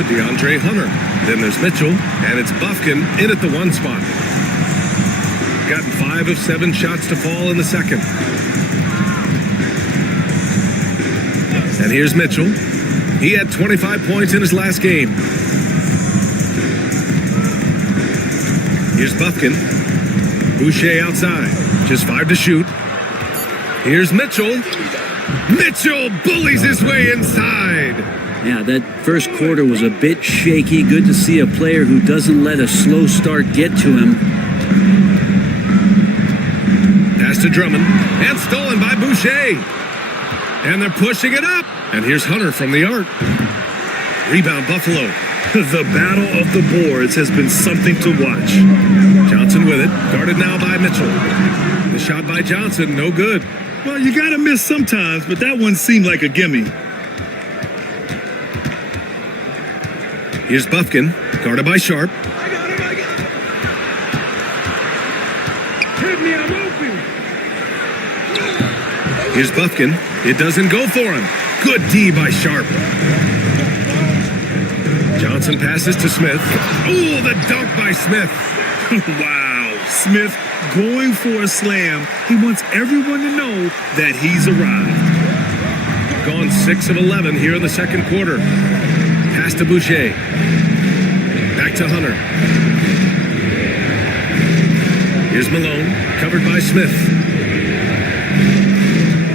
DeAndre Hunter. Then there's Mitchell, and it's Bufkin in at the 1 spot. Gotten 5 of 7 shots to fall in the second. And here's Mitchell. He had 25 points in his last game. Here's Bufkin. Boucher outside. Just 5 to shoot. Here's Mitchell. Mitchell bullies his way inside. Yeah, that first quarter was a bit shaky. Good to see a player who doesn't let a slow start get to him. Pass to Drummond. And stolen by Boucher. And they're pushing it up. And here's Hunter from the arc. Rebound Buffalo. The battle of the boards has been something to watch. Johnson with it. Guarded now by Mitchell. The shot by Johnson, no good. Well, you gotta miss sometimes, but that one seemed like a gimme. Here's Bufkin. Guarded by Sharp. Hit me, I'm open. Here's Bufkin. It doesn't go for him. Good D by Sharp. Johnson passes to Smith. Oh, the dunk by Smith. Wow, Smith going for a slam. He wants everyone to know that he's arrived. Gone 6 of 11 here in the second quarter. Pass to Boucher. Back to Hunter. Here's Malone, covered by Smith.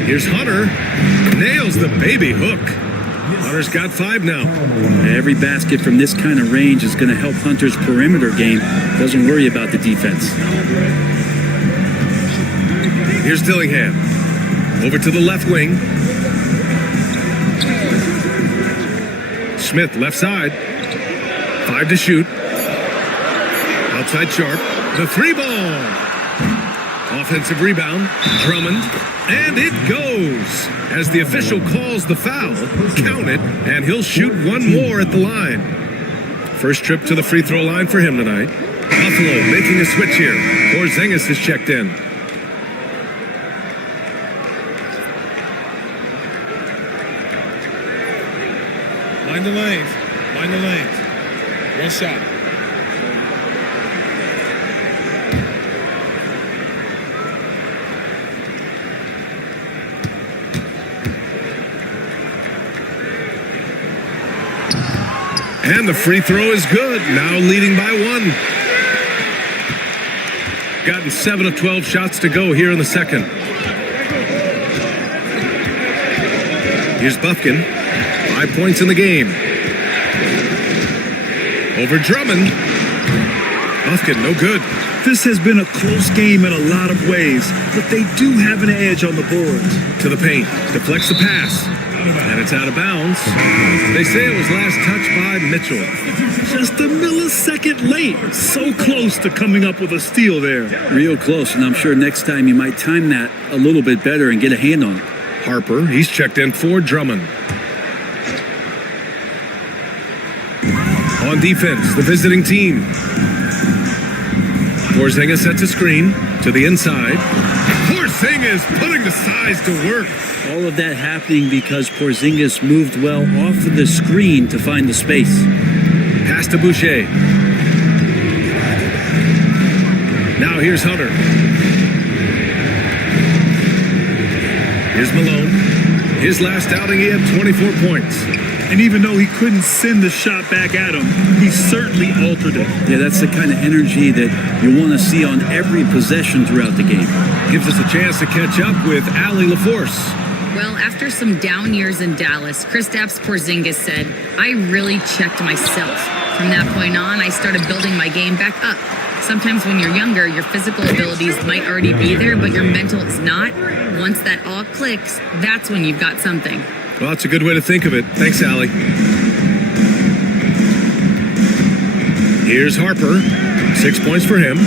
Here's Hunter. Nails the baby hook. Hunter's got 5 now. Every basket from this kind of range is going to help Hunter's perimeter game. Doesn't worry about the defense. Here's Dillingham. Over to the left wing. Smith, left side. 5 to shoot. Outside Sharp. The 3-ball. Offensive rebound. Drummond. And it goes. As the official calls the foul, count it, and he'll shoot one more at the line. First trip to the free throw line for him tonight. Buffalo making a switch here. Porzingis is checked in. Mind the lanes. Mind the lanes. One shot. And the free throw is good. Now leading by 1. Gotten 7 of 12 shots to go here in the second. Here's Bufkin. 5 points in the game. Over Drummond. Bufkin, no good. This has been a close game in a lot of ways, but they do have an edge on the boards. To the paint. Deflects the pass. And it's out of bounds. They say it was last touched by Mitchell. Just a millisecond late. So close to coming up with a steal there. Real close, and I'm sure next time you might time that a little bit better and get a hand on it. Harper, he's checked in for Drummond. On defense, the visiting team. Porzingis sets a screen to the inside. Porzingis putting the size to work. All of that happening because Porzingis moved well off of the screen to find the space. Pass to Boucher. Now here's Hunter. Here's Malone. His last outing, he had 24 points. And even though he couldn't send the shot back at him, he certainly altered it. Yeah, that's the kind of energy that you want to see on every possession throughout the game. Gives us a chance to catch up with Allie LaForce. Well, after some down years in Dallas, Kristaps Porzingis said, "I really checked myself. From that point on, I started building my game back up. Sometimes when you're younger, your physical abilities might already be there, but your mental is not. Once that all clicks, that's when you've got something." Well, that's a good way to think of it. Thanks, Allie. Here's Harper. 6 points for him.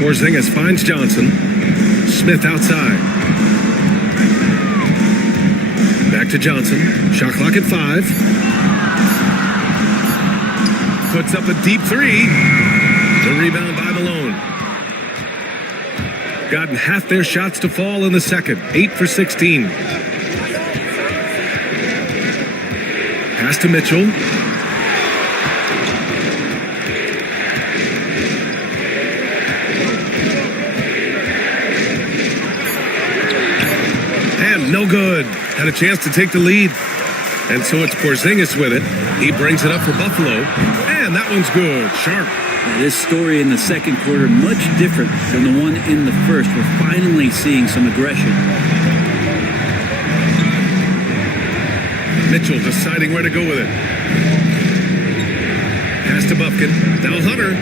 Porzingis finds Johnson. Smith outside. Back to Johnson. Shot clock at 5. Puts up a deep 3. The rebound by Malone. Gotten half their shots to fall in the second. 8 for 16. Pass to Mitchell. And no good. Had a chance to take the lead. And so it's Porzingis with it. He brings it up for Buffalo. And that one's good. Sharp. This story in the second quarter, much different than the one in the first. We're finally seeing some aggression. Mitchell deciding where to go with it. Pass to Bufkin. Now Hunter.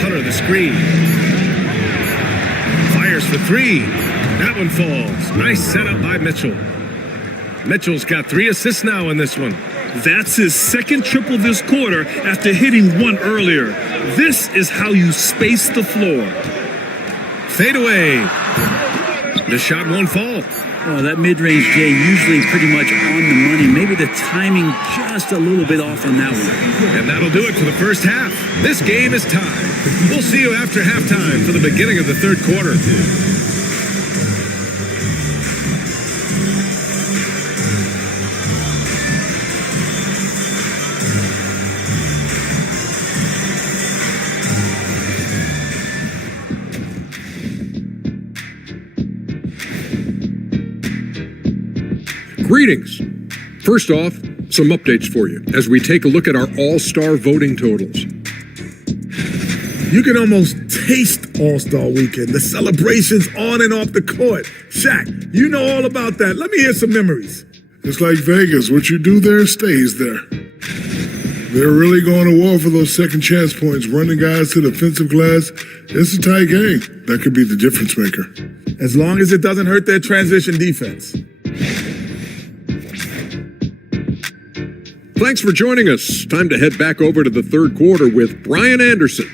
Hunter the screen. Fires for three. That one falls. Nice setup by Mitchell. Mitchell's got 3 assists now in this one. That's his second triple this quarter after hitting one earlier. This is how you space the floor. Fade away. The shot won't fall. Oh, that mid-range, Jay, usually pretty much on the money. Maybe the timing just a little bit off on that one. And that'll do it for the first half. This game is tied. We'll see you after halftime for the beginning of the third quarter. Greetings. First off, some updates for you as we take a look at our all-star voting totals. You can almost taste All-Star Weekend, the celebrations on and off the court. Shaq, you know all about that. Let me hear some memories. It's like Vegas. What you do there stays there. They're really going to war for those second chance points, running guys to the offensive glass. It's a tight game. That could be the difference maker. As long as it doesn't hurt their transition defense. Thanks for joining us. Time to head back over to the third quarter with Brian Anderson.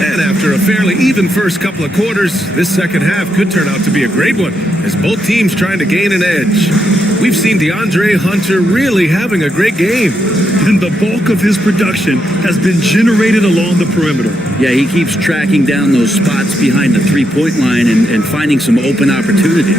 And after a fairly even first couple of quarters, this second half could turn out to be a great one as both teams trying to gain an edge. We've seen DeAndre Hunter really having a great game. And the bulk of his production has been generated along the perimeter. Yeah, he keeps tracking down those spots behind the three-point line and finding some open opportunities.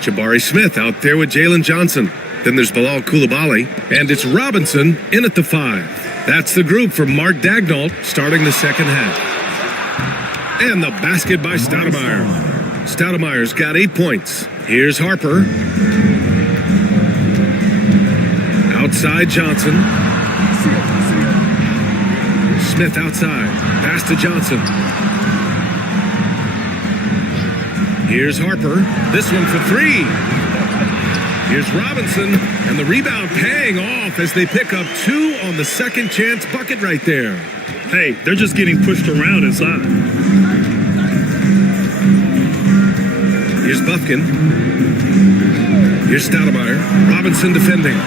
Jabari Smith out there with Jalen Johnson. Then there's Bilal Coulibaly. And it's Robinson in at the 5. That's the group for Mark Daigneault starting the second half. And the basket by Stoudemire. Stoudemire's got 8 points. Here's Harper. Outside Johnson. Smith outside. Pass to Johnson. Here's Harper. This one for 3. Here's Robinson, and the rebound paying off as they pick up 2 on the second chance bucket right there. Hey, they're just getting pushed around inside. Here's Bufkin. Here's Stoudemire. Robinson defending.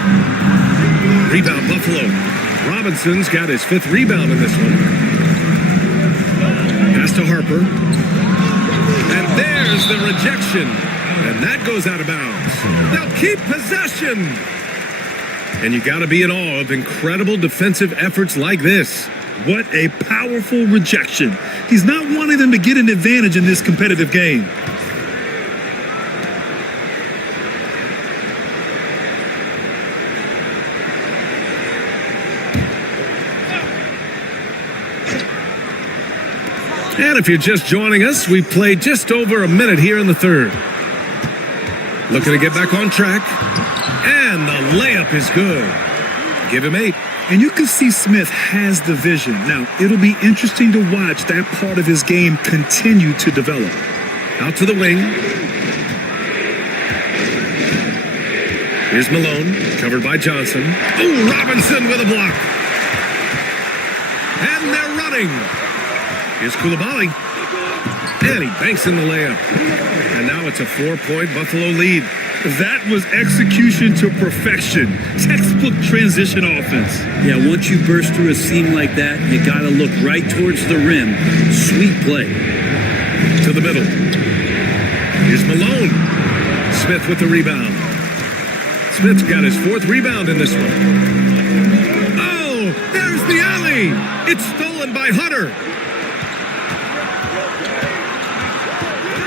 Rebound Buffalo. Robinson's got his 5th rebound in this one. Pass to Harper. And there's the rejection. And that goes out of bounds. They'll keep possession. And you got to be in awe of incredible defensive efforts like this. What a powerful rejection. He's not wanting them to get an advantage in this competitive game. And if you're just joining us, we've played just over a minute here in the third. Looking to get back on track. And the layup is good. Give him 8. And you can see Smith has the vision. Now, it'll be interesting to watch that part of his game continue to develop. Out to the wing. Here's Malone, covered by Johnson. Oh, Robinson with a block. And they're running. Here's Coulibaly. And he banks in the layup. And now it's a 4-point Buffalo lead. That was execution to perfection. Textbook transition offense. Yeah, once you burst through a seam like that, you got to look right towards the rim. Sweet play. To the middle. Here's Malone. Smith with the rebound. Smith's got his 4th rebound in this one. Oh, there's the alley. It's stolen by Hunter.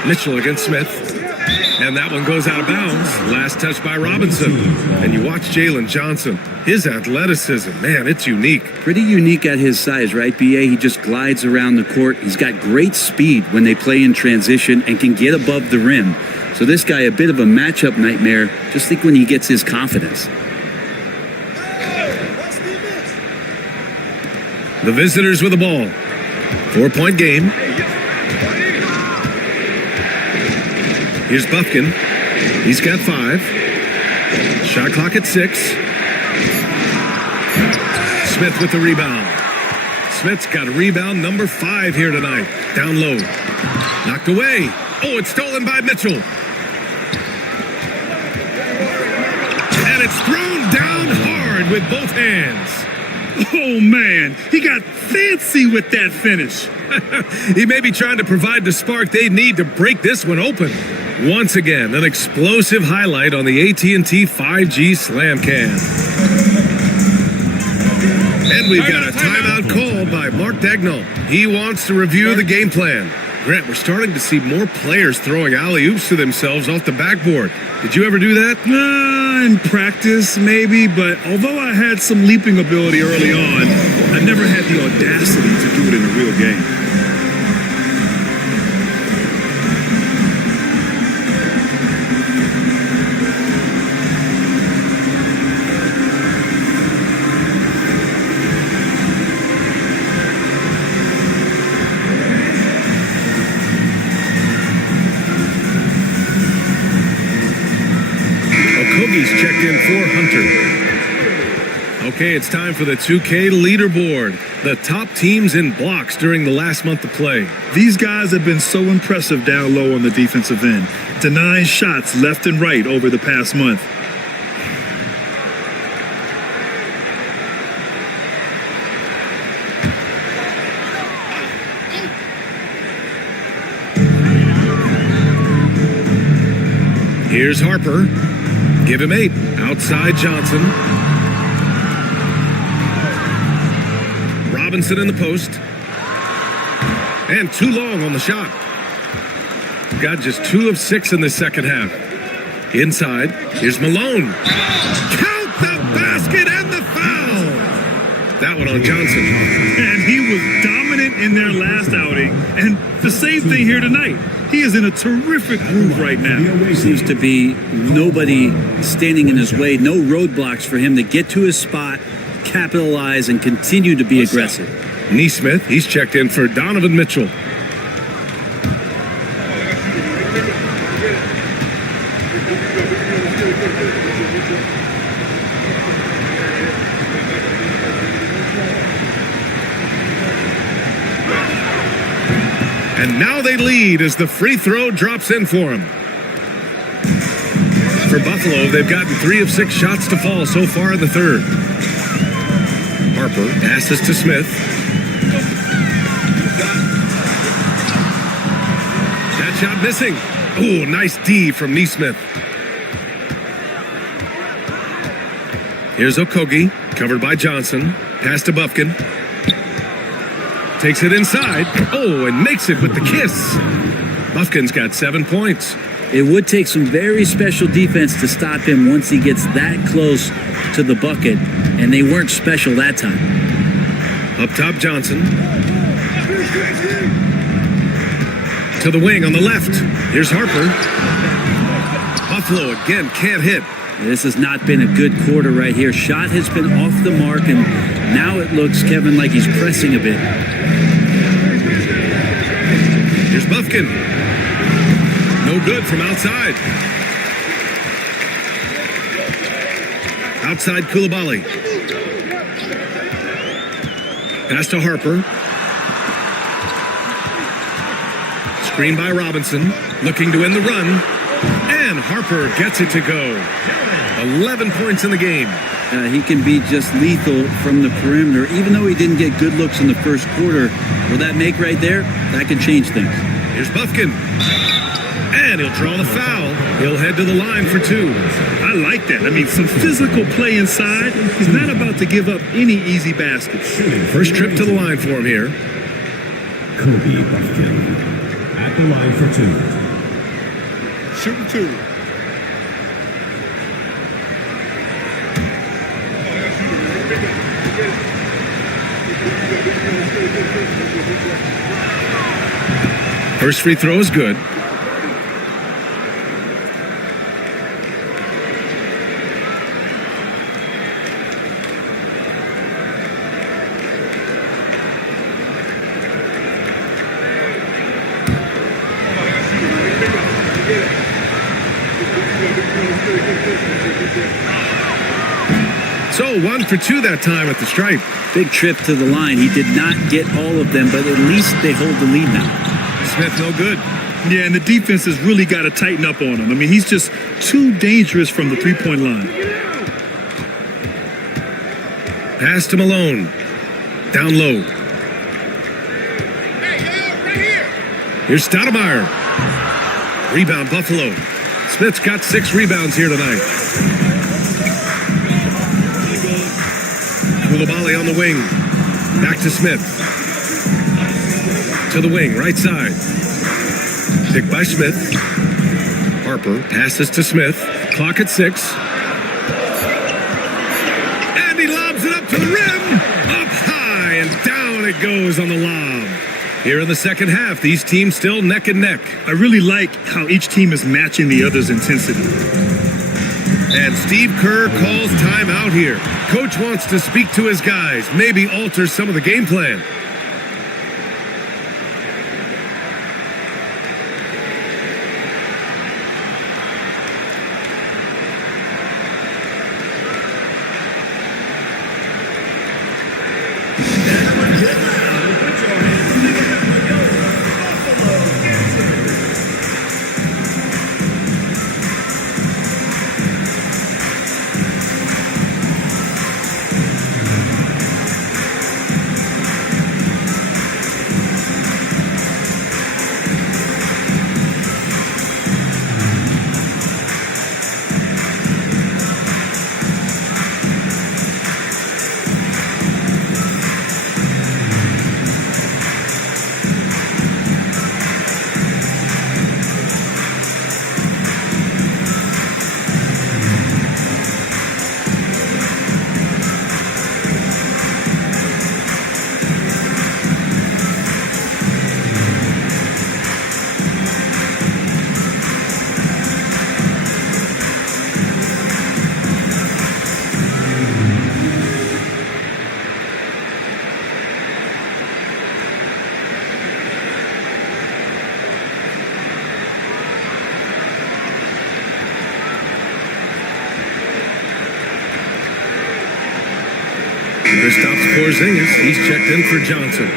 Mitchell against Smith. And that one goes out of bounds. Last touch by Robinson. And you watch Jalen Johnson. His athleticism, man, it's unique. Pretty unique at his size, right, B.A.? He just glides around the court. He's got great speed when they play in transition and can get above the rim. So this guy, a bit of a matchup nightmare. Just think when he gets his confidence. The visitors with the ball. 4-point game. Here's Bufkin. He's got 5. Shot clock at 6. Smith with the rebound. Smith's got a rebound number 5 here tonight. Down low. Knocked away. Oh, it's stolen by Mitchell. And it's thrown down hard with both hands. Oh, man. He got fancy with that finish. He may be trying to provide the spark they need to break this one open. Once again, an explosive highlight on the AT&T 5G Slam Cam. And we've got a timeout call by Mark Dagnall. He wants to review the game plan. Grant, we're starting to see more players throwing alley-oops to themselves off the backboard. Did you ever do that? In practice, maybe, but although I had some leaping ability early on, I never had the audacity to do it in a real game. Okogie's checked in for Hunter. Okay, it's time for the 2K leaderboard. The top teams in blocks during the last month of play. These guys have been so impressive down low on the defensive end, denying shots left and right over the past month. Here's Harper. Give him 8. Outside Johnson. Robinson in the post. And too long on the shot. Got just 2 of 6 in the second half. Inside. Here's Malone. Count the basket and the foul. That one on Johnson. And he was dominant in their last outing. And the same thing here tonight. He is in a terrific groove right now. Seems to be nobody standing in his way, no roadblocks for him to get to his spot, capitalize, and continue to be aggressive. Neesmith, he's checked in for Donovan Mitchell. And now they lead as the free throw drops in for them. For Buffalo, they've gotten 3 of 6 shots to fall so far in the third. Harper passes to Smith. That shot missing. Oh, nice D from Neesmith. Here's Okogie, covered by Johnson. Pass to Bufkin. Takes it inside. Oh, and makes it with the kiss. Bufkin's got 7 points. It would take some very special defense to stop him once he gets that close to the bucket, and they weren't special that time. Up top, Johnson. To the wing on the left. Here's Harper. Buffalo again can't hit. This has not been a good quarter right here. Shot has been off the mark, and now it looks, Kevin, like he's pressing a bit. Here's Bufkin. No good from outside. Outside Koulibaly. Pass to Harper. Screen by Robinson, looking to win the run. And Harper gets it to go. 11 points in the game. He can be just lethal from the perimeter. Even though he didn't get good looks in the first quarter, with that make right there, that can change things. Here's Bufkin. And he'll draw the foul. He'll head to the line for 2. I like that. I mean, some physical play inside. He's not about to give up any easy baskets. First trip to the line for him here. Kobe Bufkin at the line for 2. Shooting 2. First free throw is good. So 1 for 2 that time at the stripe. Big trip to the line. He did not get all of them, but at least they hold the lead now. Smith no good. Yeah, and the defense has really got to tighten up on him. I mean, he's just too dangerous from the three-point line. Pass to Malone. Down low. Here's Stoudemire. Rebound Buffalo. Smith's got 6 rebounds here tonight. Koulibaly on the wing. Back to Smith. To the wing, right side. Picked by Smith. Harper passes to Smith. Clock at 6. And he lobs it up to the rim. Up high and down it goes on the lob. Here in the second half, these teams still neck and neck. I really like how each team is matching the other's intensity. And Steve Kerr calls timeout here. Coach wants to speak to his guys, maybe alter some of the game plan. Kristaps Porzingis, he's checked in for Johnson.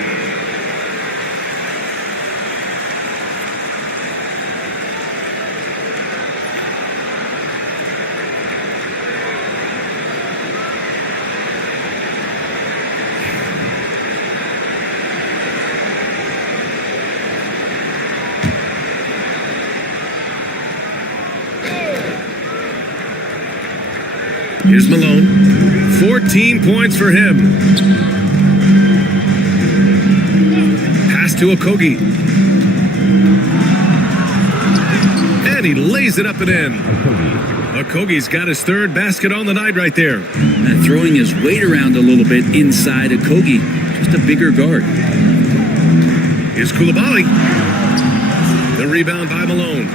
Here's Malone. 14 points for him. Pass to Okogie. And he lays it up and in. Okogie's got his 3rd basket on the night right there. And throwing his weight around a little bit inside Okogie. Just a bigger guard. Here's Koulibaly. The rebound by Malone.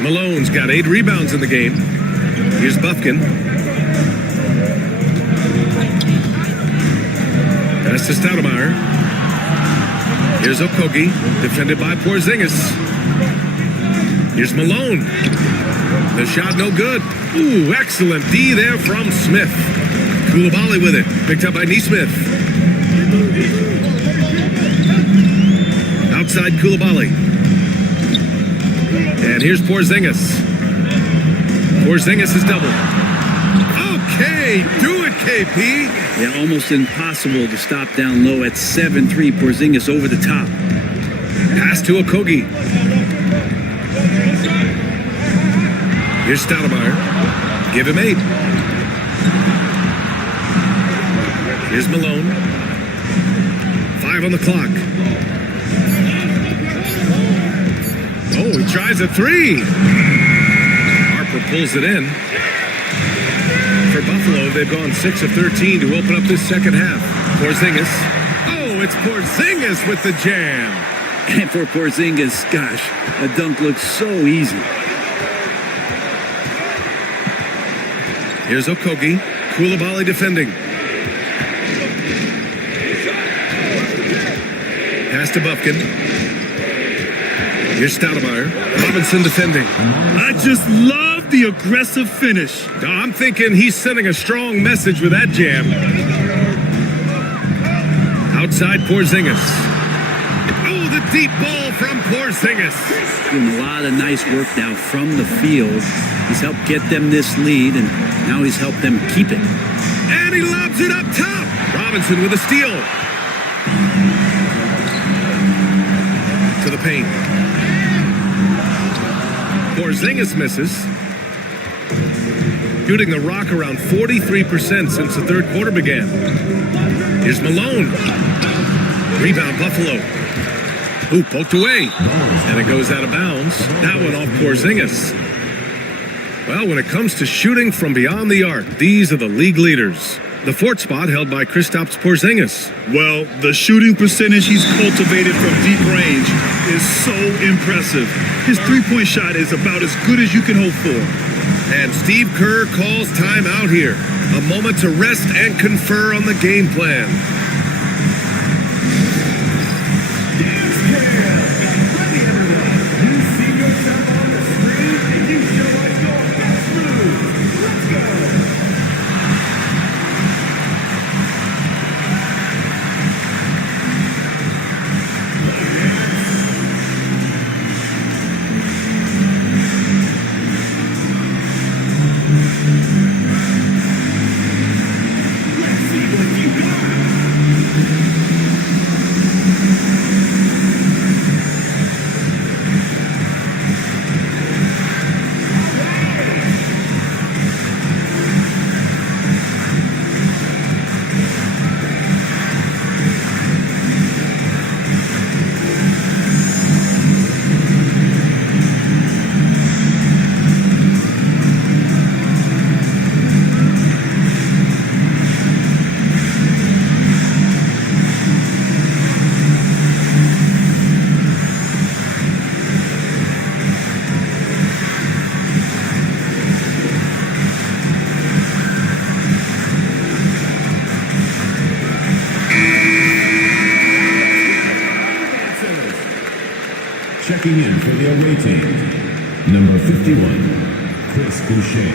Malone's got 8 rebounds in the game. Here's Bufkin. Pass to Stoudemire. Here's Okogie, defended by Porzingis. Here's Malone. The shot no good. Ooh, excellent D there from Smith. Koulibaly with it, picked up by Nesmith. Outside Koulibaly. And here's Porzingis. Porzingis is doubled. Okay, do it, KP. Yeah, almost impossible to stop down low at 7-3. Porzingis over the top. Pass to Okogie. Here's Stoudemire. Give him 8. Here's Malone. 5 on the clock. Oh, he tries a 3. Harper pulls it in. For Buffalo, they've gone 6 of 13 to open up this second half. Porzingis. Oh, it's Porzingis with the jam. And for Porzingis, gosh, a dunk looks so easy. Here's Okogie. Koulibaly defending. Pass to Bufkin. Here's Stoudemire. Robinson defending. I just love the aggressive finish. I'm thinking he's sending a strong message with that jam. Outside Porzingis. Oh, the deep ball from Porzingis. Doing a lot of nice work now from the field. He's helped get them this lead, and now he's helped them keep it. And he lobs it up top. Robinson with a steal. To the paint. Porzingis misses. Shooting the rock around 43% since the third quarter began. Here's Malone. Rebound Buffalo. Ooh, poked away. And it goes out of bounds. That one off Porzingis. Well, when it comes to shooting from beyond the arc, these are the league leaders. The fourth spot held by Kristaps Porzingis. Well, the shooting percentage he's cultivated from deep range is so impressive. His three-point shot is about as good as you can hope for. And Steve Kerr calls time out here. A moment to rest and confer on the game plan. Checking in for the away team, number 51, Chris Boucher.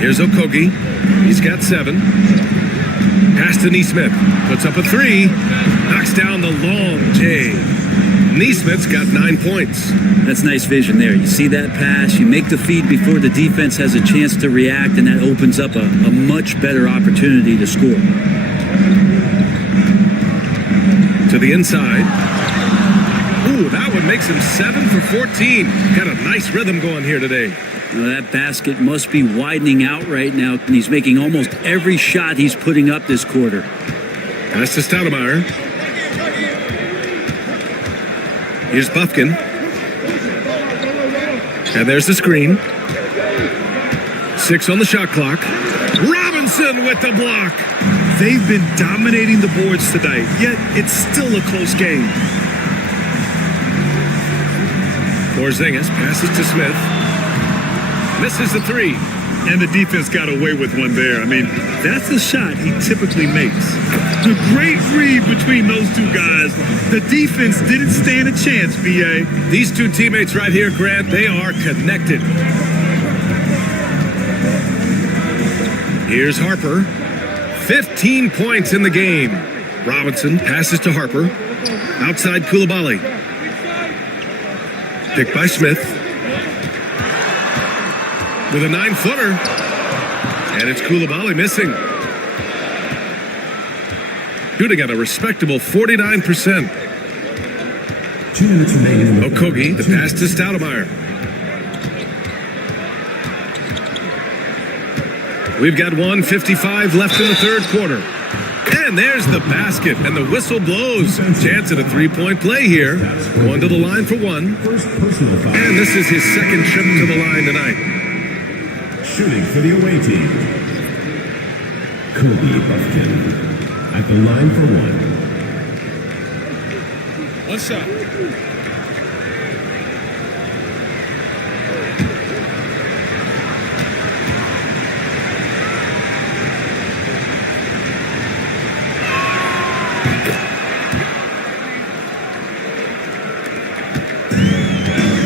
Here's Okogie. He's got 7. Pass to Neesmith. Puts up a 3. Knocks down the long J. Neesmith's got 9 points. That's nice vision there. You see that pass, you make the feed before the defense has a chance to react, and that opens up a much better opportunity to score. To the inside. Ooh, that one makes him 7 for 14. Got a nice rhythm going here today. Now that basket must be widening out right now, and he's making almost every shot he's putting up this quarter. Pass to Stoudemire. Here's Bufkin. And there's the screen. 6 on the shot clock. Robinson with the block. They've been dominating the boards tonight, yet it's still a close game. Porzingis passes to Smith. Misses the 3. And the defense got away with one there. I mean, that's a shot he typically makes. The great read between those two guys. The defense didn't stand a chance, B.A. These two teammates right here, Grant, they are connected. Here's Harper. 15 points in the game. Robinson passes to Harper. Outside Koulibaly. Picked by Smith. With a 9-footer. And it's Koulibaly missing. Shooting at a respectable 49%. 2 minutes remaining in the Okogie, the pass to Stoudemire. We've got 1:55 left in the third quarter. And there's the basket, and the whistle blows. Chance at a three-point play here. Going to the line for one. first personal foul. And this is his second trip to the line tonight. Shooting for the away team. Kobe Buffkin at the line for one. One shot.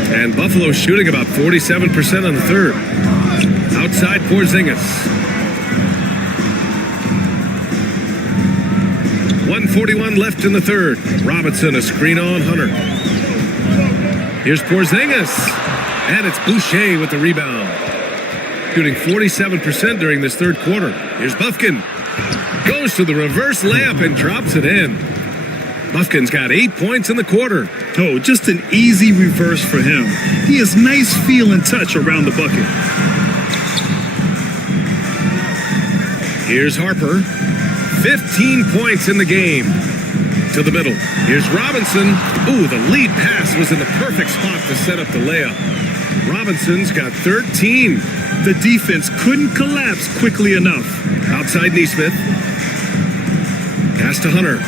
And Buffalo shooting about 47% on the third. Outside Porzingis. 1:41 left in the third. Robinson, a screen on Hunter. Here's Porzingis. And it's Boucher with the rebound. Shooting 47% during this third quarter. Here's Buffkin. Goes to the reverse layup and drops it in. Buffkin's got 8 points in the quarter. Oh, just an easy reverse for him. He has nice feel and touch around the bucket. Here's Harper. 15 points in the game. To the middle. Here's Robinson. Ooh, the lead pass was in the perfect spot to set up the layup. Robinson's got 13. The defense couldn't collapse quickly enough. Outside Neesmith. Pass to Hunter.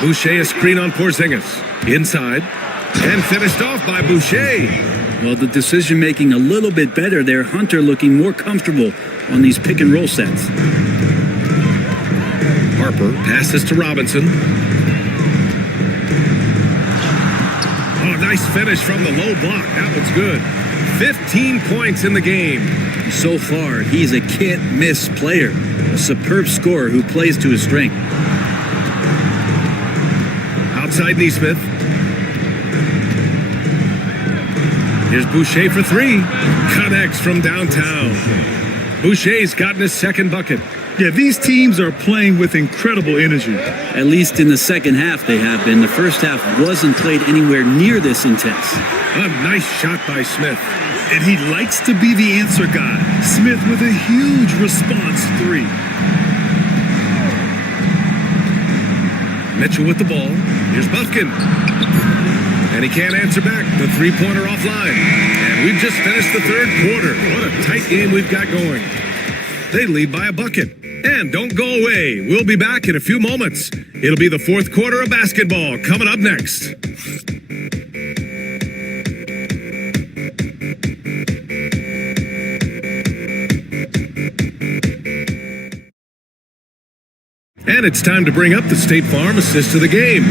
Boucher, a screen on Porzingis. Inside. And finished off by Boucher. Well, the decision making a little bit better there. Hunter looking more comfortable on these pick and roll sets. Harper passes to Robinson. Oh, nice finish from the low block. That was good. 15 points in the game. So far, he's a can't-miss player. A superb scorer who plays to his strength. Outside Neesmith. Here's Boucher for three. Connects from downtown. Boucher's gotten his second bucket. Yeah, these teams are playing with incredible energy. At least in the second half they have been. The first half wasn't played anywhere near this intense. A nice shot by Smith. And he likes to be the answer guy. Smith with a huge response three. Mitchell with the ball. Here's Buffkin. And he can't answer back. The three-pointer offline. And we've just finished the third quarter. What a tight game we've got going. They lead by a bucket. And don't go away. We'll be back in a few moments. It'll be the fourth quarter of basketball coming up next. And it's time to bring up the State Farm assist of the game.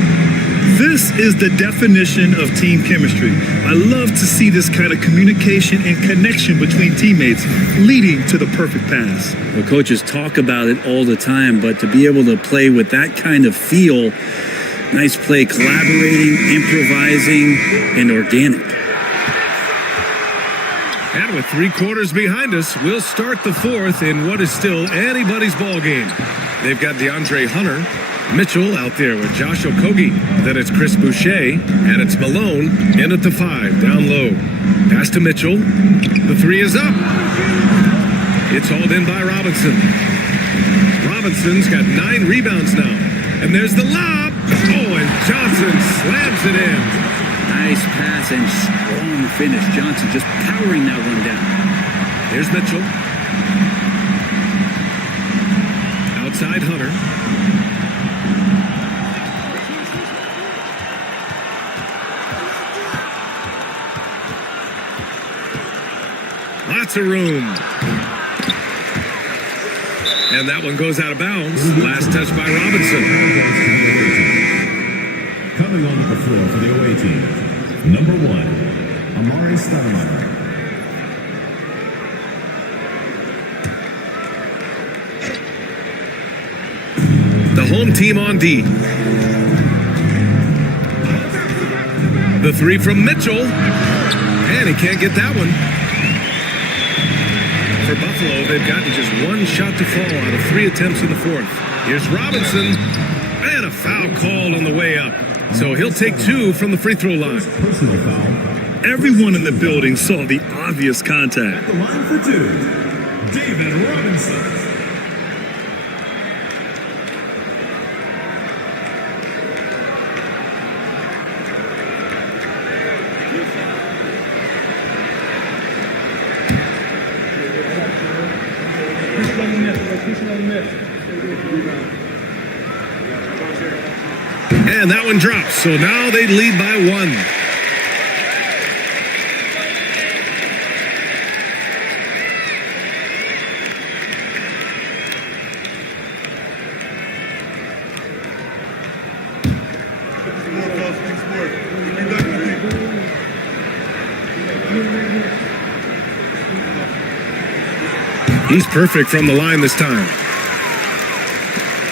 This is the definition of team chemistry. I love to see this kind of communication and connection between teammates leading to the perfect pass. Well, coaches talk about it all the time, but to be able to play with that kind of feel, nice play, collaborating, improvising, and organic. And with 3 quarters behind us, we'll start the fourth in what is still anybody's ball game. They've got DeAndre Hunter, Mitchell out there with Josh Okogie. Then it's Chris Boucher, and it's Malone in at the 5, down low. Pass to Mitchell. The 3 is up. It's hauled in by Robinson. Robinson's got 9 rebounds now. And there's the lob. Oh, and Johnson slams it in. Nice pass and strong finish. Johnson just powering that one down. Here's Mitchell. Outside Hunter. lots of room. And that one goes out of bounds. Last touch by Robinson. Coming onto the floor for the away team, number 1, Amari Stoudemire. The home team on D. The three from Mitchell. And he can't get that one. For Buffalo, they've gotten just one shot to fall out of 3 attempts in the fourth. Here's Robinson. And a foul called on the way up. So he'll take 2 from the free throw line. Personal foul. Everyone in the building saw the obvious contact. The line for 2, David Robinson. And that one drops. So now they lead by 1. He's perfect from the line this time.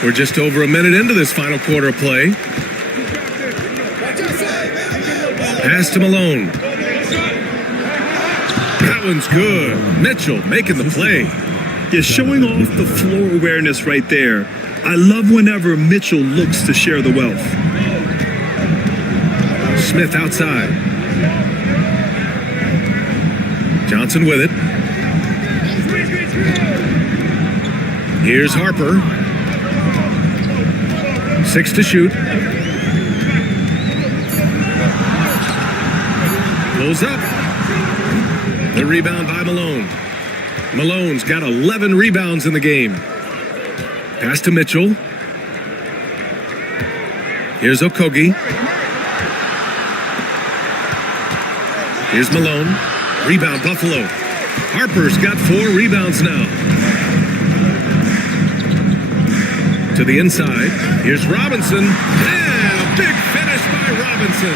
We're just over a minute into this final quarter of play. Pass to Malone. That one's good. Mitchell making the play. Yeah, showing off the floor awareness right there. I love whenever Mitchell looks to share the wealth. Smith outside. Johnson with it. Here's Harper. 6 to shoot. Pulls up. The rebound by Malone. Malone's got 11 rebounds in the game. Pass to Mitchell. Here's Okogie. Here's Malone. Rebound Buffalo. Harper's got 4 rebounds now. To the inside. Here's Robinson. And a big finish by Robinson.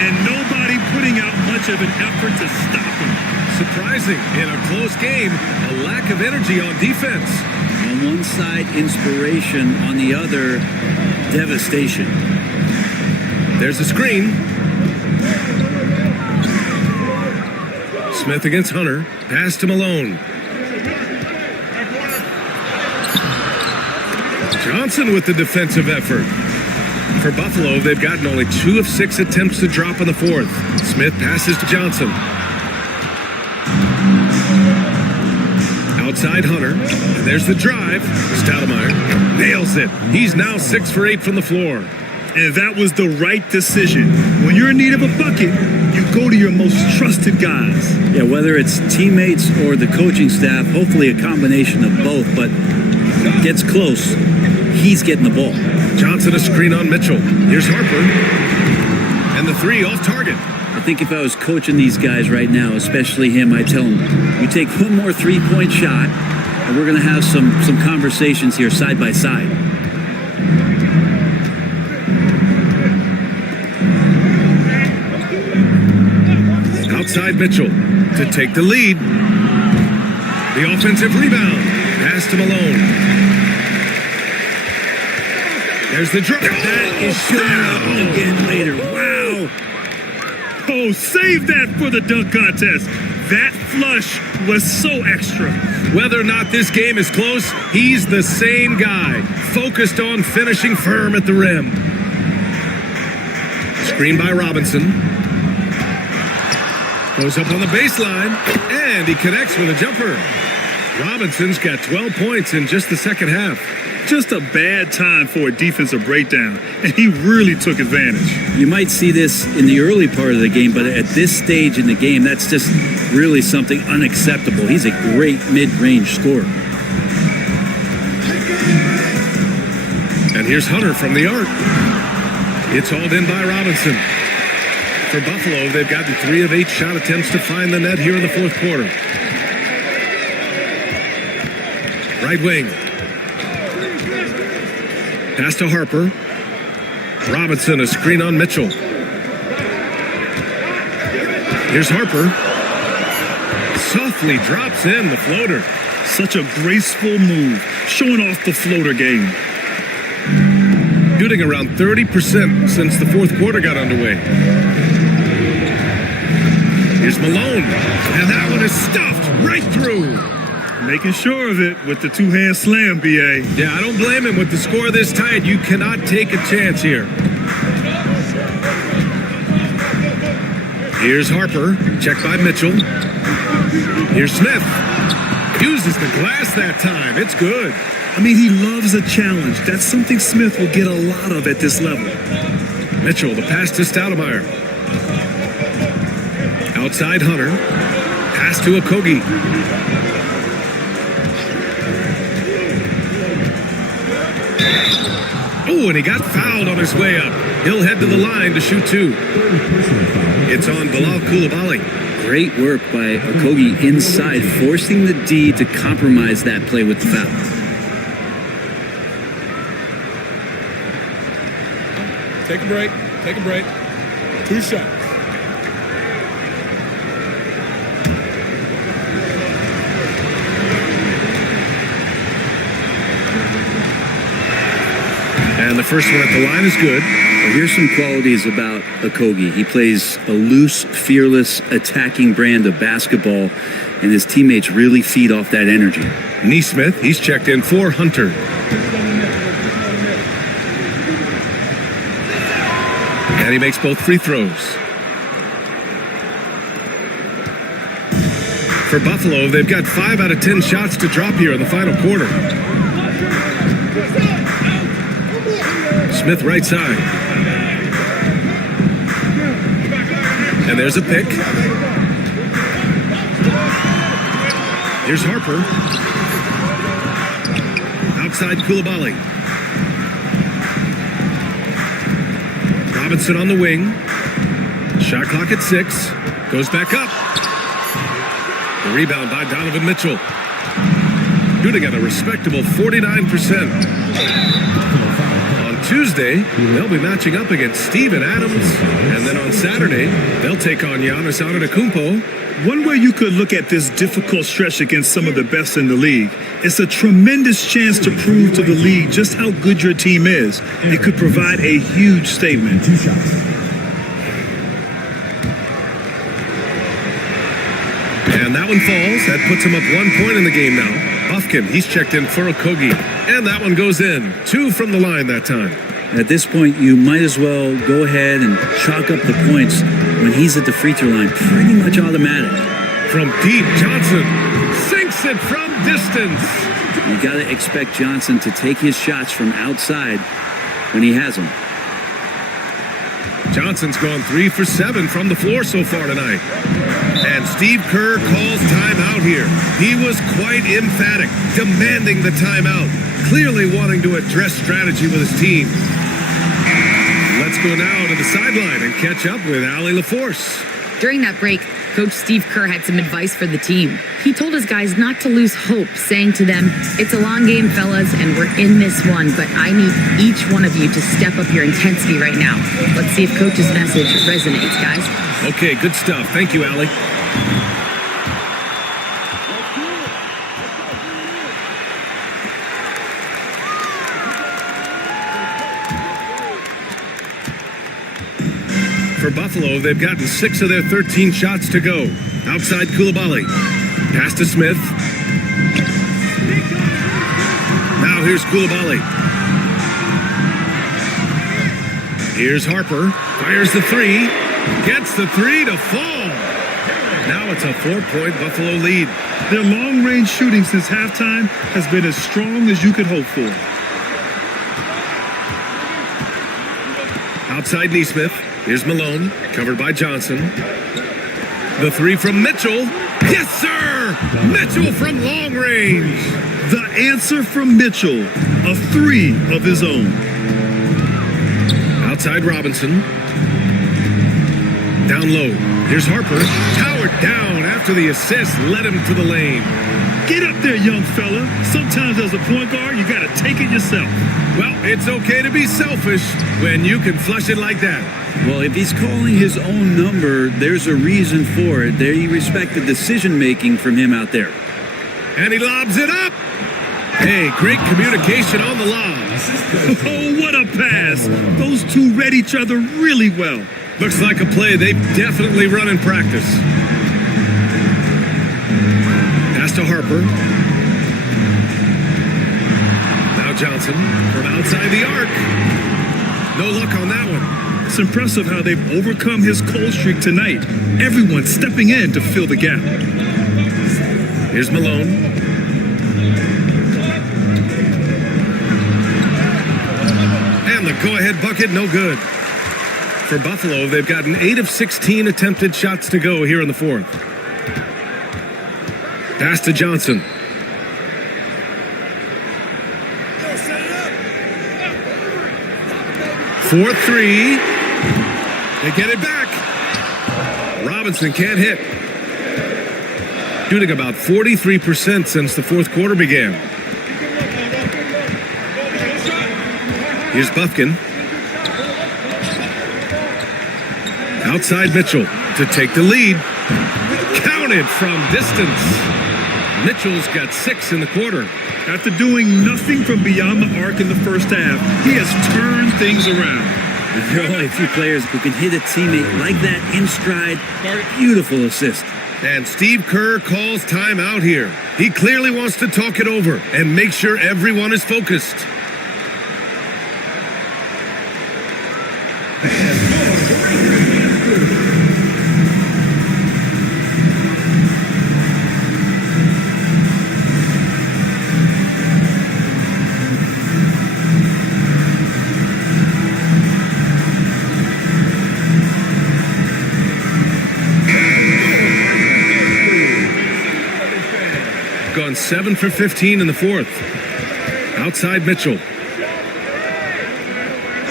And nobody putting out much of an effort to stop him. Surprising in a close game, a lack of energy on defense. On one side, inspiration. On the other, devastation. There's a screen. Smith against Hunter. Pass to Malone. Johnson with the defensive effort. For Buffalo, they've gotten only 2 of 6 attempts to drop in the fourth. Smith passes to Johnson. Outside Hunter. And there's the drive. Stoudemire nails it. He's now 6 for 8 from the floor. And that was the right decision. When you're in need of a bucket, you go to your most trusted guys. Yeah, whether it's teammates or the coaching staff, hopefully a combination of both, but gets close, he's getting the ball. Johnson a screen on Mitchell. Here's Harper. And the 3 off target. I think if I was coaching these guys right now, especially him, I'd tell him, you take one more 3-point shot, and we're going to have some conversations here side by side. Outside Mitchell to take the lead. The offensive rebound. Pass to Malone. There's the drop. That is down Again later. Wow. Oh, save that for the dunk contest. That flush was so extra. Whether or not this game is close, he's the same guy, focused on finishing firm at the rim. Screen by Robinson. Goes up on the baseline, and he connects with a jumper. Robinson's got 12 points in just the second half. Just a bad time for a defensive breakdown, and he really took advantage. You might see this in the early part of the game, but at this stage in the game, that's just really something unacceptable. He's a great mid-range scorer. And here's Hunter from the arc. It's hauled in by Robinson. For Buffalo, they've gotten 3 of 8 shot attempts to find the net here in the fourth quarter. Right wing. Pass to Harper. Robinson, a screen on Mitchell. Here's Harper. Softly drops in the floater. Such a graceful move, showing off the floater game. Shooting around 30% since the fourth quarter got underway. Here's Malone. And that one is stuffed right through. Making sure of it with the two-hand slam, B.A. Yeah, I don't blame him. With the score this tight, you cannot take a chance here. Here's Harper. Checked by Mitchell. Here's Smith. Uses the glass that time. It's good. I mean, he loves a challenge. That's something Smith will get a lot of at this level. Mitchell, the pass to Stoudemire. Outside Hunter. Pass to Okogie. Oh, and he got fouled on his way up. He'll head to the line to shoot two. It's on Bilal Coulibaly. Great work by Okogie inside, forcing the D to compromise that play with the foul. Take a break. Take a break. 2 shots. And the first one at the line is good. Well, here's some qualities about Okogie. He plays a loose, fearless, attacking brand of basketball, and his teammates really feed off that energy. Nesmith, he's checked in for Hunter. And he makes both free throws. For Buffalo, they've got 5 out of 10 shots to drop here in the final quarter. Smith right side. And there's a pick. Here's Harper. Outside Coulibaly. Robinson on the wing. Shot clock at 6. Goes back up. The rebound by Donovan Mitchell. Shooting at a respectable 49%. On Tuesday, they'll be matching up against Steven Adams. And then on Saturday, they'll take on Giannis Antetokounmpo. One way you could look at this difficult stretch against some of the best in the league, it's a tremendous chance to prove to the league just how good your team is. It could provide a huge statement. 2 shots. And that one falls. That puts him up 1 point in the game now. Bufkin, he's checked in for Okogie. And that one goes in. 2 from the line that time. At this point, you might as well go ahead and chalk up the points when he's at the free throw line. Pretty much automatic. From deep, Johnson sinks it from distance. You got to expect Johnson to take his shots from outside when he has them. Johnson's gone 3 for 7 from the floor so far tonight. And Steve Kerr calls timeout here. He was quite emphatic, demanding the timeout, clearly wanting to address strategy with his team. Let's go now to the sideline and catch up with Allie LaForce. During that break, Coach Steve Kerr had some advice for the team. He told his guys not to lose hope, saying to them, "It's a long game, fellas, and we're in this one, but I need each one of you to step up your intensity right now." Let's see if Coach's message resonates, guys. Okay, good stuff. Thank you, Allie. For Buffalo, they've gotten 6 of their 13 shots to go. Outside Coulibaly. Pass to Smith. Now here's Coulibaly. Here's Harper. Fires the 3. Gets the 3 to fall. Now it's a 4-point Buffalo lead. Their long-range shooting since halftime has been as strong as you could hope for. Outside Nesmith. Here's Malone, covered by Johnson. The 3 from Mitchell. Yes, sir! Mitchell from long range. The answer from Mitchell, a 3 of his own. Outside Robinson. Down low. Here's Harper. Towered down after the assist led him to the lane. Get up there, there, young fella. Sometimes as a point guard, you got to take it yourself. Well, it's okay to be selfish when you can flush it like that. Well, if he's calling his own number, there's a reason for it. They respect the decision-making from him out there. And he lobs it up. Hey, great communication on the lob. Oh, what a pass. Those two read each other really well. Looks like a play they've definitely run in practice. Pass to Harper. Now Johnson from outside the arc. No luck on that one. It's impressive how they've overcome his cold streak tonight. Everyone stepping in to fill the gap. Here's Malone. And the go-ahead bucket, no good. For Buffalo, they've gotten 8 of 16 attempted shots to go here in the fourth. Pass to Johnson. Fourth three. They get it back. Robinson can't hit. Shooting about 43% since the fourth quarter began. Here's Bufkin. Outside Mitchell to take the lead. Counted from distance. Mitchell's got 6 in the quarter. After doing nothing from beyond the arc in the first half, he has turned things around. There are only a few players who can hit a teammate like that in stride. Beautiful assist. And Steve Kerr calls timeout here. He clearly wants to talk it over and make sure everyone is focused. Gone 7 for 15 in the fourth. Outside Mitchell.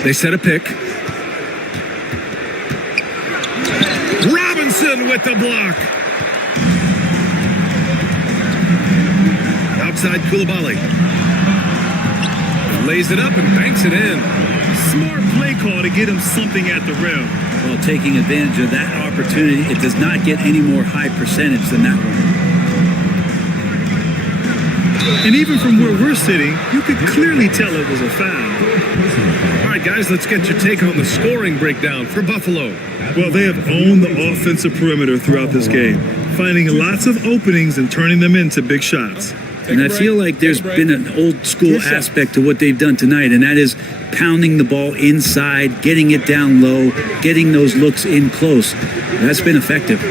They set a pick. Robinson with the block. Outside Koulibaly. Lays it up and banks it in. Smart play call to get him something at the rim. Well, taking advantage of that opportunity, it does not get any more high percentage than that one. And even from where we're sitting, you could clearly tell it was a foul. All right, guys, let's get your take on the scoring breakdown for Buffalo. Well, they have owned the offensive perimeter throughout this game, finding lots of openings and turning them into big shots. And I feel like there's been an old school aspect to what they've done tonight, and that is pounding the ball inside, getting it down low, getting those looks in close. That's been effective.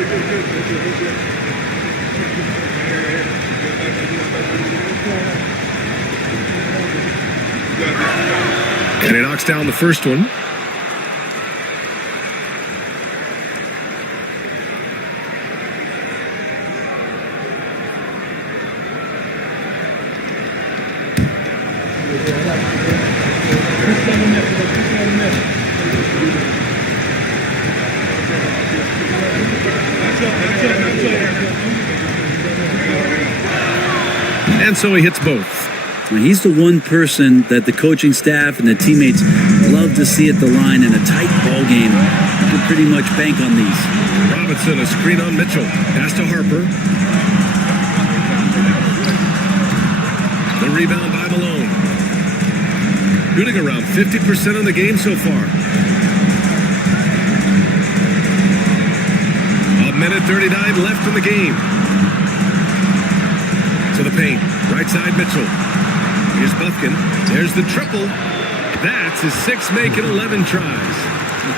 And he knocks down the first one. And so he hits both. He's the one person that the coaching staff and the teammates love to see at the line in a tight ball game. You can pretty much bank on these. Robinson, a screen on Mitchell. Pass to Harper. The rebound by Malone. Shooting around 50% in the game so far. A minute 39 left in the game. To the paint. Right side Mitchell. Here's Bufkin. There's the triple. That's his 6th make in 11 tries.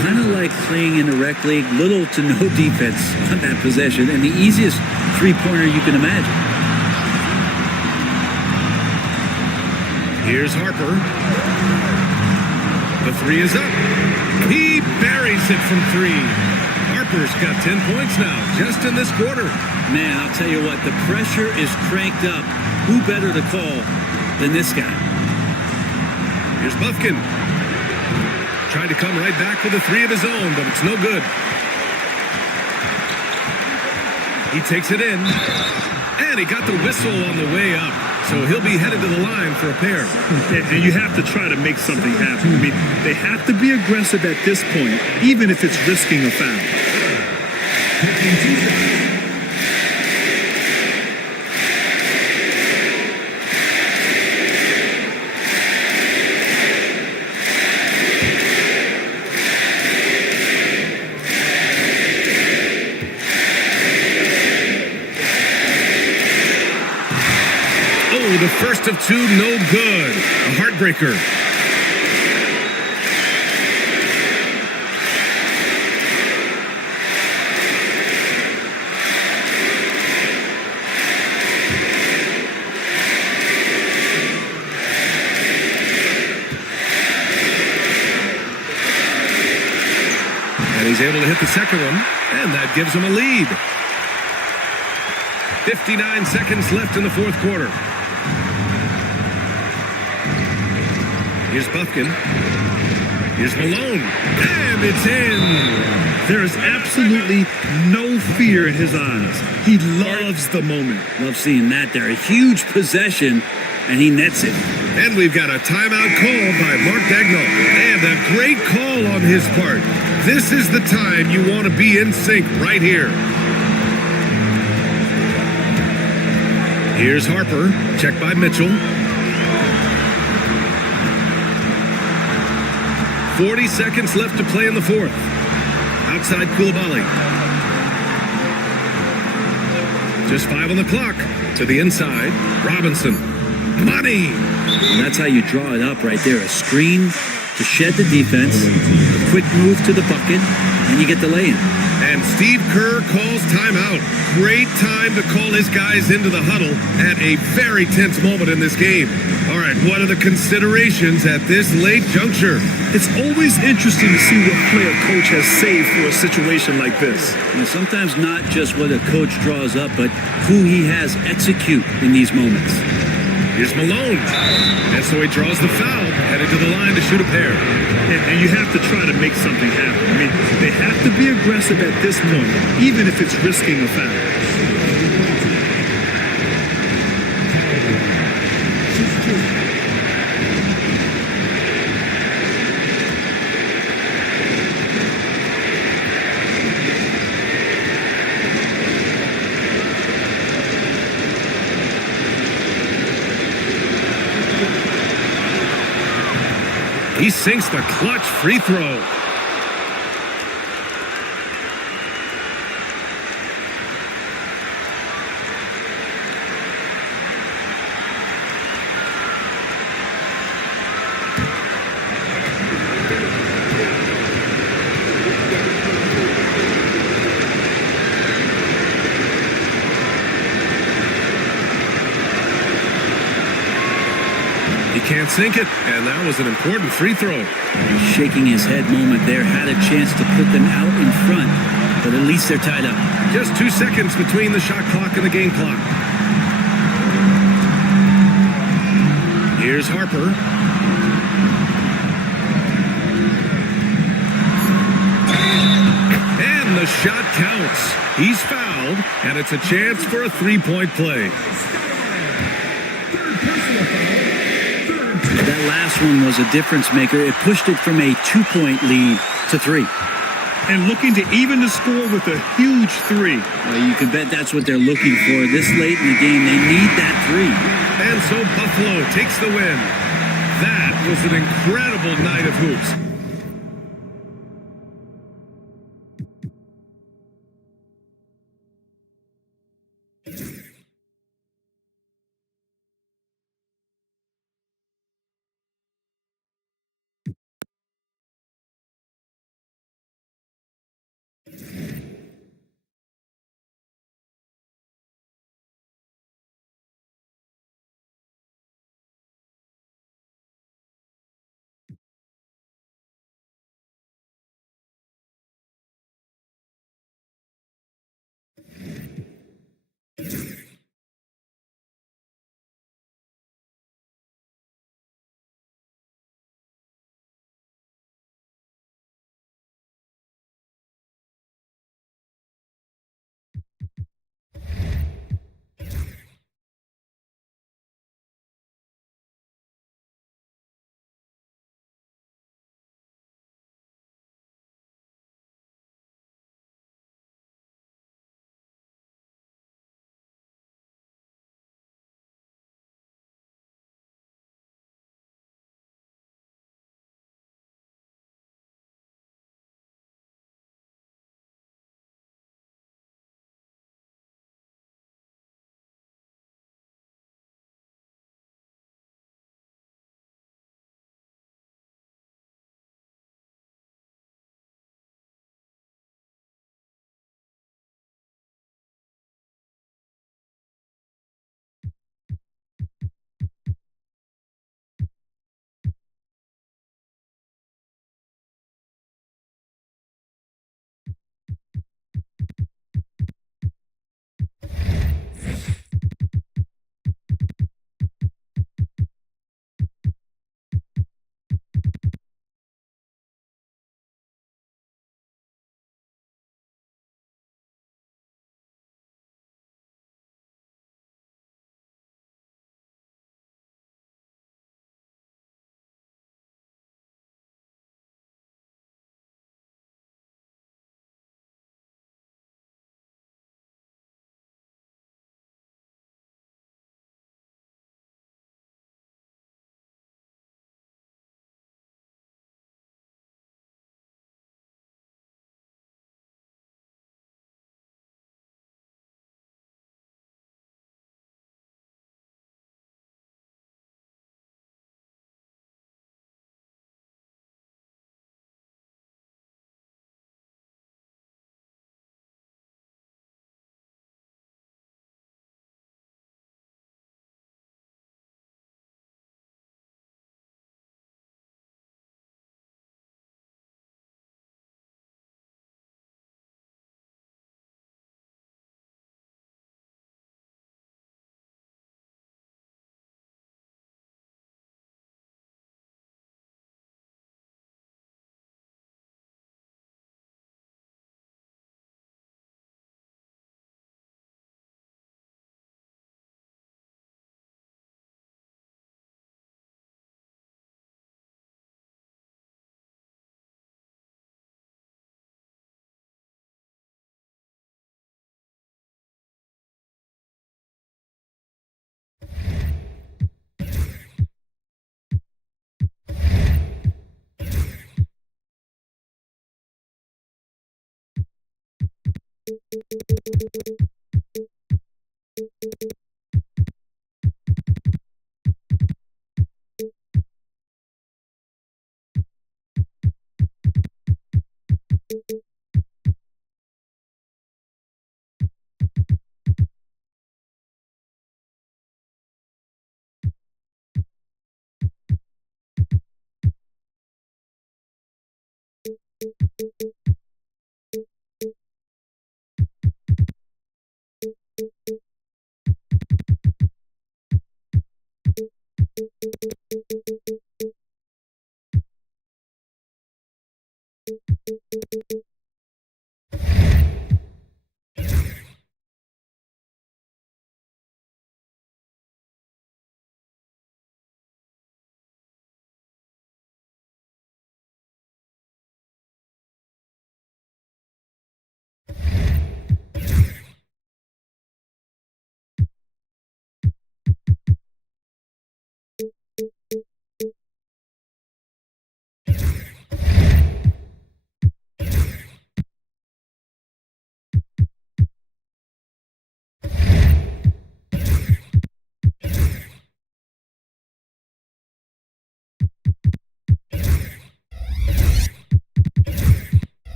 Kind of like playing in a rec league, little to no defense on that possession, and the easiest three-pointer you can imagine. Here's Harper. The three is up. He buries it from 3. Harper's got 10 points now, just in this quarter. Man, I'll tell you what, the pressure is cranked up. Who better to call than this guy? Here's Bufkin. Tried to come right back with a 3 of his own, but it's no good. He takes it in. And he got the whistle on the way up. So he'll be headed to the line for a pair. And you have to try to make something happen. I mean, they have to be aggressive at this point, even if it's risking a foul. Oh, the first of two, no good. A heartbreaker. And he's able to hit the second one, and that gives him a lead. 59 seconds left in the fourth quarter. Here's Buffkin. Here's Malone. And it's in. There is absolutely no fear in his eyes. He loves the moment. Love seeing that there. A huge possession, and he nets it. And we've got a timeout call by Mark Dagnall. And a great call on his part. This is the time you want to be in sync right here. Here's Harper. Checked by Mitchell. 40 seconds left to play in the fourth. Outside Koulibaly. Just 5 on the clock. To the inside. Robinson. Money. And that's how you draw it up right there. A screen to shed the defense, a quick move to the bucket, and you get the lay-in. And Steve Kerr calls timeout. Great time to call his guys into the huddle at a very tense moment in this game. All right, what are the considerations at this late juncture? It's always interesting to see what play a coach has saved for a situation like this. You know, sometimes not just what a coach draws up, but who he has execute in these moments. Here's Malone. And so he draws the foul, headed to the line to shoot a pair. And you have to try to make something happen. I mean, they have to be aggressive at this point, even if it's risking a foul. He sinks the clutch free throw. He can't sink it, and that was an important free throw. Shaking his head moment there, had a chance to put them out in front, but at least they're tied up. Just 2 seconds between the shot clock and the game clock. Here's Harper. And the shot counts. He's fouled, and it's a chance for a three-point play. That last one was a difference maker. It pushed it from a 2-point lead to 3. And looking to even the score with a huge 3. Well, you can bet that's what they're looking for. This late in the game, they need that 3. And so Buffalo takes the win. That was an incredible night of hoops.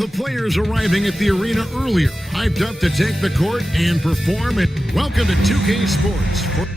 The players arriving at the arena earlier, hyped up to take the court and perform it. Welcome to 2K Sports.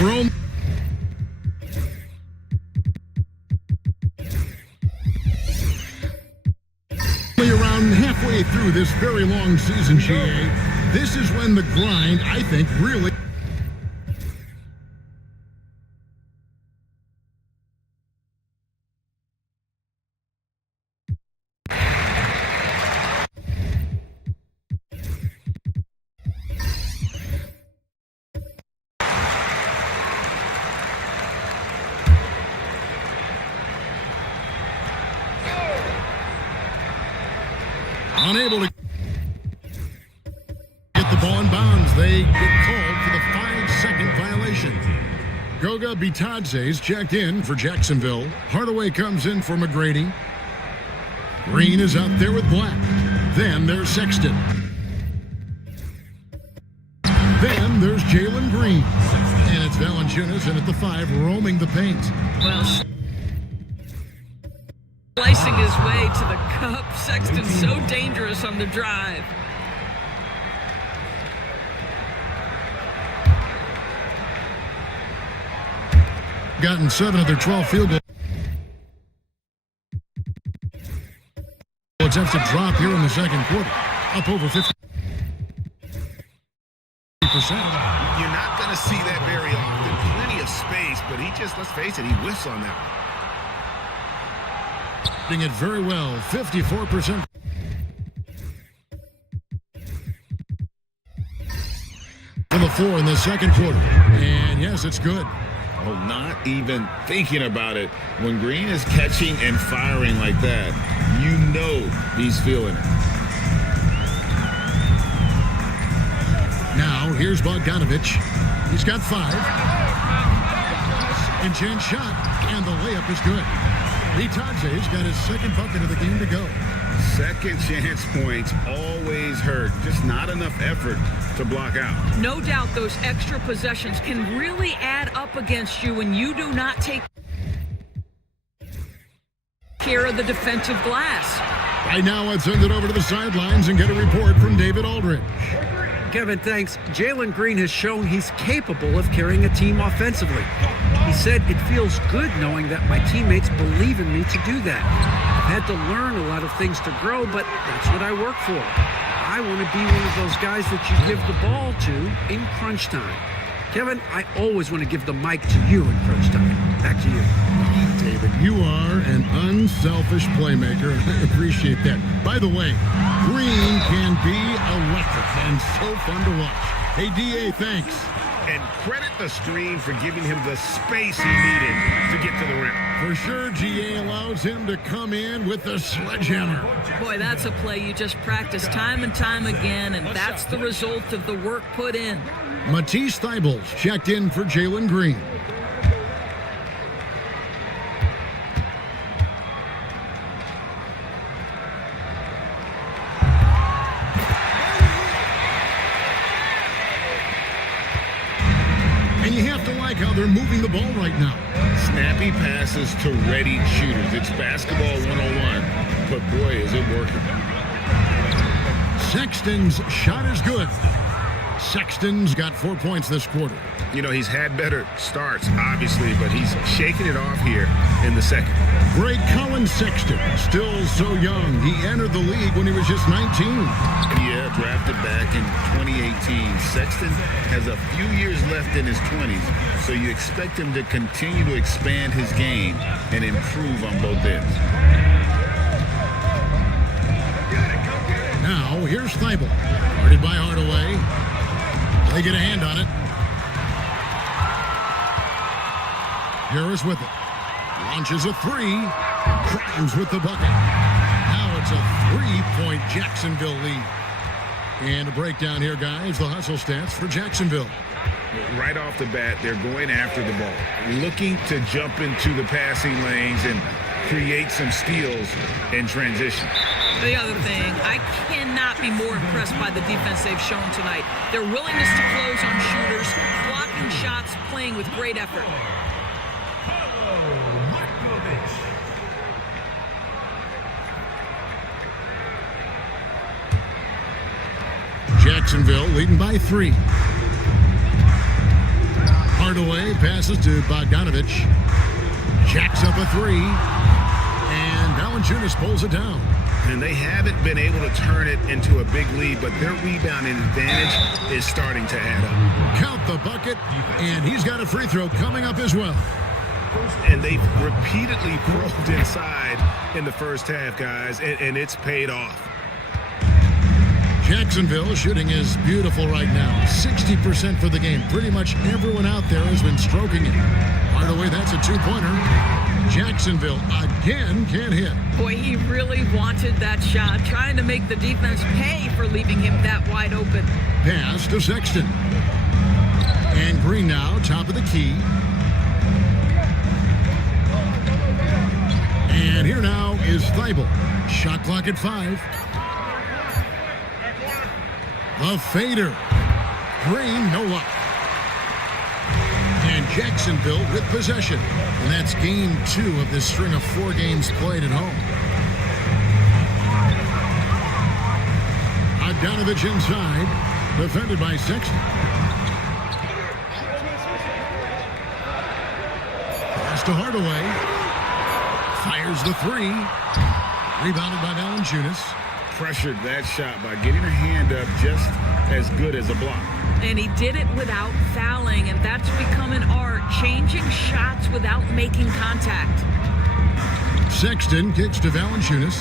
We're only around halfway through this very long season, GA. This is when the grind, I think, really... Unable to get the ball in bounds. They get called for the 5-second violation. Goga Bitadze's checked in for Jacksonville. Hardaway comes in for McGrady. Green is out there with Black. Then there's Sexton. Then there's Jalen Green. And it's Valanciunas in at the 5, roaming the paint. Well, slicing his way to the cup. Sexton's so dangerous on the drive. Gotten 7 of their 12 field goals. Attempts to drop here in the second quarter. Up over 50%. You're not going to see that very often. Plenty of space, but he just, let's face it, he whiffs on that. Doing it very well. 54%. For the 4 in the second quarter. And yes, it's good. Oh, not even thinking about it. When Green is catching and firing like that, you know he's feeling it. Now, here's Bogdanovich. He's got 5. And chance shot, and the layup is good. Bitadze's got his second bucket of the game to go. Second chance points always hurt. Just not enough effort to block out. No doubt those extra possessions can really add up against you when you do not take care of the defensive glass. Right now, let's send it over to the sidelines and get a report from David Aldridge. Kevin, thanks. Jalen Green has shown he's capable of carrying a team offensively. He said, "It feels good knowing that my teammates believe in me to do that. I've had to learn a lot of things to grow, but that's what I work for. I want to be one of those guys that you give the ball to in crunch time." Kevin, I always want to give the mic to you in crunch time. Back to you. David, you are an unselfish playmaker. I appreciate that. By the way, Green can be electric and so fun to watch. Hey, DA, thanks. And credit the screen for giving him the space he needed to get to the rim. For sure, GA allows him to come in with the sledgehammer. Boy, that's a play you just practice time and time again, and that's the result of the work put in. Matisse Thybulle checked in for Jalen Green. And you have to like how they're moving the ball right now. Snappy passes to ready shooters. It's basketball 101, but boy, is it working. Sexton's shot is good. Sexton's got 4 points this quarter. You know, he's had better starts, obviously, but he's shaking it off here in the second. Great Colin Sexton, still so young. He entered the league when he was just 19. Yeah, drafted back in 2018. Sexton has a few years left in his 20s, so you expect him to continue to expand his game and improve on both ends. Now, here's Thybulle. Guarded by Hardaway. They get a hand on it. Harris with it. Launches a 3. Grimes with the bucket. Now it's a 3-point Jacksonville lead. And a breakdown here, guys. The hustle stats for Jacksonville. Right off the bat, they're going after the ball, looking to jump into the passing lanes and create some steals in transition. The other thing, I cannot be more impressed by the defense they've shown tonight. Their willingness to close on shooters, blocking shots, playing with great effort. Jacksonville leading by 3. Hardaway passes to Bogdanovich. Jacks up a three. And Valanciunas pulls it down. And they haven't been able to turn it into a big lead, but their rebounding advantage is starting to add up. Count the bucket, and he's got a free throw coming up as well. And they've repeatedly probed inside in the first half, guys, and it's paid off. Jacksonville shooting is beautiful right now. 60% for the game. Pretty much everyone out there has been stroking it. Hardaway, that's a two-pointer. Jacksonville again can't hit. Boy, he really wanted that shot, trying to make the defense pay for leaving him that wide open. Pass to Sexton. And Green now, top of the key. And here now is Thibault. Shot clock at 5. A fader. Green, no luck. And Jacksonville with possession. And that's game 2 of this string of 4 games played at home. Bogdanovich inside. Defended by Sexton. Pass to Hardaway. Fires the 3. Rebounded by Valanciunas. Pressured that shot by getting a hand up just as good as a block. And he did it without fouling, and that's become an art, changing shots without making contact. Sexton kicks to Valanciunas.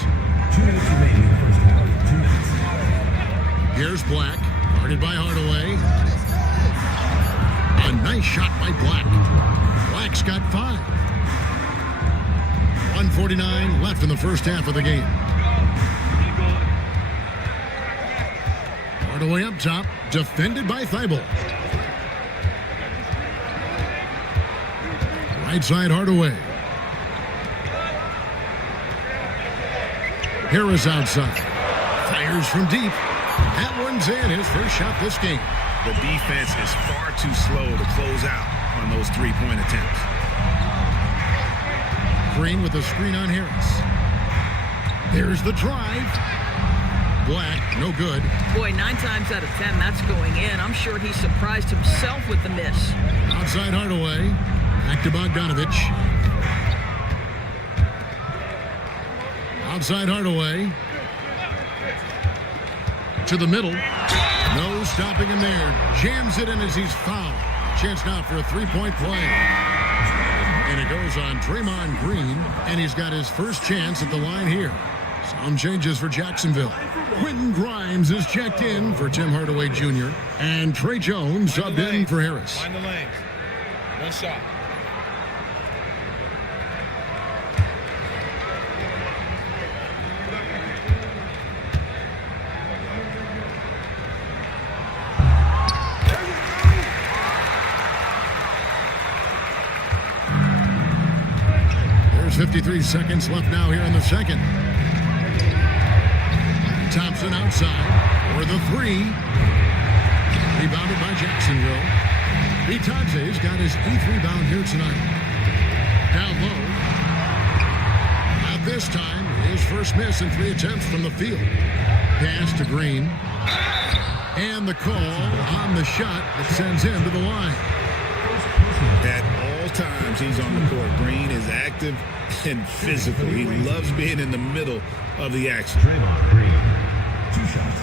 2 minutes remaining in the first half. 2 minutes. Here's Black, guarded by Hardaway. A nice shot by Black. Black's got 5. 1:49 left in the first half of the game. Hardaway up top, defended by Thibault. Right side Hardaway. Harris outside. Fires from deep. That one's in, his first shot this game. The defense is far too slow to close out on those three-point attempts. Green with a screen on Harris. There's the drive. Black, no good. Boy, 9 times out of 10, that's going in. I'm sure he surprised himself with the miss. Outside Hardaway. Back to Bogdanovich. Outside Hardaway. To the middle. No stopping him there. Jams it in as he's fouled. Chance now for a 3-point play. And it goes on Draymond Green, and he's got his first chance at the line here. Some changes for Jacksonville. Quentin Grimes is checked in for Tim Hardaway Jr. And Trey Jones subbed in for Harris. Find the lanes. One shot. There's 53 seconds left now here in the second. Thompson outside for the 3. Rebounded by Jacksonville. Bitadze's got his 8th rebound here tonight. Down low. Not this time. His first miss in 3 attempts from the field. Pass to Green. And the call on the shot that sends him to the line. At all times he's on the court. Green is active and physical. He loves being in the middle of the action. Draymond Green. 2 shots.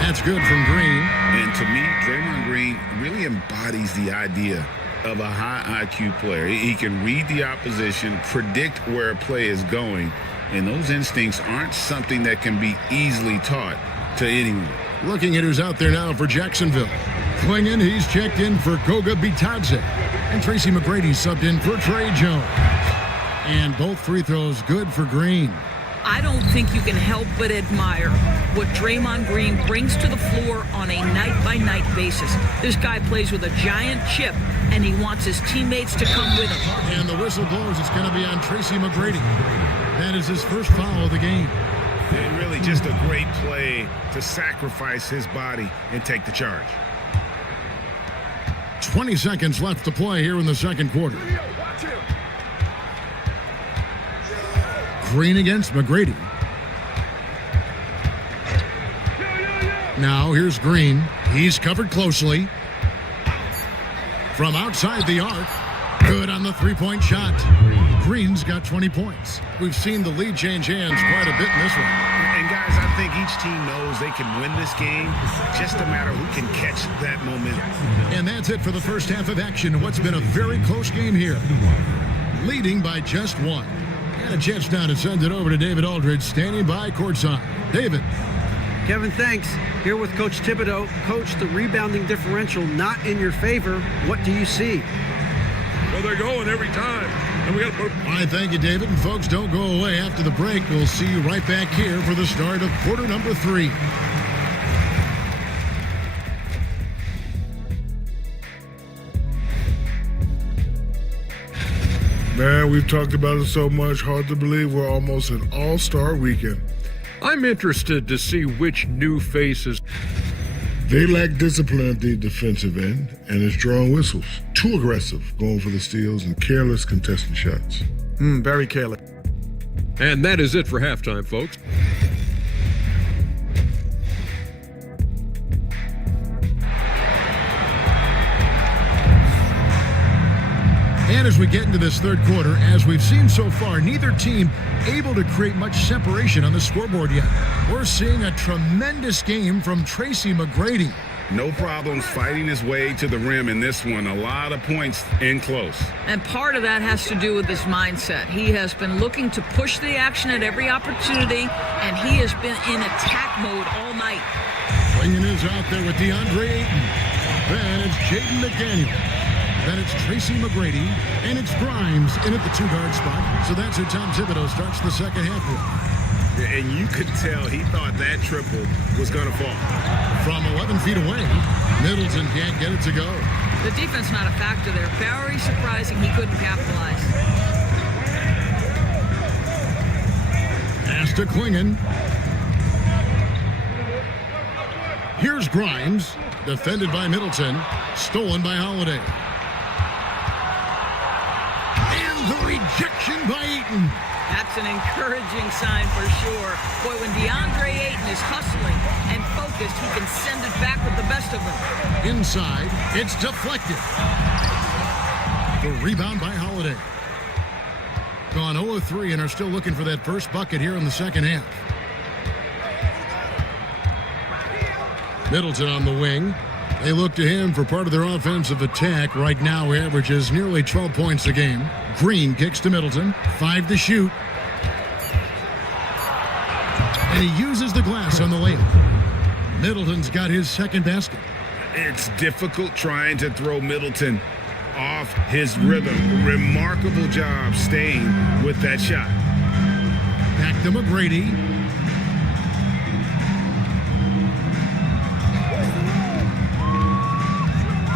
That's good from Green. And to me, Draymond Green really embodies the idea of a high IQ player. He can read the opposition, predict where a play is going, and those instincts aren't something that can be easily taught to anyone. Looking at who's out there now for Jacksonville. Klingon, he's checked in for Goga Bitadze. And Tracy McGrady subbed in for Trey Jones. And both free throws good for Green. I don't think you can help but admire what Draymond Green brings to the floor on a night-by-night basis. This guy plays with a giant chip, and he wants his teammates to come with him. And the whistle blows. It's going to be on Tracy McGrady. That is his first foul of the game. And really just a great play to sacrifice his body and take the charge. 20 seconds left to play here in the second quarter. Green against McGrady. Now here's Green. He's covered closely. From outside the arc. Good on the three-point shot. Green's got 20 points. We've seen the lead change hands quite a bit in this one. And guys, I think each team knows they can win this game. Just a matter who can catch that momentum. And that's it for the first half of action. What's been a very close game here. Leading by just one. And a chance now to send it over to David Aldridge, standing by courtside. David. Kevin, thanks. Here with Coach Thibodeau. Coach, the rebounding differential not in your favor. What do you see? Well, they're going every time. And we got to put. All right, thank you, David. And folks, don't go away. After the break, we'll see you right back here for the start of quarter number 3. Man, we've talked about it so much. Hard to believe we're almost an all-star weekend. I'm interested to see which new faces. They lack discipline at the defensive end, and it's drawing whistles. Too aggressive, going for the steals, and careless contesting shots. Very careless. And that is it for halftime, folks. And as we get into this third quarter, as we've seen so far, neither team able to create much separation on the scoreboard yet. We're seeing a tremendous game from Tracy McGrady. No problems fighting his way to the rim in this one. A lot of points in close. And part of that has to do with his mindset. He has been looking to push the action at every opportunity, and he has been in attack mode all night. Swinging is out there with DeAndre Ayton. Then it's Jaden McDaniel. Then it's Tracy McGrady, and it's Grimes in at the 2-guard spot. So that's who Tom Thibodeau starts the second half with. And you could tell he thought that triple was going to fall. From 11 feet away, Middleton can't get it to go. The defense not a factor there. Very surprising he couldn't capitalize. Pass to Klingon. Here's Grimes, defended by Middleton, stolen by Holiday. The rejection by Ayton. That's an encouraging sign for sure. Boy, when DeAndre Ayton is hustling and focused, he can send it back with the best of them. Inside, it's deflected. The rebound by Holiday. Gone 0 of 3 and are still looking for that first bucket here in the second half. Middleton on the wing. They look to him for part of their offensive attack. Right now, he averages nearly 12 points a game. Green kicks to Middleton. 5 to shoot. And he uses the glass on the layup. Middleton's got his second basket. It's difficult trying to throw Middleton off his rhythm. Remarkable job staying with that shot. Back to McGrady.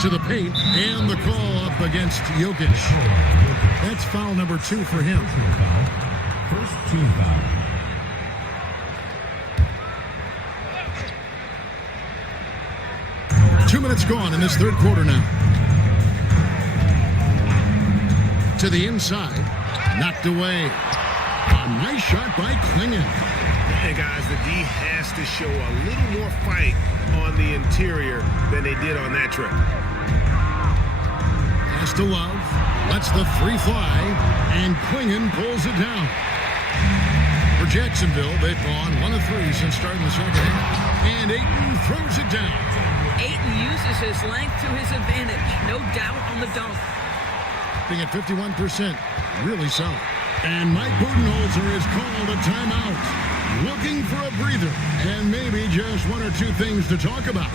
To the paint, and the call up against Jokic. That's foul number 2 for him. First team foul. Two minutes gone in this third quarter now. To the inside, knocked away. A nice shot by Klingon. Hey guys, the D has to show a little more fight on the interior than they did on that trip. Pass to Love, lets the 3 fly, and Klingon pulls it down. For Jacksonville, they've gone 1 of 3 since starting the second half. And Ayton throws it down. Ayton uses his length to his advantage. No doubt on the dunk. Being at 51%, really solid. And Mike Budenholzer has called a timeout. Looking for a breather and maybe just 1 or 2 things to talk about.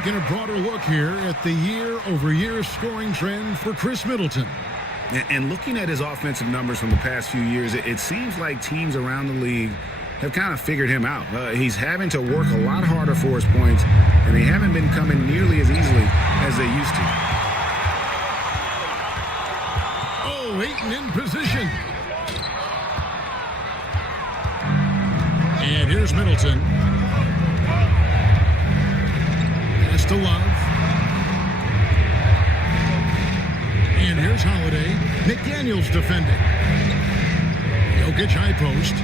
taking a broader look here at the year-over-year scoring trend for Chris Middleton. And looking at his offensive numbers from the past few years, it seems like teams around the league have kind of figured him out. He's having to work a lot harder for his points, and they haven't been coming nearly as easily as they used to. Oh, Ayton in position. And here's Middleton. Pass to Love. And here's Holiday. McDaniels defending. Jokic high post.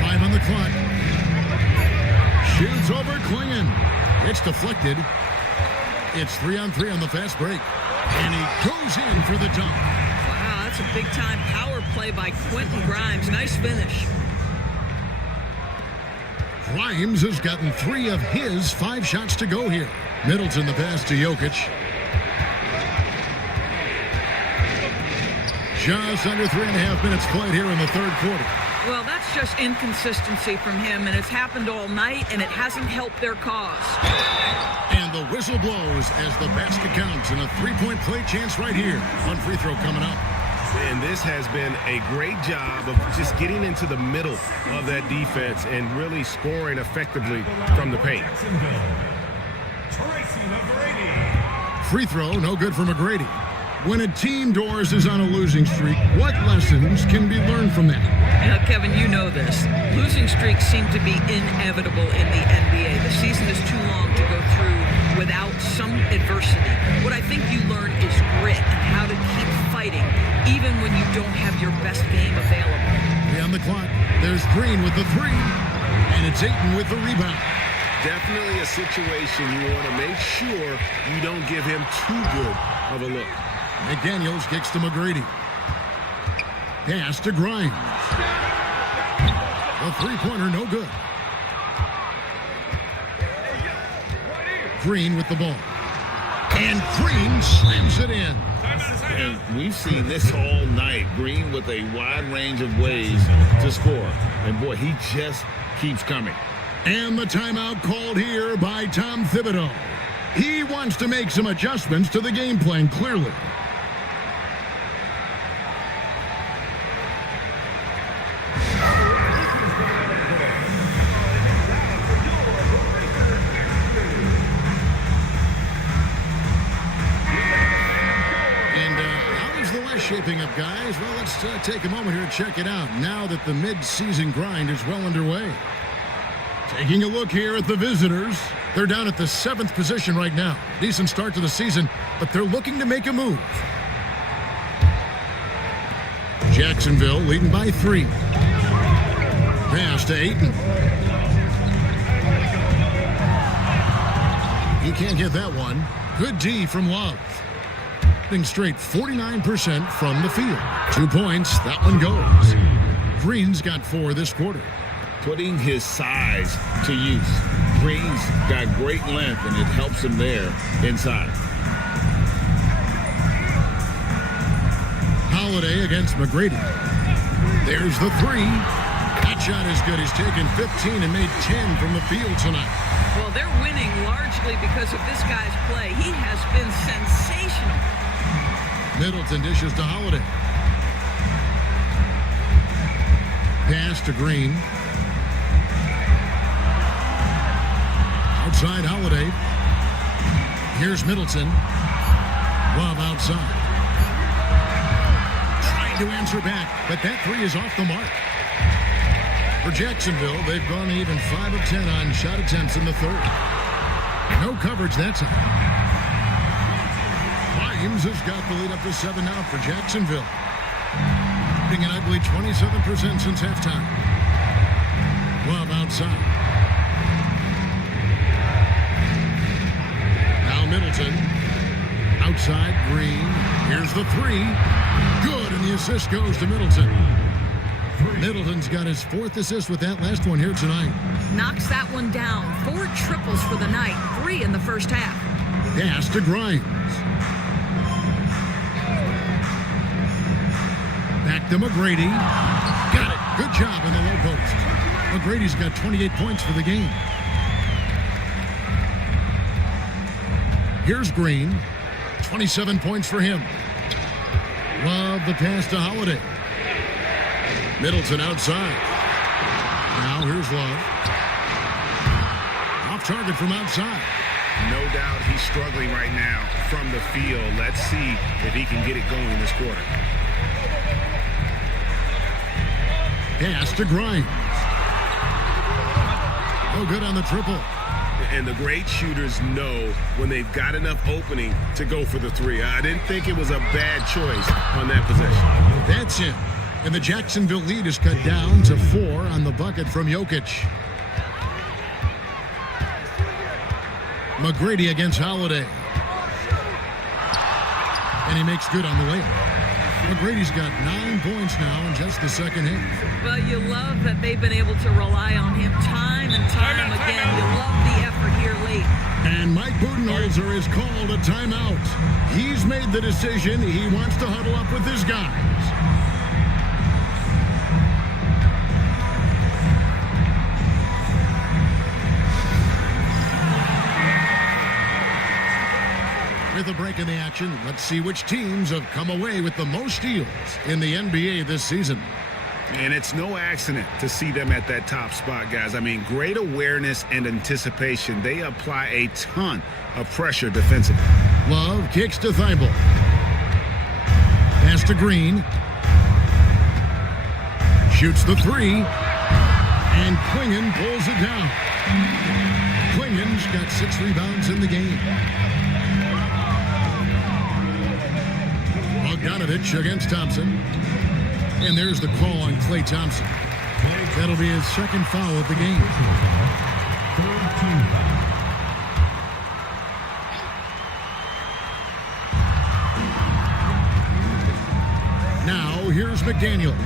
5 on the clock. Shoots over Klingon. It's deflected. It's 3-on-3 on the fast break. And he goes in for the dunk. Wow, that's a big-time power play by Quentin Grimes. Nice finish. Grimes has gotten 3 of his 5 shots to go here. Middleton the pass to Jokic. Just under 3.5 minutes played here in the third quarter. Well, that's just inconsistency from him, and it's happened all night, and it hasn't helped their cause. And the whistle blows as the basket counts, and a 3-point play chance right here. One free throw coming up. And this has been a great job of just getting into the middle of that defense and really scoring effectively from the paint. Free throw, no good for McGrady. When a team, Doors, is on a losing streak, what lessons can be learned from that? Now, Kevin, you know this. Losing streaks seem to be inevitable in the NBA. The season is too long to go through without some adversity. What I think you learn is grit and how to keep fighting, even when you don't have your best game available. On the clock, there's Green with the 3, and it's Ayton with the rebound. Definitely a situation you want to make sure you don't give him too good of a look. McDaniels kicks to McGrady. Pass to Grimes. The three-pointer, no good. Green with the ball. And Green slams it in. And we've seen this all night. Green with a wide range of ways to score. And boy, he just keeps coming. And the timeout called here by Tom Thibodeau. He wants to make some adjustments to the game plan, clearly. Shaping up, guys. Well, let's take a moment here and check it out now that the mid-season grind is well underway. Taking a look here at the visitors. They're down at the 7th position right now. Decent start to the season, but they're looking to make a move. Jacksonville leading by 3. Pass to Ayton. He can't get that one. Good D from Love. Straight 49% from the field. 2 points, that one goes. Green's got 4 this quarter. Putting his size to use. Green's got great length, and it helps him there inside. Holiday against McGrady. There's the 3. That shot is good. He's taken 15 and made 10 from the field tonight. Well, they're winning largely because of this guy's play. He has been sensational. Middleton dishes to Holiday. Pass to Green. Outside Holiday. Here's Middleton. Love outside. Trying to answer back, but that 3 is off the mark. For Jacksonville, they've gone even 5 of 10 on shot attempts in the third. No coverage that time. Grimes has got the lead up to 7 now for Jacksonville. Putting an ugly 27% since halftime. Love outside. Now Middleton. Outside, Green. Here's the 3. Good, and the assist goes to Middleton. Middleton's got his 4th assist with that last one here tonight. Knocks that one down. 4 triples for the night. 3 in the first half. Pass to Grimes. Back to McGrady. Got it. Good job in the low post. McGrady's got 28 points for the game. Here's Green. 27 points for him. Love the pass to Holiday. Middleton outside. Now here's Love. Off target from outside. No doubt he's struggling right now from the field. Let's see if he can get it going this quarter. Pass to Grimes. No good on the triple. And the great shooters know when they've got enough opening to go for the three. I didn't think it was a bad choice on that possession. That's it. And the Jacksonville lead is cut down to 4 on the bucket from Jokic. McGrady against Holiday. And he makes good on the layup. McGrady's got 9 points now in just the second half. Well, you love that they've been able to rely on him time and time again. You love the effort here late. And Mike Budenholzer has called a timeout. He's made the decision. He wants to huddle up with his guys. With a break in the action, let's see which teams have come away with the most steals in the NBA this season. And it's no accident to see them at that top spot, guys. I mean, great awareness and anticipation. They apply a ton of pressure defensively. Love kicks to Thibault. Pass to Green. Shoots the three. And Klingon pulls it down. Klingon's got 6 rebounds in the game. Bogdanovich against Thompson. And there's the call on Klay Thompson. That'll be his second foul of the game. Now, here's McDaniels.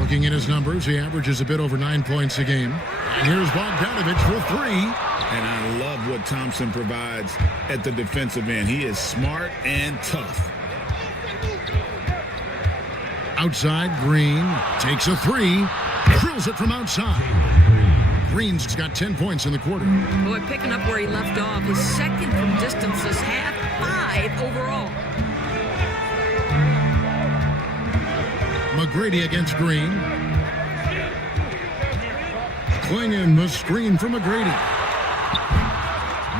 Looking at his numbers, he averages a bit over 9 points a game. And here's Bogdanovich for 3. And I love what Thompson provides at the defensive end. He is smart and tough. Outside, Green takes a 3, drills it from outside. Green's got 10 points in the quarter. Boy, picking up where he left off. His second from distance this half, 5 overall. McGrady against Green. Klingon the screen from McGrady.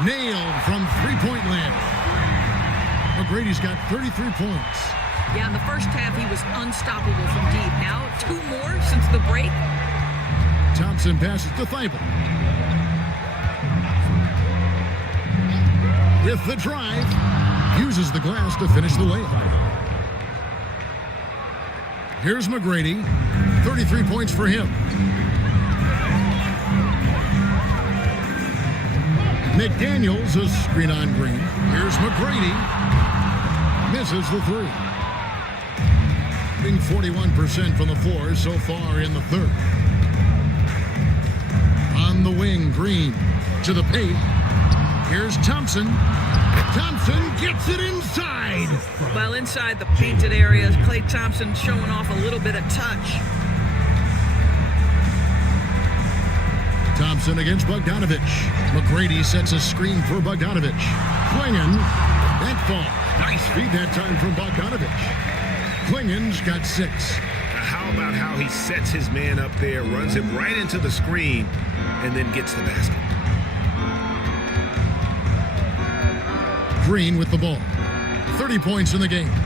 Nailed from three-point land. McGrady's got 33 points. Yeah, in the first half, he was unstoppable from deep. Now, 2 more since the break. Thompson passes to Thibault. With the drive, uses the glass to finish the layup. Here's McGrady, 33 points for him. McDaniels a screen on Green. Here's McGrady, misses the 3. 41% from the floor so far in the third. On the wing, Green to the paint. Here's Thompson. Thompson gets it inside. Well, inside the painted areas, Klay Thompson showing off a little bit of touch. Thompson against Bogdanovich. McGrady sets a screen for Bogdanovich. Klingon, that fall. Nice feed that time from Bogdanovich. Klingon's got 6. How about how he sets his man up there, runs him right into the screen, and then gets the basket. Green with the ball. 30 points in the game. Got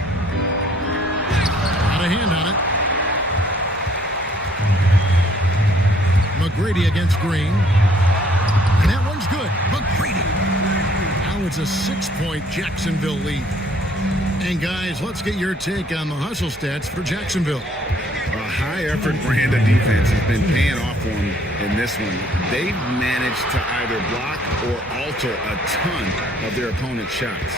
a hand on it. McGrady against Green. And that one's good. McGrady. Now it's a 6-point Jacksonville lead. And guys, let's get your take on the hustle stats for Jacksonville. A high-effort brand of defense has been paying off for them in this one. They've managed to either block or alter a ton of their opponent's shots.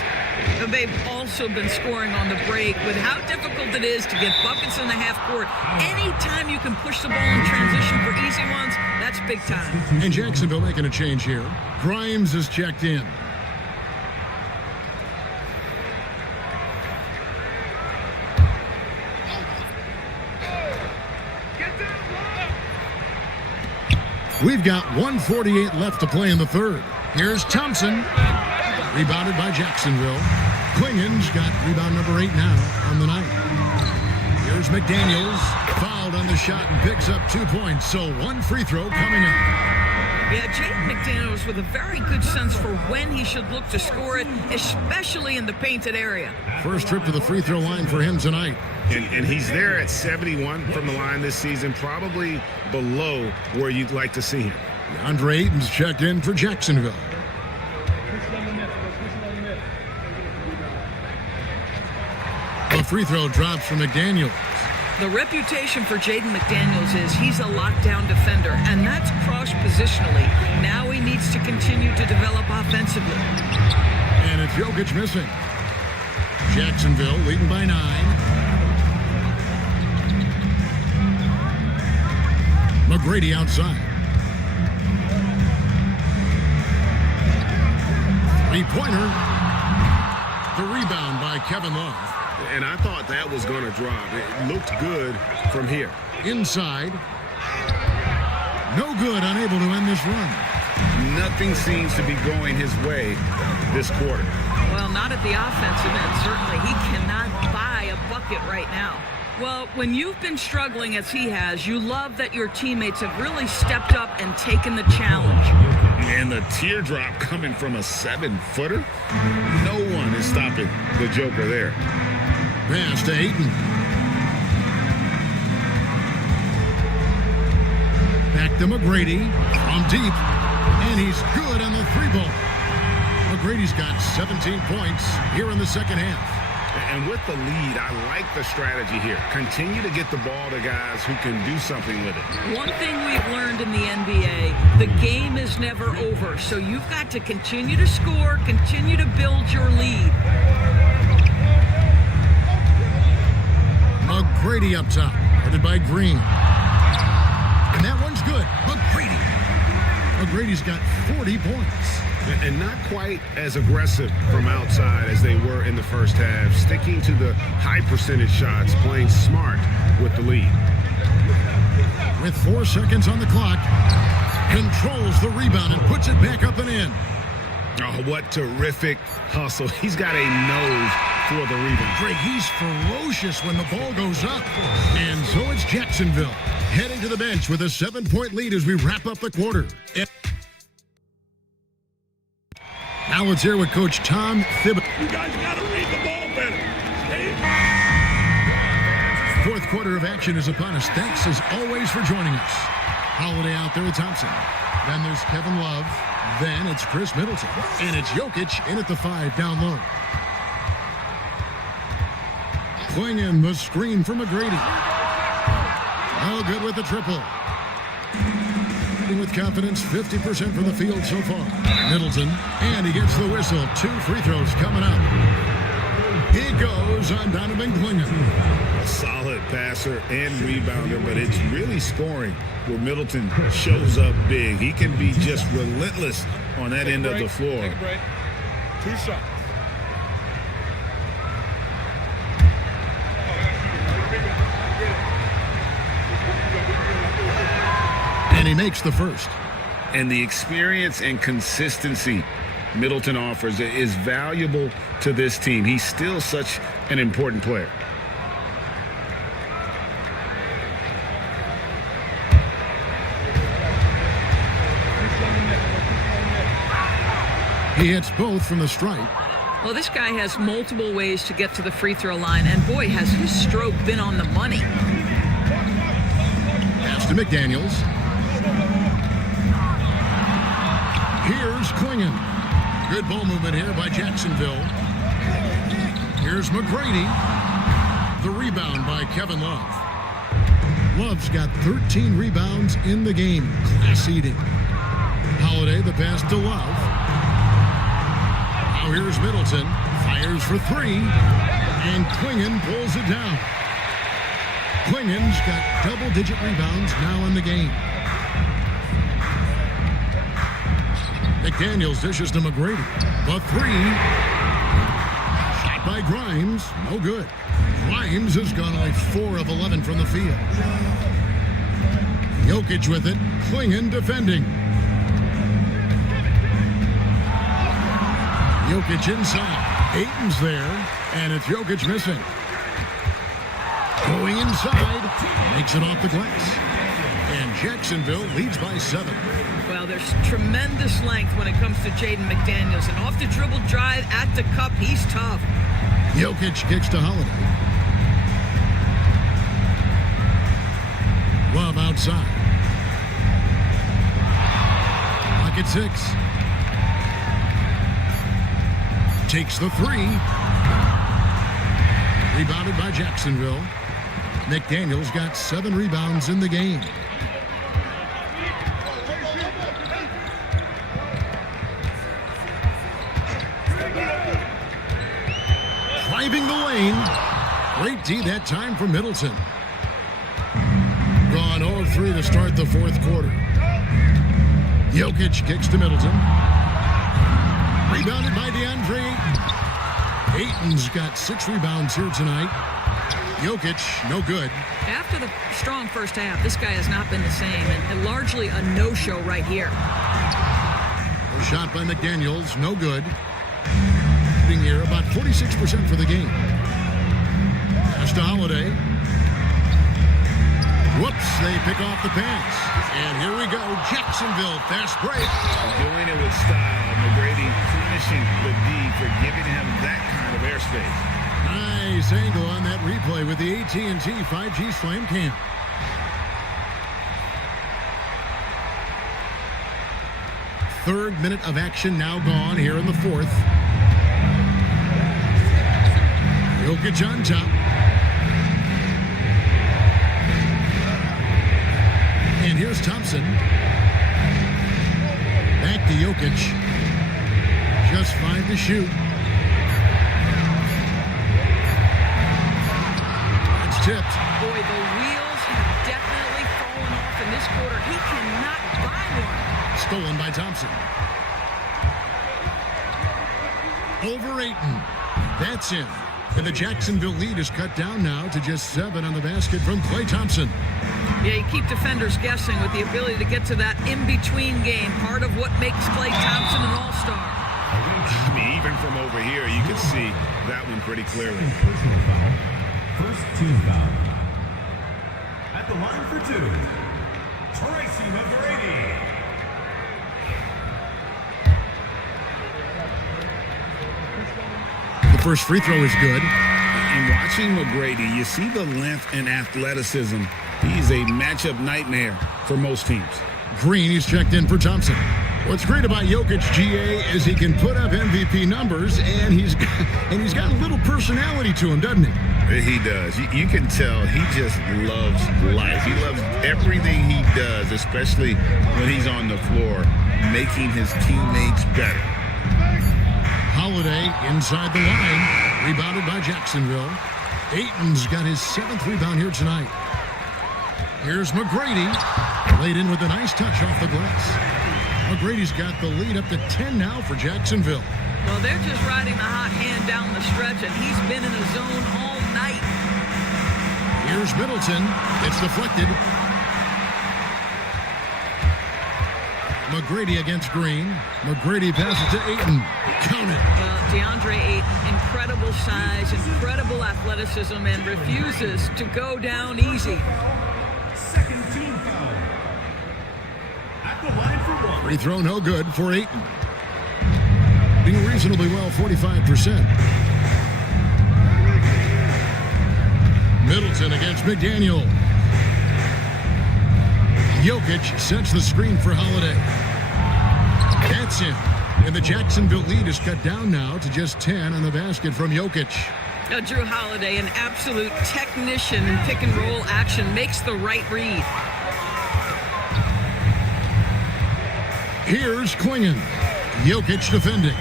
They've also been scoring on the break with how difficult it is to get buckets in the half court. Anytime you can push the ball in transition for easy ones, that's big time. And Jacksonville making a change here. Grimes is checked in. We've got 1:48 left to play in the third. Here's Thompson. Rebounded by Jacksonville. Klingen's got rebound number 8 now on the night. Here's McDaniels, fouled on the shot and picks up 2 points. So 1 free throw coming up. Yeah, Jaden McDaniels with a very good sense for when he should look to score it, especially in the painted area. First trip to the free throw line for him tonight. And he's there at 71 from the line this season, probably below where you'd like to see him. DeAndre Ayton's checked in for Jacksonville. The free throw drops for McDaniels. The reputation for Jaden McDaniels is he's a lockdown defender, and that's cross-positionally. Now he needs to continue to develop offensively. And it's Jokic missing. Jacksonville leading by 9. McGrady outside. 3-pointer. The rebound by Kevin Love. And I thought that was going to drop. It looked good from here. Inside. No good, unable to end this run. Nothing seems to be going his way this quarter. Well, not at the offensive end, certainly. He cannot buy a bucket right now. Well, when you've been struggling as he has, you love that your teammates have really stepped up and taken the challenge. And the teardrop coming from a 7-footer? No one is stopping the Joker there. Pass to Ayton. Back to McGrady from deep. And he's good on the 3-ball. McGrady's got 17 points here in the second half. And with the lead, I like the strategy here. Continue to get the ball to guys who can do something with it. One thing we've learned in the NBA, the game is never over. So you've got to continue to score, continue to build your lead. McGrady up top, headed by Green. And that one's good. McGrady. McGrady's got 40 points. And not quite as aggressive from outside as they were in the first half. Sticking to the high percentage shots, playing smart with the lead. With 4 seconds on the clock, controls the rebound and puts it back up and in. Oh, what terrific hustle. He's got a nose for the rebound. Greg, he's ferocious when the ball goes up. And so it's Jacksonville heading to the bench with a 7-point lead as we wrap up the quarter. Now let's hear what Coach Tom Thibodeau. You guys got to read the ball better. Fourth quarter of action is upon us. Thanks as always for joining us. Holiday out there with Thompson. Then there's Kevin Love. Then it's Chris Middleton. And it's Jokic in at the 5 down low. Klingen the screen for McGrady. Oh, good with the triple. With confidence, 50% from the field so far. Middleton, and he gets the whistle. 2 free throws coming up. He goes on Donovan Klingen. A solid passer and rebounder, but it's really scoring where Middleton shows up big. He can be just relentless on that end of the floor. Take a break. 2 shots. And he makes the first. And the experience and consistency Middleton offers is valuable to this team. He's still such an important player. He hits both from the stripe. Well, this guy has multiple ways to get to the free throw line, and boy, has his stroke been on the money. Pass to McDaniels. Here's Klingen. Good ball movement here by Jacksonville. Here's McGrady. The rebound by Kevin Love. Love's got 13 rebounds in the game. Class eating. Holiday, the pass to Love. Now here's Middleton. Fires for 3. And Klingen pulls it down. Klingen's got double-digit rebounds now in the game. McDaniels dishes to McGrady. The 3. Shot by Grimes. No good. Grimes has gone only 4 of 11 from the field. Jokic with it. Klingen defending. Jokic inside. Ayton's there, and it's Jokic missing. Going inside, makes it off the glass. And Jacksonville leads by 7. Well, there's tremendous length when it comes to Jaden McDaniels. An off-the-dribble drive at the cup, he's tough. Jokic kicks to Holiday. Love outside. Lock at 6. Takes the 3. Rebounded by Jacksonville. McDaniels got 7 rebounds in the game. Driving the lane. Great D that time for Middleton. Gone 0 of 3 to start the 4th quarter. Jokic kicks to Middleton. Rebounded by DeAndre Ayton. Ayton's got 6 rebounds here tonight. Jokic, no good. After the strong first half, this guy has not been the same, and largely a no-show right here. A shot by McDaniels, no good. Shooting here about 46% for the game. Pass to Holiday. Whoops, they pick off the pass. And here we go, Jacksonville, fast break. Doing it with style. McGrady punishing the D for giving him that kind of airspace. Nice angle on that replay with the AT&T 5G Slam Cam. Third minute of action now gone here in the 4th. Jokic on top. And here's Thompson. Back to Jokic. Just 5 to shoot. That's tipped. Boy, the wheels have definitely fallen off in this quarter. He cannot buy one. Stolen by Thompson. Over Ayton. That's in. And the Jacksonville lead is cut down now to just 7 on the basket from Klay Thompson. Yeah, you keep defenders guessing with the ability to get to that in-between game. Part of what makes Klay Thompson an all-star. I mean, even from over here, you can see that one pretty clearly. Personal foul. First team foul. At the line for 2, Tracy McGrady. The first free throw is good. And watching McGrady, you see the length and athleticism. He's a matchup nightmare for most teams. Green, he's checked in for Thompson. What's great about Jokic, GA, is he can put up MVP numbers, and he's got a little personality to him, doesn't he? He does. You can tell he just loves life. He loves everything he does, especially when he's on the floor, making his teammates better. Holiday inside the line, rebounded by Jacksonville. Ayton's got his 7th rebound here tonight. Here's McGrady, laid in with a nice touch off the glass. McGrady's got the lead up to 10 now for Jacksonville. Well, they're just riding the hot hand down the stretch, and he's been in a zone all night. Here's Middleton. It's deflected. McGrady against Green. McGrady passes to Ayton. Count it. Well, DeAndre Ayton, incredible size, incredible athleticism, and refuses to go down easy. Second team foul. At the line for 1. Free throw no good for Ayton. Doing reasonably well, 45%. Middleton against McDaniel. Jokic sets the screen for Holiday. That's in. And the Jacksonville lead is cut down now to just 10 on the basket from Jokic. Now, Drew Holiday, an absolute technician in pick and roll action, makes the right read. Here's Klingon. Jokic defending.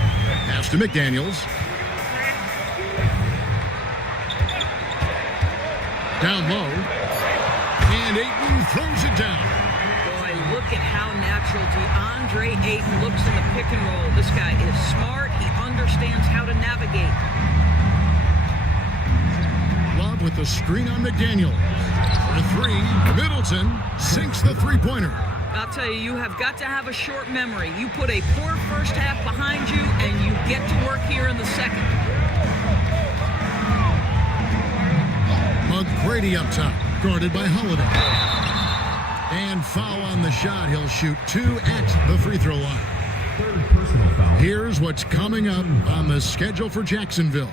Pass to McDaniels. Down low. And Ayton throws it down. Boy, look at how natural DeAndre Ayton looks in the pick and roll. This guy is smart. He understands how to navigate. Love with the screen on McDaniel. For 3, Middleton sinks the three-pointer. I'll tell you, you have got to have a short memory. You put a poor first half behind you, and you get to work here in the second. McGrady up top, guarded by Holiday. And foul on the shot. He'll shoot 2 at the free throw line. Third personal foul. Here's what's coming up on the schedule for Jacksonville.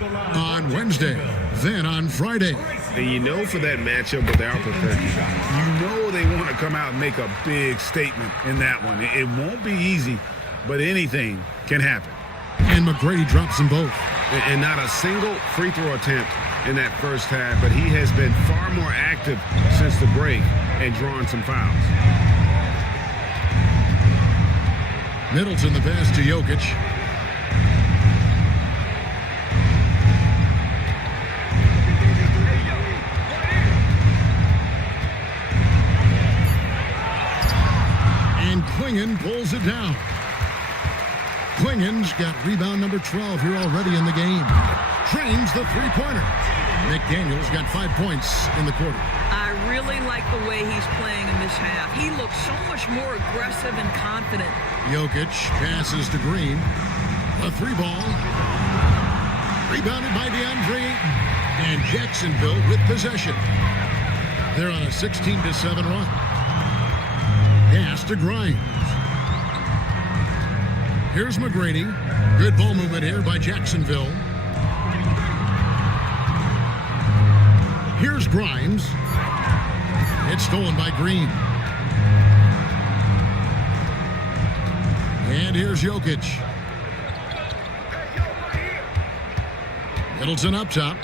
On Wednesday, then on Friday. And you know, for that matchup with Albuquerque, you know they want to come out and make a big statement in that one. It won't be easy, but anything can happen. And McGrady drops them both. And not a single free throw attempt in that first half, but he has been far more active since the break and drawn some fouls. Middleton the pass to Jokic. And Klingon pulls it down. Klingon's got rebound number 12 here already in the game. Trains the three-pointer. McDaniels got 5 points in the quarter. I really like the way he's playing in this half. He looks so much more aggressive and confident. Jokic passes to Green. A 3-ball. Rebounded by DeAndre Ayton. And Jacksonville with possession. They're on a 16-7 run. Pass to Grimes. Here's McGrady. Good ball movement here by Jacksonville. Here's Grimes. It's stolen by Green. And here's Jokic. Middleton up top.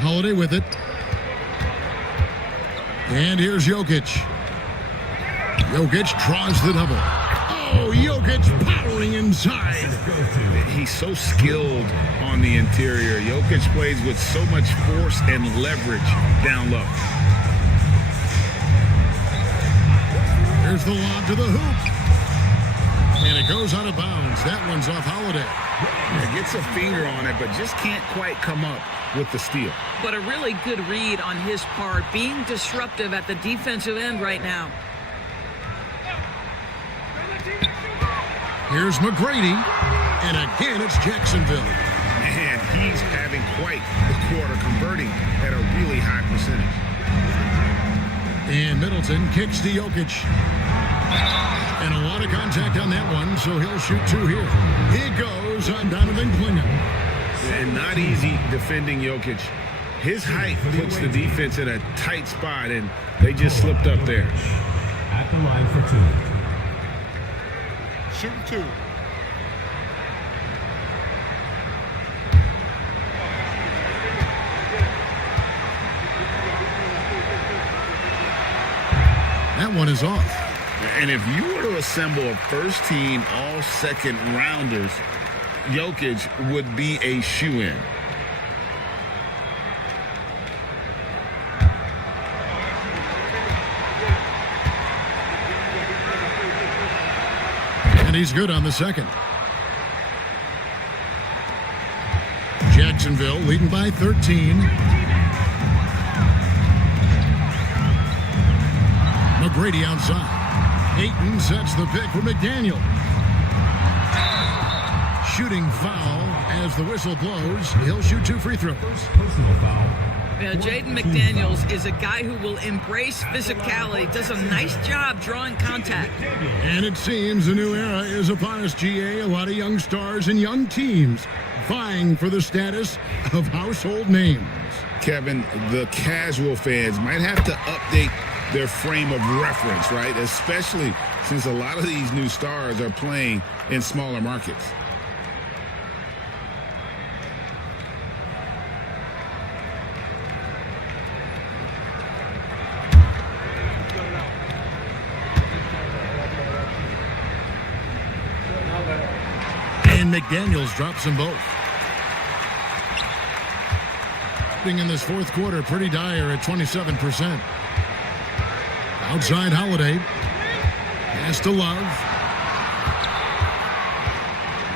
Holiday with it. And here's Jokic. Jokic draws the double. Oh, Jokic powering inside. He's so skilled on the interior. Jokic plays with so much force and leverage down low. Here's the lob to the hoop. And it goes out of bounds. That one's off Holiday. Yeah, gets a finger on it, but just can't quite come up with the steal. But a really good read on his part, being disruptive at the defensive end right now. Here's McGrady, and again it's Jacksonville. Man, he's having quite the quarter, converting at a really high percentage. And Middleton kicks to Jokic. And a lot of contact on that one, so he'll shoot 2 here. He goes on Donovan Klingon. And not easy defending Jokic. His height puts the defense in a tight spot, and they just slipped up there. At the line for 2. Shoot 2. That one is off. And if you were to assemble a first team all second rounders, Jokic would be a shoo-in. And he's good on the second. Jacksonville leading by 13. McGrady outside. Ayton sets the pick for McDaniel. Shooting foul as the whistle blows. He'll shoot 2 free throws. Personal foul. Yeah, Jaden McDaniels is a guy who will embrace physicality, does a nice job drawing contact. And it seems a new era is upon us, GA. A lot of young stars and young teams vying for the status of household names. Kevin, the casual fans might have to update their frame of reference, right? Especially since a lot of these new stars are playing in smaller markets. And McDaniels drops them both. In this fourth quarter, pretty dire at 27%. Outside Holiday. Pass to Love.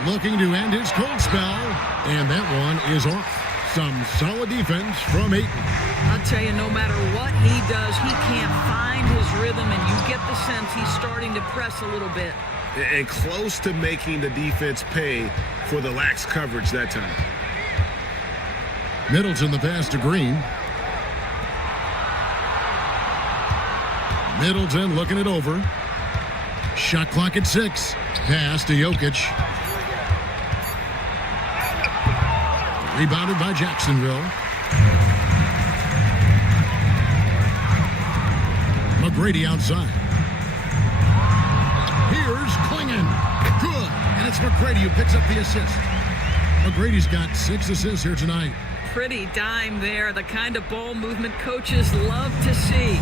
Looking to end his cold spell. And that one is off. Some solid defense from Ayton. I'll tell you, no matter what he does, he can't find his rhythm, and you get the sense he's starting to press a little bit. And close to making the defense pay for the lax coverage that time. Middleton the pass to Green. Middleton looking it over. Shot clock at 6. Pass to Jokic. Rebounded by Jacksonville. McGrady outside. Here's Klingon. Good. And it's McGrady who picks up the assist. McGrady's got 6 assists here tonight. Pretty dime there, the kind of ball movement coaches love to see.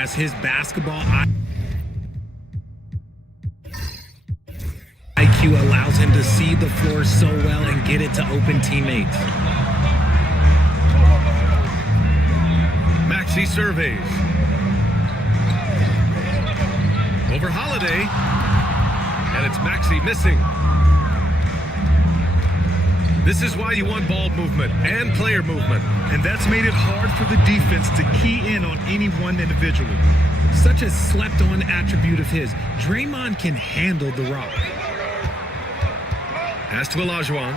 as his basketball IQ allows him to see the floor so well and get it to open teammates. Maxey surveys. Over Holiday. And it's Maxey missing. This is why you want ball movement and player movement. And that's made it hard for the defense to key in on any one individual. Such a slept-on attribute of his. Draymond can handle the rock. Pass to Olajuwon.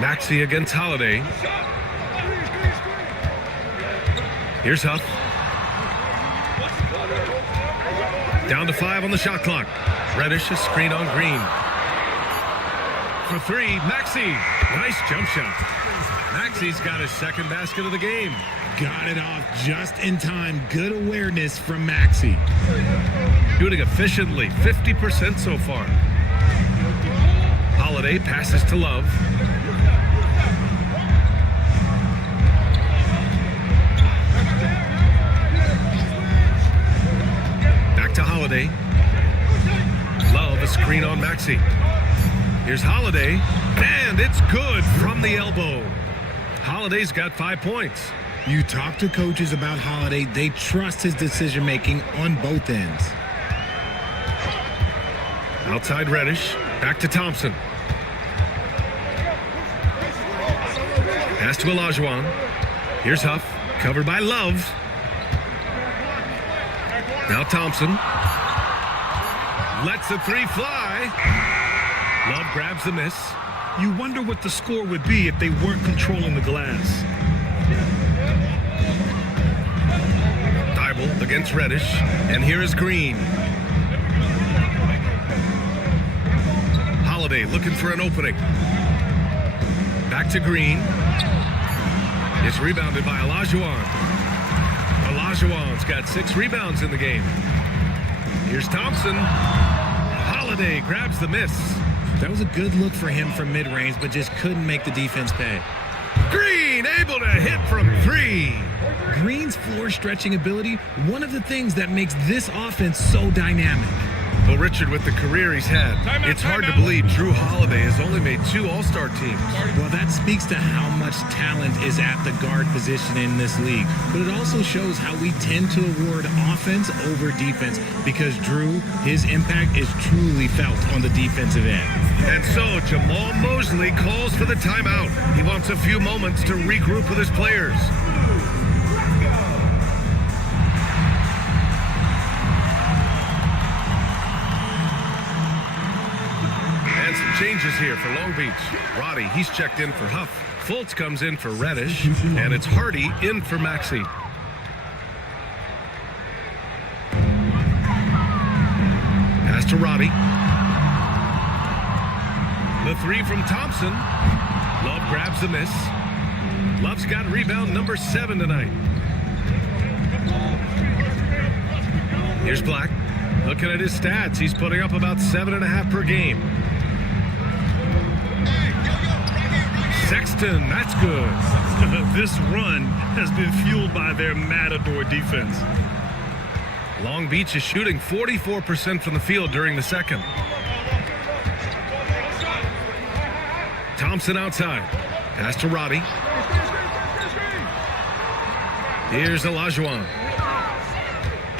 Maxey against Holiday. Here's Huff. Down to 5 on the shot clock. Reddish, a screen on Green. For 3, Maxey. Nice jump shot. Maxey's got his second basket of the game. Got it off just in time. Good awareness from Maxey. Shooting efficiently, 50% so far. Holiday passes to Love. Back to Holiday. Love, a screen on Maxey. Here's Holiday, and it's good from the elbow. Holiday's got 5 points. You talk to coaches about Holiday, they trust his decision-making on both ends. Outside Reddish, back to Thompson. Pass to Olajuwon. Here's Huff, covered by Love. Now Thompson. Lets the 3 fly. Love grabs the miss. You wonder what the score would be if they weren't controlling the glass. Thibault against Reddish, and here is Green. Holiday looking for an opening. Back to Green. It's rebounded by Olajuwon. Olajuwon's got 6 rebounds in the game. Here's Thompson. Holiday grabs the miss. That was a good look for him from mid-range, but just couldn't make the defense pay. Green able to hit from 3. Green's floor stretching ability, one of the things that makes this offense so dynamic. Well, Richard, with the career he's had, it's hard to believe Drew Holiday has only made 2 All-Star teams. Well, that speaks to how much talent is at the guard position in this league. But it also shows how we tend to award offense over defense because Drew, his impact is truly felt on the defensive end. And so Jamal Mosley calls for the timeout. He wants a few moments to regroup with his players. And some changes here for Long Beach. Roddy, he's checked in for Huff. Fultz comes in for Reddish. And it's Hardy in for Maxey. Pass to Roddy. The 3 from Thompson. Love grabs the miss. Love's got rebound number 7 tonight. Here's Black. Looking at his stats, he's putting up about 7.5 per game. Sexton, that's good. This run has been fueled by their Matador defense. Long Beach is shooting 44% from the field during the second. Thompson outside. Pass to Roddy. Here's Olajuwon.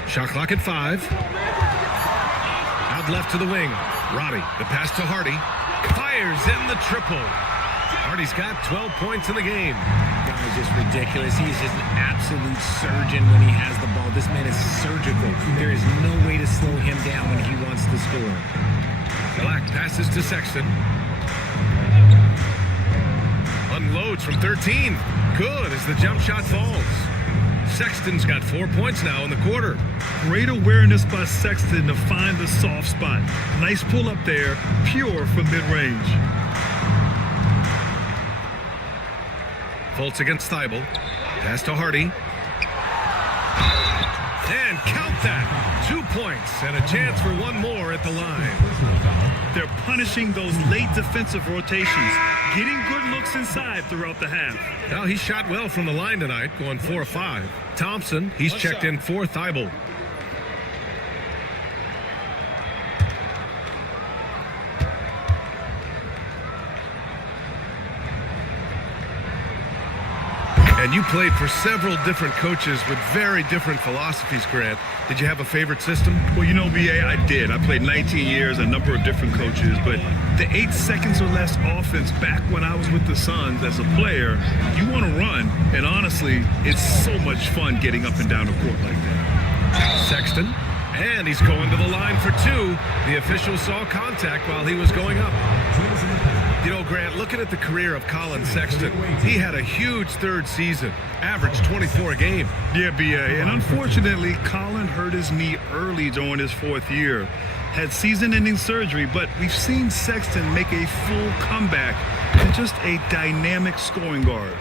Shot clock at 5. Out left to the wing. Roddy, the pass to Hardy. Fires in the triple. Hardy's got 12 points in the game. Guy's just ridiculous. He is just an absolute surgeon when he has the ball. This man is surgical. There is no way to slow him down when he wants to score. Black passes to Sexton. Unloads from 13. Good as the jump shot falls. Sexton's got 4 points now in the quarter. Great awareness by Sexton to find the soft spot. Nice pull up there, pure from mid-range. Fultz against Thibault. Pass to Hardy. And count that. 2 points and a chance for one more at the line. They're punishing those late defensive rotations, getting good looks inside throughout the half. Now, he shot well from the line tonight, going 4 of 5. Thompson, he's checked in for Thibault. And you played for several different coaches with very different philosophies, Grant. Did you have a favorite system? Well, you know, BA, I did. I played 19 years, a number of different coaches, but the 8 seconds or less offense back when I was with the Suns as a player, you want to run, and honestly, it's so much fun getting up and down the court like that. Sexton, and he's going to the line for 2. The official saw contact while he was going up. You know, Grant, looking at the career of Colin Sexton, he had a huge third season, averaged 24 a game. Yeah, BA, and unfortunately, Colin hurt his knee early during his 4th year. Had season-ending surgery, but we've seen Sexton make a full comeback and just a dynamic scoring guard.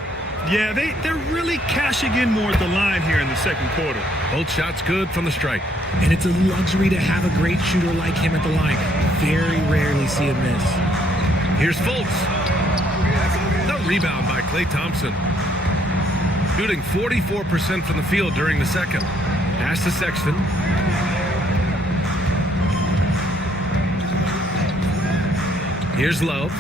Yeah, they're really cashing in more at the line here in the second quarter. Both shots good from the strike. And it's a luxury to have a great shooter like him at the line. Very rarely see him miss. Here's Fultz. The rebound by Klay Thompson. Shooting 44% from the field during the second. Pass to Sexton. Here's Love.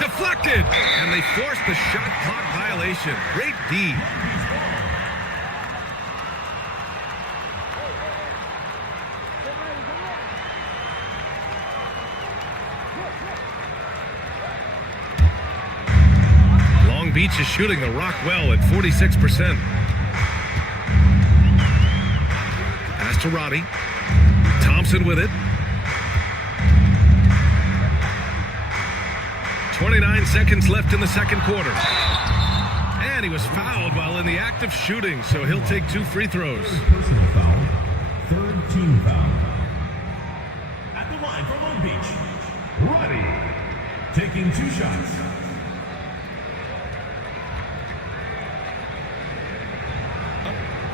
Deflected! And they forced the shot clock violation. Great D. Long Beach is shooting the rock well at 46%. Pass to Roddy. Thompson with it. 29 seconds left in the second quarter. And he was fouled while in the act of shooting, so he'll take 2 free throws. Personal foul. Third team foul. At the line for Long Beach, Roddy taking 2 shots.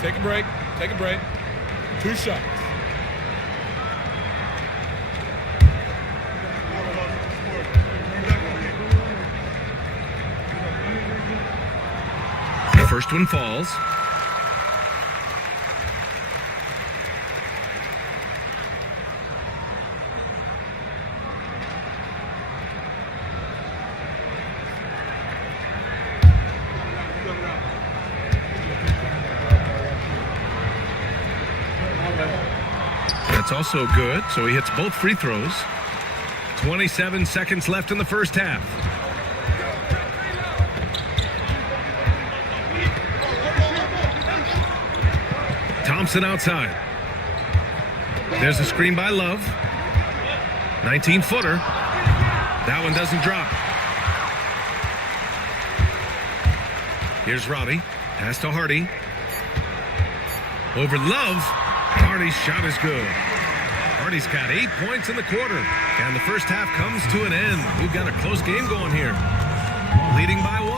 Take a break. Take a break. 2 shots. The first one falls. That's also good, so he hits both free throws. 27 seconds left in the first half. Thompson outside. There's a screen by Love. 19-footer. That one doesn't drop. Here's Roddy. Pass to Hardy. Over Love. Hardy's shot is good. Hardy's got 8 points in the quarter. And the first half comes to an end. We've got a close game going here. Leading by 1.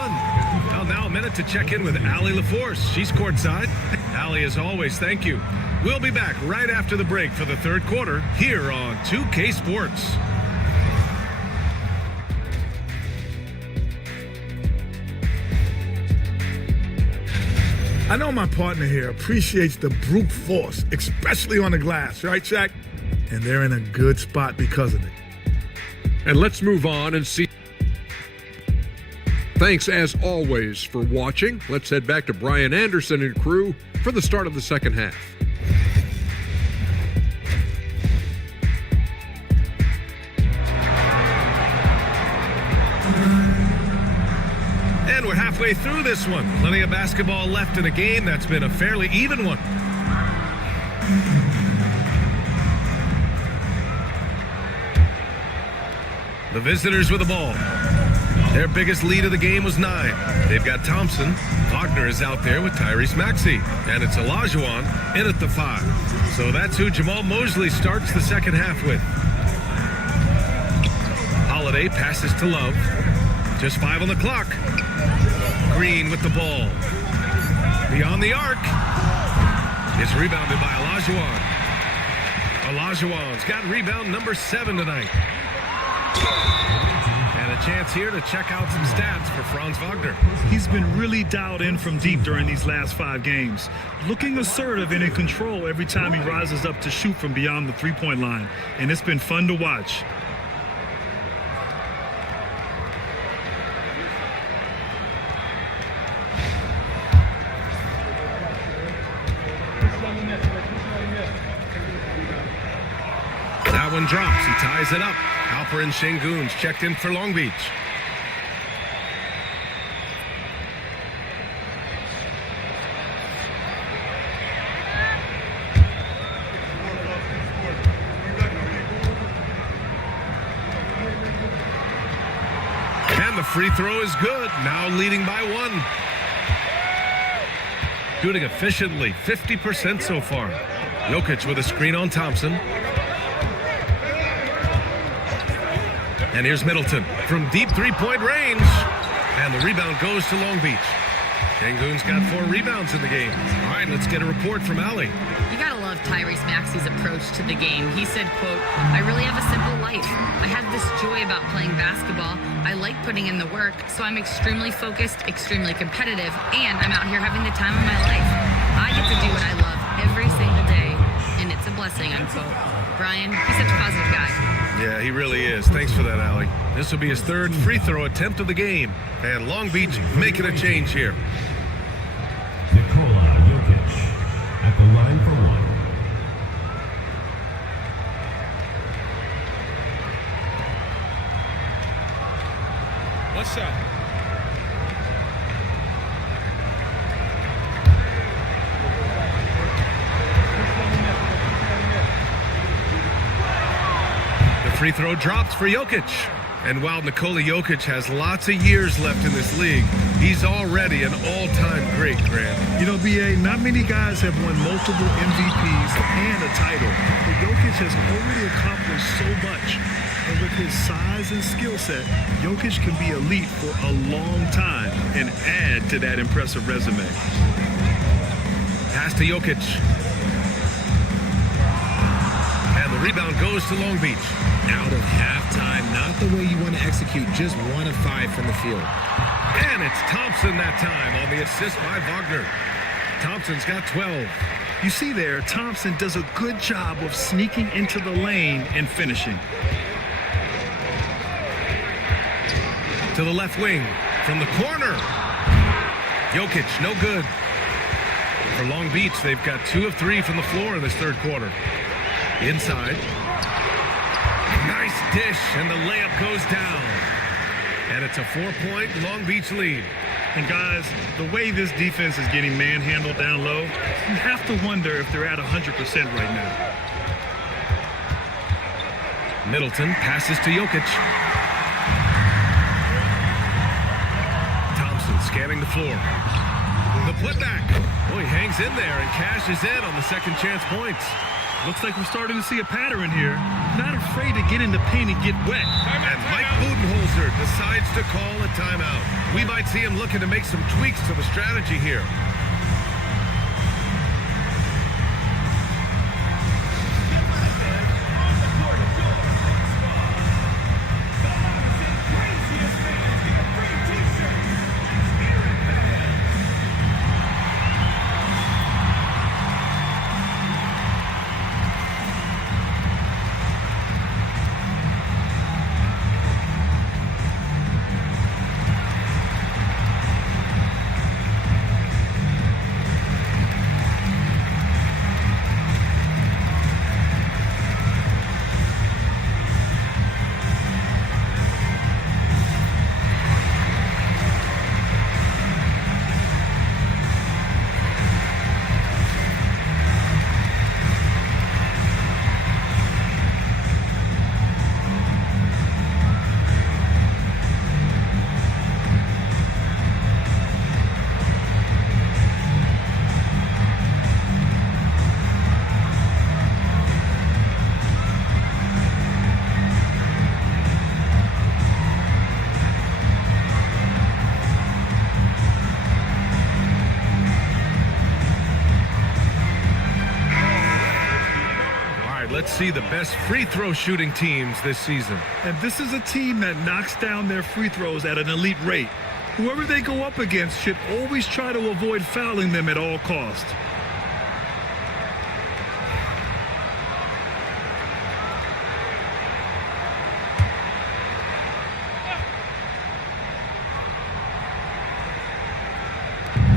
Well, now a minute to check in with Allie LaForce. She's courtside. Allie, as always, thank you. We'll be back right after the break for the third quarter here on 2K Sports. I know my partner here appreciates the brute force, especially on the glass, right, Shaq? And they're in a good spot because of it. And let's move on and see. Thanks, as always, for watching. Let's head back to Brian Anderson and crew for the start of the second half. And we're halfway through this one. Plenty of basketball left in a game that's been a fairly even one. The visitors with the ball. Their biggest lead of the game was 9. They've got Thompson. Wagner is out there with Tyrese Maxey. And it's Olajuwon in at the 5. So that's who Jamal Mosley starts the second half with. Holiday passes to Love. Just 5 on the clock. Green with the ball. Beyond the arc. It's rebounded by Olajuwon. Olajuwon's got rebound number 7 tonight. And a chance here to check out some stats for Franz Wagner. He's been really dialed in from deep during these last 5 games. Looking assertive and in control every time he rises up to shoot from beyond the three-point line. And it's been fun to watch. That one drops. He ties it up. Alperen Sengun's checked in for Long Beach. And the free throw is good. Now leading by 1. Shooting efficiently. 50% so far. Jokic with a screen on Thompson. And here's Middleton from deep three-point range. And the rebound goes to Long Beach. Sengun's got 4 rebounds in the game. All right, let's get a report from Allie. You gotta love Tyrese Maxey's approach to the game. He said, quote, "I really have a simple life. I have this joy about playing basketball. I like putting in the work, so I'm extremely focused, extremely competitive, and I'm out here having the time of my life. I get to do what I love every single day, and it's a blessing," unquote. Brian, he's such a positive guy. Yeah, he really is. Thanks for that, Allie. This will be his 3rd free throw attempt of the game. And Long Beach making a change here. Nikola Jokic at the line for 1. What's up? Free throw drops for Jokic. And while Nikola Jokic has lots of years left in this league, he's already an all-time great, Grant. You know, BA, not many guys have won multiple MVPs and a title. But Jokic has already accomplished so much. And with his size and skill set, Jokic can be elite for a long time and add to that impressive resume. Pass to Jokic. And the rebound goes to Long Beach. Out of halftime, not the way you want to execute, just 1 of 5 from the field. And it's Thompson that time on the assist by Wagner. Thompson's got 12. You see there, Thompson does a good job of sneaking into the lane and finishing. To the left wing from the corner. Jokic, no good. For Long Beach, they've got 2 of 3 from the floor in this 3rd quarter. Inside. Nice dish, and the layup goes down. And it's a 4-point Long Beach lead. And guys, the way this defense is getting manhandled down low, you have to wonder if they're at 100% right now. Middleton passes to Jokic. Thompson scanning the floor. The putback. Oh, he hangs in there and cashes in on the second chance points. Looks like we're starting to see a pattern here. Not afraid to get in the paint and get wet. And Mike Budenholzer decides to call a timeout. We might see him looking to make some tweaks to the strategy here. see the best free throw shooting teams this season. And this is a team that knocks down their free throws at an elite rate. Whoever they go up against should always try to avoid fouling them at all costs.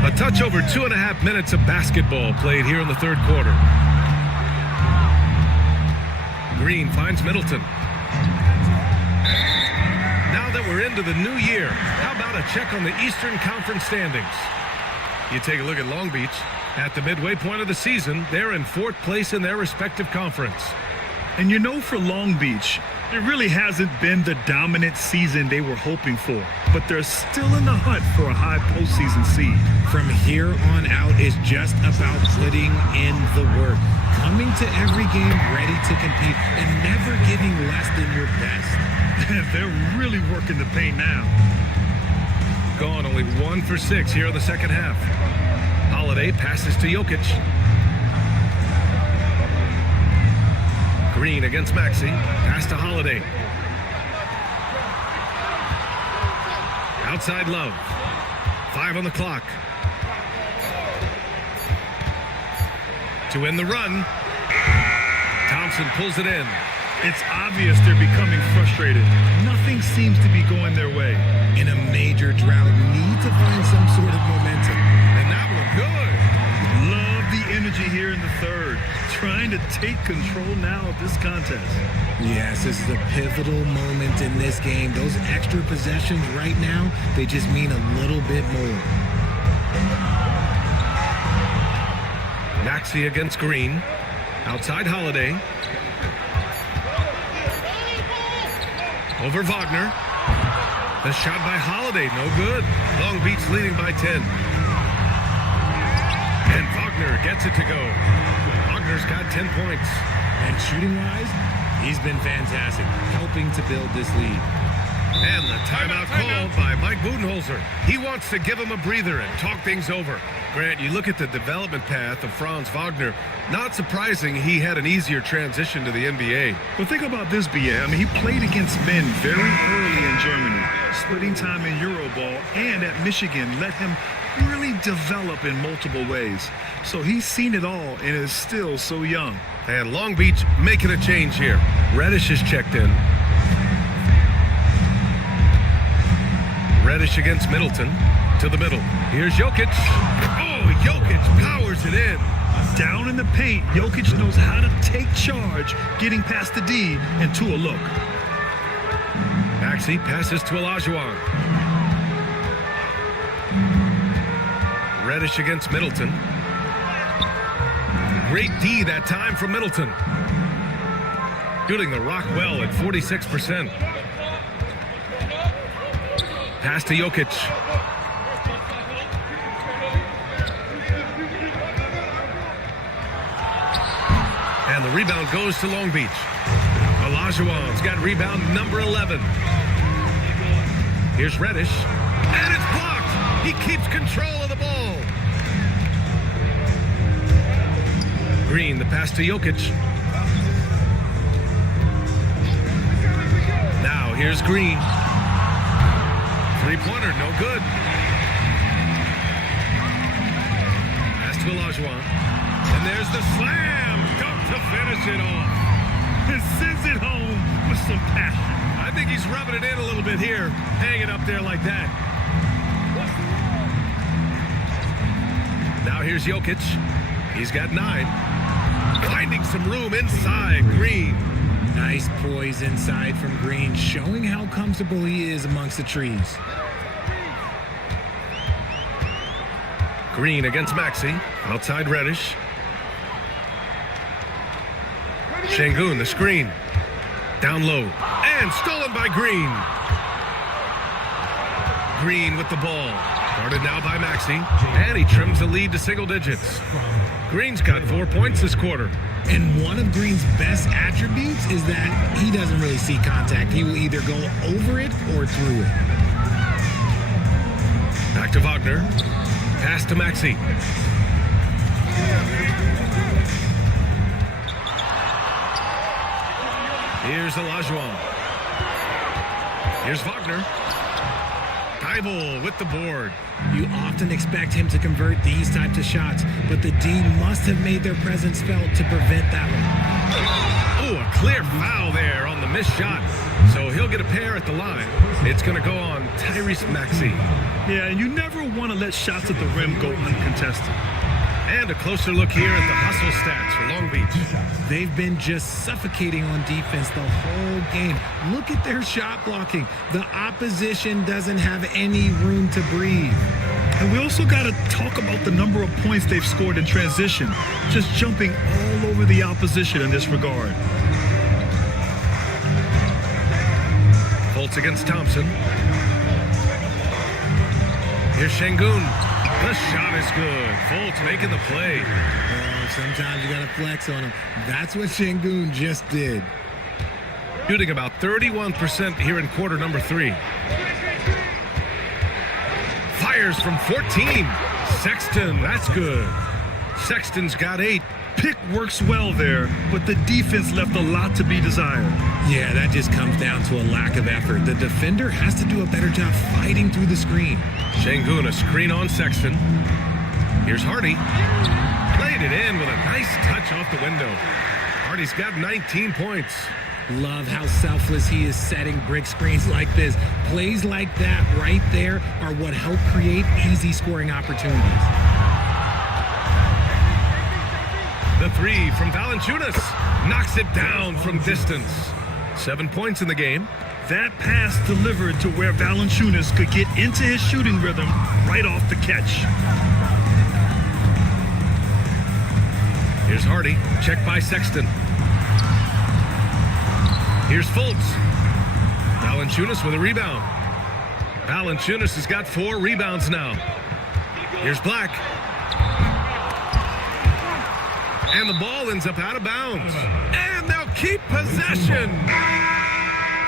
A touch over 2.5 minutes of basketball played here in the third quarter. Green finds Middleton. Now that we're into the new year, how about a check on the Eastern Conference standings? You take a look at Long Beach. At the midway point of the season, they're in 4th place in their respective conference. And you know, for Long Beach, it really hasn't been the dominant season they were hoping for, but they're still in the hunt for a high postseason seed. From here on out is just about putting in the work, coming to every game ready to compete, and never giving less than your best. They're really working the paint now. Gone only 1 for 6 here in the second half. Holiday passes to Jokic. Green against Maxey. Pass to Holiday. Outside Love. 5 on the clock. To end the run. Thompson pulls it in. It's obvious they're becoming frustrated. Nothing seems to be going their way. In a major drought, need to find some sort of momentum. And that looked good. Love the energy here in the third. Trying to take control now of this contest. Yes, this is a pivotal moment in this game. Those extra possessions right now, they just mean a little bit more. Maxey against Green. Outside Holiday. Over Wagner. The shot by Holiday, no good. Long Beach leading by 10. And Wagner gets it to go. Wagner's got 10 points. And shooting-wise, he's been fantastic, helping to build this lead. And the timeout called by Mike Budenholzer. He wants to give him a breather and talk things over. Grant, you look at the development path of Franz Wagner. Not surprising he had an easier transition to the NBA. But think about this, BA. I mean, he played against men very early in Germany, splitting time in Euroball, and at Michigan let him really develop in multiple ways. So he's seen it all and is still so young. And Long Beach making a change here. Reddish is checked in. Reddish against Middleton. To the middle. Here's Jokic. Oh, Jokic powers it in. Down in the paint, Jokic knows how to take charge, getting past the D and to a look. Maxey passes to Olajuwon. Reddish against Middleton. Great D that time from Middleton. Shooting the rock well at 46%. Pass to Jokic. And the rebound goes to Long Beach. Olajuwon's got rebound number 11. Here's Reddish. And it's blocked. He keeps control of the ball. Green, the pass to Jokic. Now here's Green. Three-pointer, no good. Pass to Olajuwon. And there's the slam dunk to finish it off. And sends it home with some passion. I think he's rubbing it in a little bit here, hanging up there like that. Now here's Jokic. He's got 9. Finding some room inside Green. Nice poise inside from Green, showing how comfortable he is amongst the trees. Green against Maxey. Outside Reddish. Şengün, the screen. Down low. And stolen by Green. Green with the ball. Guarded now by Maxey. And he trims the lead to single digits. Green's got 4 points this quarter. And one of Green's best attributes is that he doesn't really see contact. He will either go over it or through it. Back to Wagner. Pass to Maxey. Here's Olajuwon. Here's Wagner. Thibault with the board. You often expect him to convert these types of shots, but the D must have made their presence felt to prevent that one. Oh, a clear foul there on the missed shot. So he'll get a pair at the line. It's going to go on Tyrese Maxey. Yeah, and you never want to let shots at the rim go uncontested. And a closer look here at the hustle stats for Long Beach. They've been just suffocating on defense the whole game. Look at their shot blocking. The opposition doesn't have any room to breathe. And we also got to talk about the number of points they've scored in transition, just jumping all over the opposition in this regard. Fultz against Thompson. Here's Şengün. The shot is good. Fultz making the play. Oh, sometimes you got to flex on him. That's what Şengün just did. Shooting about 31% here in quarter number 3. Fires from 14. Sexton, that's good. Sexton's got 8. Pick works well there, but the defense left a lot to be desired. Yeah, that just comes down to a lack of effort. The defender has to do a better job fighting through the screen. Şengün, a screen on Sexton. Here's Hardy. Played it in with a nice touch off the window. Hardy's got 19 points. Love how selfless he is setting brick screens like this. Plays like that right there are what help create easy scoring opportunities. The 3 from Valanciunas knocks it down from distance. 7 points in the game. That pass delivered to where Valanciunas could get into his shooting rhythm right off the catch. Here's Hardy, checked by Sexton. Here's Fultz. Valanciunas with a rebound. Valanciunas has got 4 rebounds now. Here's Black. And the ball ends up out of bounds. And they'll keep possession.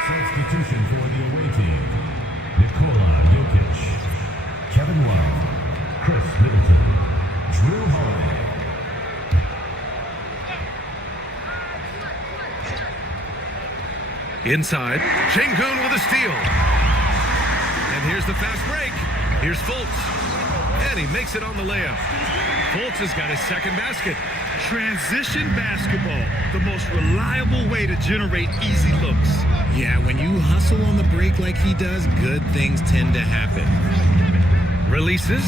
Substitution for the away team. Nikola Jokic, Kevin Love, Chris Middleton, Drew Holiday. Inside, Şengün with a steal. And here's the fast break. Here's Fultz. And he makes it on the layup. Fultz has got his second basket. Transition basketball, the most reliable way to generate easy looks. Yeah, when you hustle on the break like he does, good things tend to happen. Releases.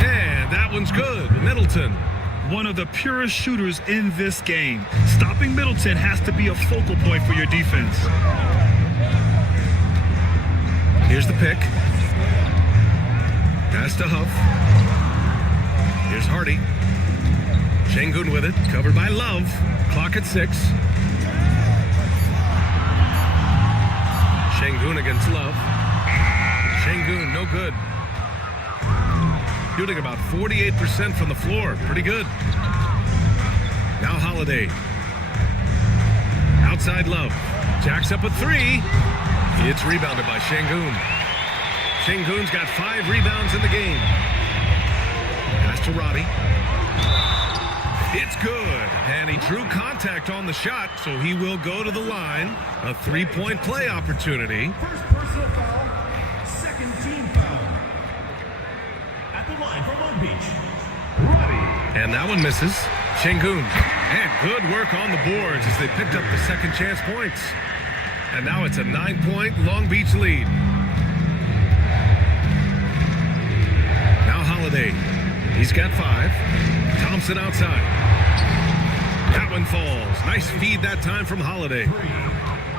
And that one's good. Middleton. One of the purest shooters in this game. Stopping Middleton has to be a focal point for your defense. Here's the pick. Pass to Huff. Here's Hardy. Şengün with it, covered by Love. Clock at 6. Şengün against Love. Şengün, no good. Shooting about 48% from the floor. Pretty good. Now Holiday. Outside Love. Jacks up a 3. It's rebounded by Şengün. Şengün's got 5 rebounds in the game. Pass to Roddy. It's good. And he drew contact on the shot, so he will go to the line. A 3-point play opportunity. First personal foul, second team foul. At the line from Long Beach, Roddy. And that one misses. Şengün. And good work on the boards as they picked up the second chance points. And now it's a 9-point Long Beach lead. Now Holiday. He's got 5. Thompson outside. That one falls. Nice feed that time from Holiday.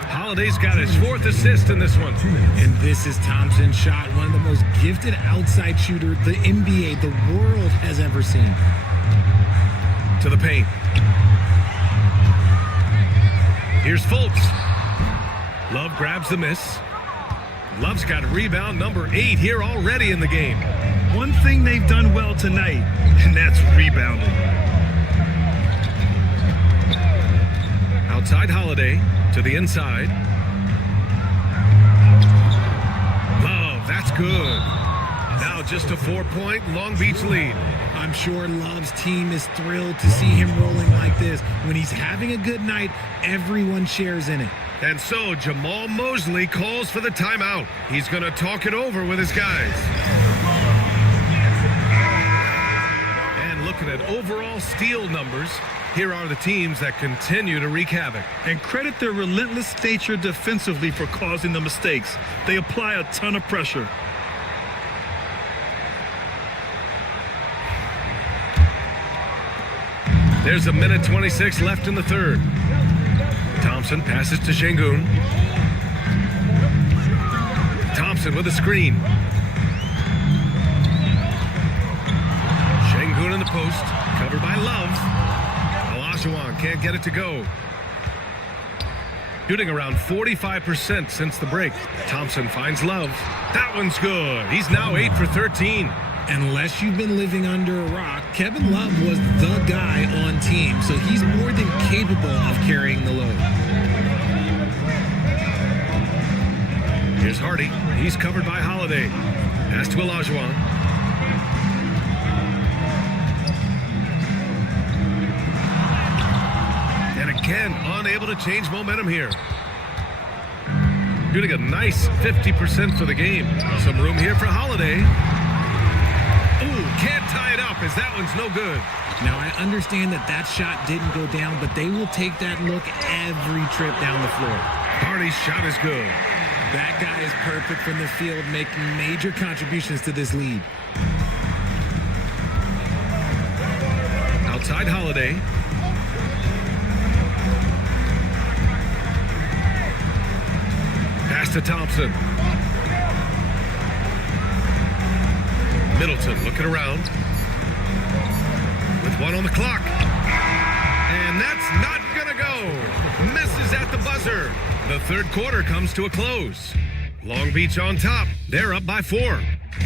Holiday's got his 4th assist in this one. And this is Thompson's shot, one of the most gifted outside shooter the NBA, the world has ever seen. To the paint. Here's Fultz. Love grabs the miss. Love's got rebound number 8 here already in the game. One thing they've done well tonight, and that's rebounding. Outside Holiday to the inside. Love, that's good. Now just a 4-point Long Beach lead. I'm sure Love's team is thrilled to see him rolling like this. When he's having a good night, everyone shares in it. And so Jamal Mosley calls for the timeout. He's going to talk it over with his guys. And looking at overall steal numbers, here are the teams that continue to wreak havoc. And credit their relentless nature defensively for causing the mistakes. They apply a ton of pressure. There's a minute 26 left in the third. Thompson passes to Şengün. Thompson with a screen. Şengün in the post, covered by Love. Olajuwon can't get it to go. Shooting around 45% since the break. Thompson finds Love. That one's good. He's now 8 for 13. Unless you've been living under a rock, Kevin Love was the guy on team, so he's more than capable of carrying the load. Here's Hardy. He's covered by Holiday. Pass to Olajuwon. And again, unable to change momentum here. Shooting a nice 50% for the game. Some room here for Holiday. Ooh, can't tie it up as that one's no good. Now, I understand that shot didn't go down, but they will take that look every trip down the floor. Hardy's shot is good. That guy is perfect from the field, making major contributions to this lead. Outside Holiday. Pass to Thompson. Middleton looking around with one on the clock. And that's not gonna go. Misses at the buzzer. The third quarter comes to a close. Long Beach on top. They're up by 4.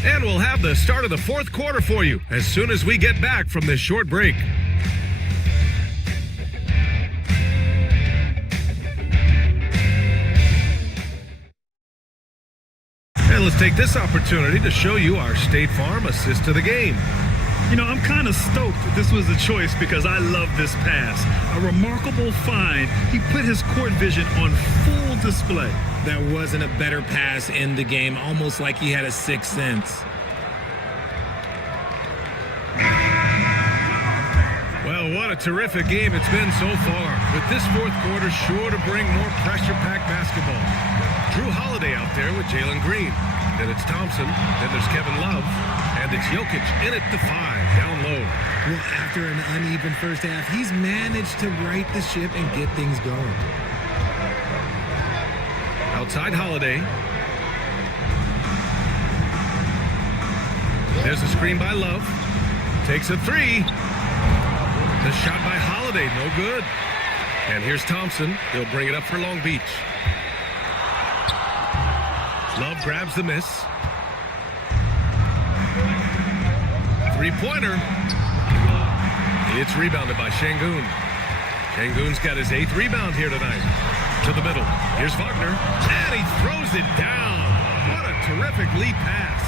And we'll have the start of the fourth quarter for you as soon as we get back from this short break. And let's take this opportunity to show you our State Farm assist to the game. You know, I'm kind of stoked that this was a choice because I love this pass. A remarkable find. He put his court vision on full display. There wasn't a better pass in the game, almost like he had a sixth sense. Well, what a terrific game it's been so far. With this fourth quarter sure to bring more pressure-packed basketball. Drew Holiday out there with Jalen Green. Then it's Thompson. Then there's Kevin Love. And it's Jokic in at the 5, down low. Well, after an uneven first half, he's managed to right the ship and get things going. Outside Holiday. There's a screen by Love. Takes a 3. The shot by Holiday, no good. And here's Thompson. He'll bring it up for Long Beach. Love grabs the miss. Three-pointer. It's rebounded by Şengün. Şengün's got his 8th rebound here tonight. To the middle. Here's Wagner. And he throws it down. What a terrific lead pass.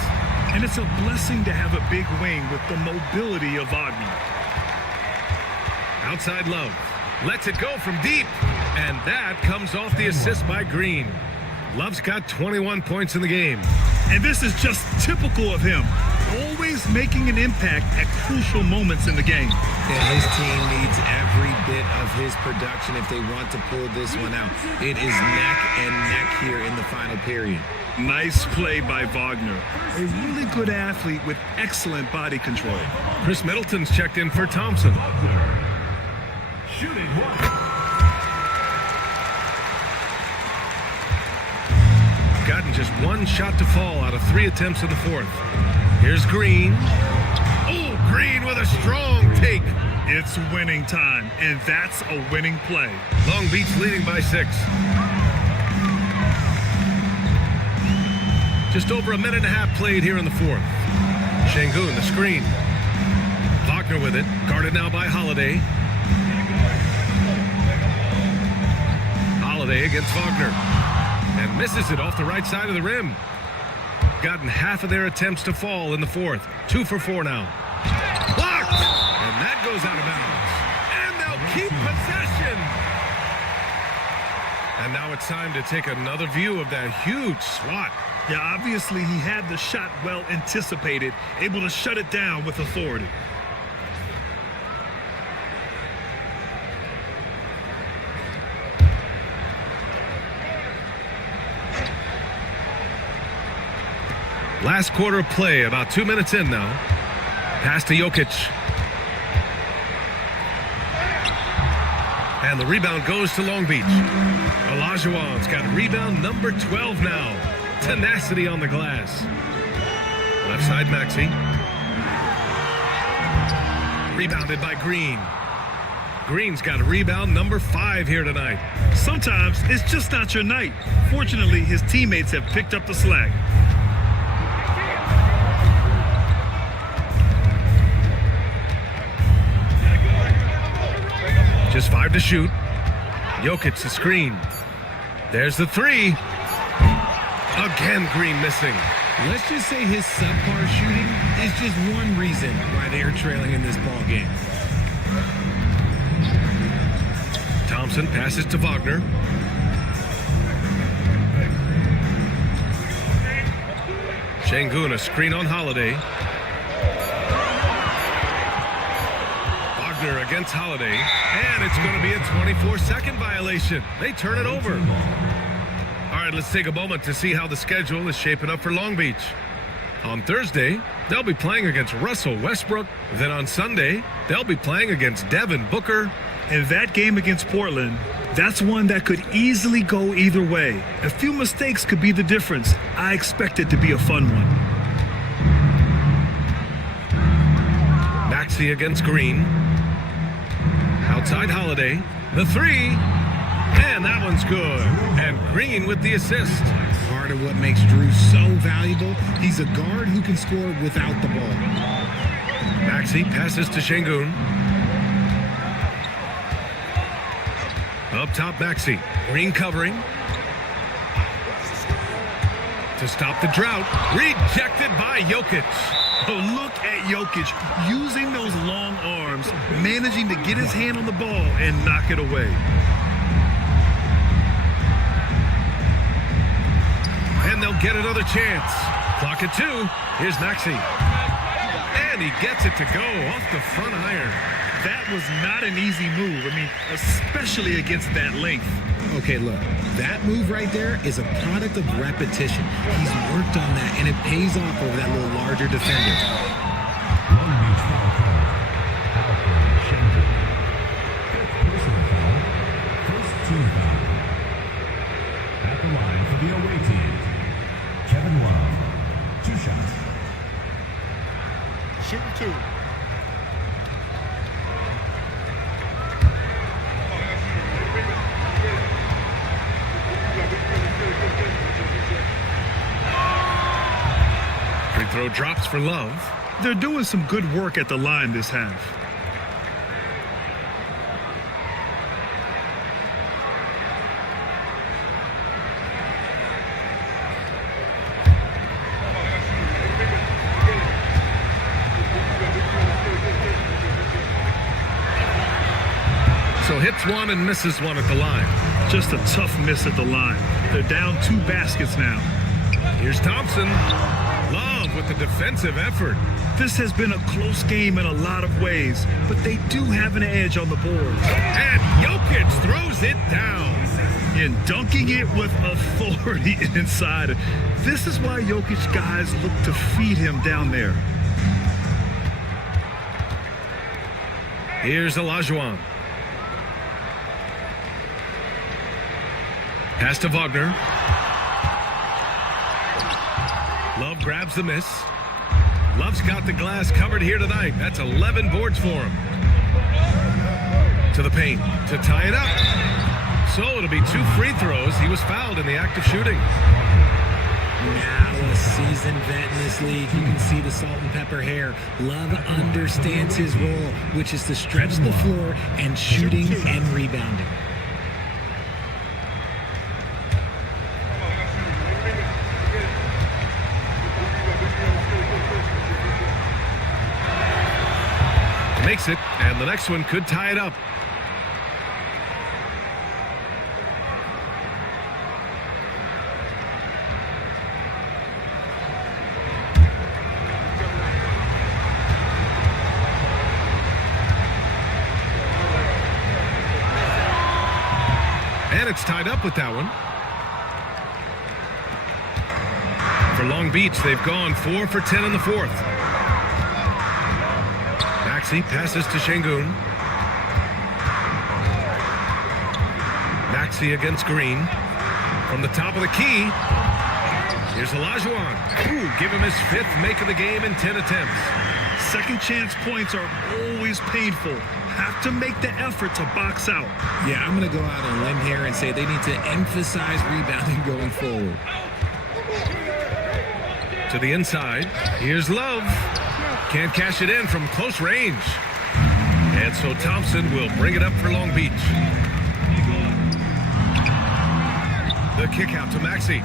And it's a blessing to have a big wing with the mobility of Wagner. Outside Love. Lets it go from deep. And that comes off the assist by Green. Love's got 21 points in the game. And this is just typical of him. Always making an impact at crucial moments in the game. And his team needs every bit of his production if they want to pull this one out. It is neck and neck here in the final period. Nice play by Wagner. A really good athlete with excellent body control. Chris Middleton's checked in for Thompson. Shooting one. Gotten just one shot to fall out of 3 attempts in the fourth. Here's Green. Oh, Green with a strong take. It's winning time, and that's a winning play. Long Beach leading by 6. Just over a minute and a half played here in the fourth. Şengün, the screen. Wagner with it, guarded now by Holiday. Holiday against Wagner. And misses it off the right side of the rim. gotten half of their attempts to fall in the fourth. 2 for 4 now. Blocked! And that goes out of bounds. And they'll keep possession. And now it's time to take another view of that huge swat. Yeah, obviously he had the shot well anticipated, able to shut it down with authority. Last quarter of play, about 2 minutes in now. Pass to Jokic. And the rebound goes to Long Beach. Olajuwon's got rebound number 12 now. Tenacity on the glass. Left side, Maxey. Rebounded by Green. Green's got a rebound number 5 here tonight. Sometimes it's just not your night. Fortunately, his teammates have picked up the slack. Just 5 to shoot. Jokic the screen. There's the 3. Again, Green missing. Let's just say his subpar shooting is just one reason why they are trailing in this ball game. Thompson passes to Wagner. Şengün a screen on Holiday. Wagner against Holiday. And it's going to be a 24-second violation. They turn it over. All right, let's take a moment to see how the schedule is shaping up for Long Beach. On Thursday, they'll be playing against Russell Westbrook. Then on Sunday, they'll be playing against Devin Booker. And that game against Portland, that's one that could easily go either way. A few mistakes could be the difference. I expect it to be a fun one. Maxey against Green. Outside Holiday. The 3. And that one's good. And Green with the assist. Part of what makes Drew so valuable, he's a guard who can score without the ball. Maxey passes to Şengün. Up top, Maxey. Green covering. To stop the drought. Rejected by Jokic. Oh, look at Jokic using those long arms, managing to get his hand on the ball and knock it away. And they'll get another chance. Clock at 2. Here's Maxey. And he gets it to go off the front iron. That was not an easy move. I mean, especially against that length. Okay, look, that move right there is a product of repetition. He's worked on that, and it pays off over that little larger defender. Long Beach foul call. Alfred Şengün. 5th personal foul. First team foul. At the line for the away team, Kevin Love. 2 shots. Shooting 2. Free throw drops for Love. They're doing some good work at the line this half. So hits one and misses one at the line. Just a tough miss at the line. They're down 2 baskets now. Here's Thompson. Love with the defensive effort. This has been a close game in a lot of ways, but they do have an edge on the board. And Jokic throws it down. And dunking it with authority inside. This is why Jokic guys look to feed him down there. Here's Olajuwon. Pass to Wagner. Love grabs the miss. Love's got the glass covered here tonight. That's 11 boards for him. To the paint to tie it up. So it'll be 2 free throws. He was fouled in the act of shooting. Now a seasoned vet in this league. You can see the salt and pepper hair. Love understands his role, which is to stretch the floor and shooting and rebounding. makes it, and the next one could tie it up. And it's tied up with that one. For Long Beach, they've gone 4 for 10 in the fourth. Maxey passes to Şengün. Maxey against Green. From the top of the key, here's Olajuwon. Ooh, give him his 5th make of the game in 10 attempts. Second chance points are always painful. Have to make the effort to box out. Yeah, I'm going to go out on a limb here and say they need to emphasize rebounding going forward. To the inside, here's Love. Can't cash it in from close range. And so Thompson will bring it up for Long Beach. The kick out to Maxey.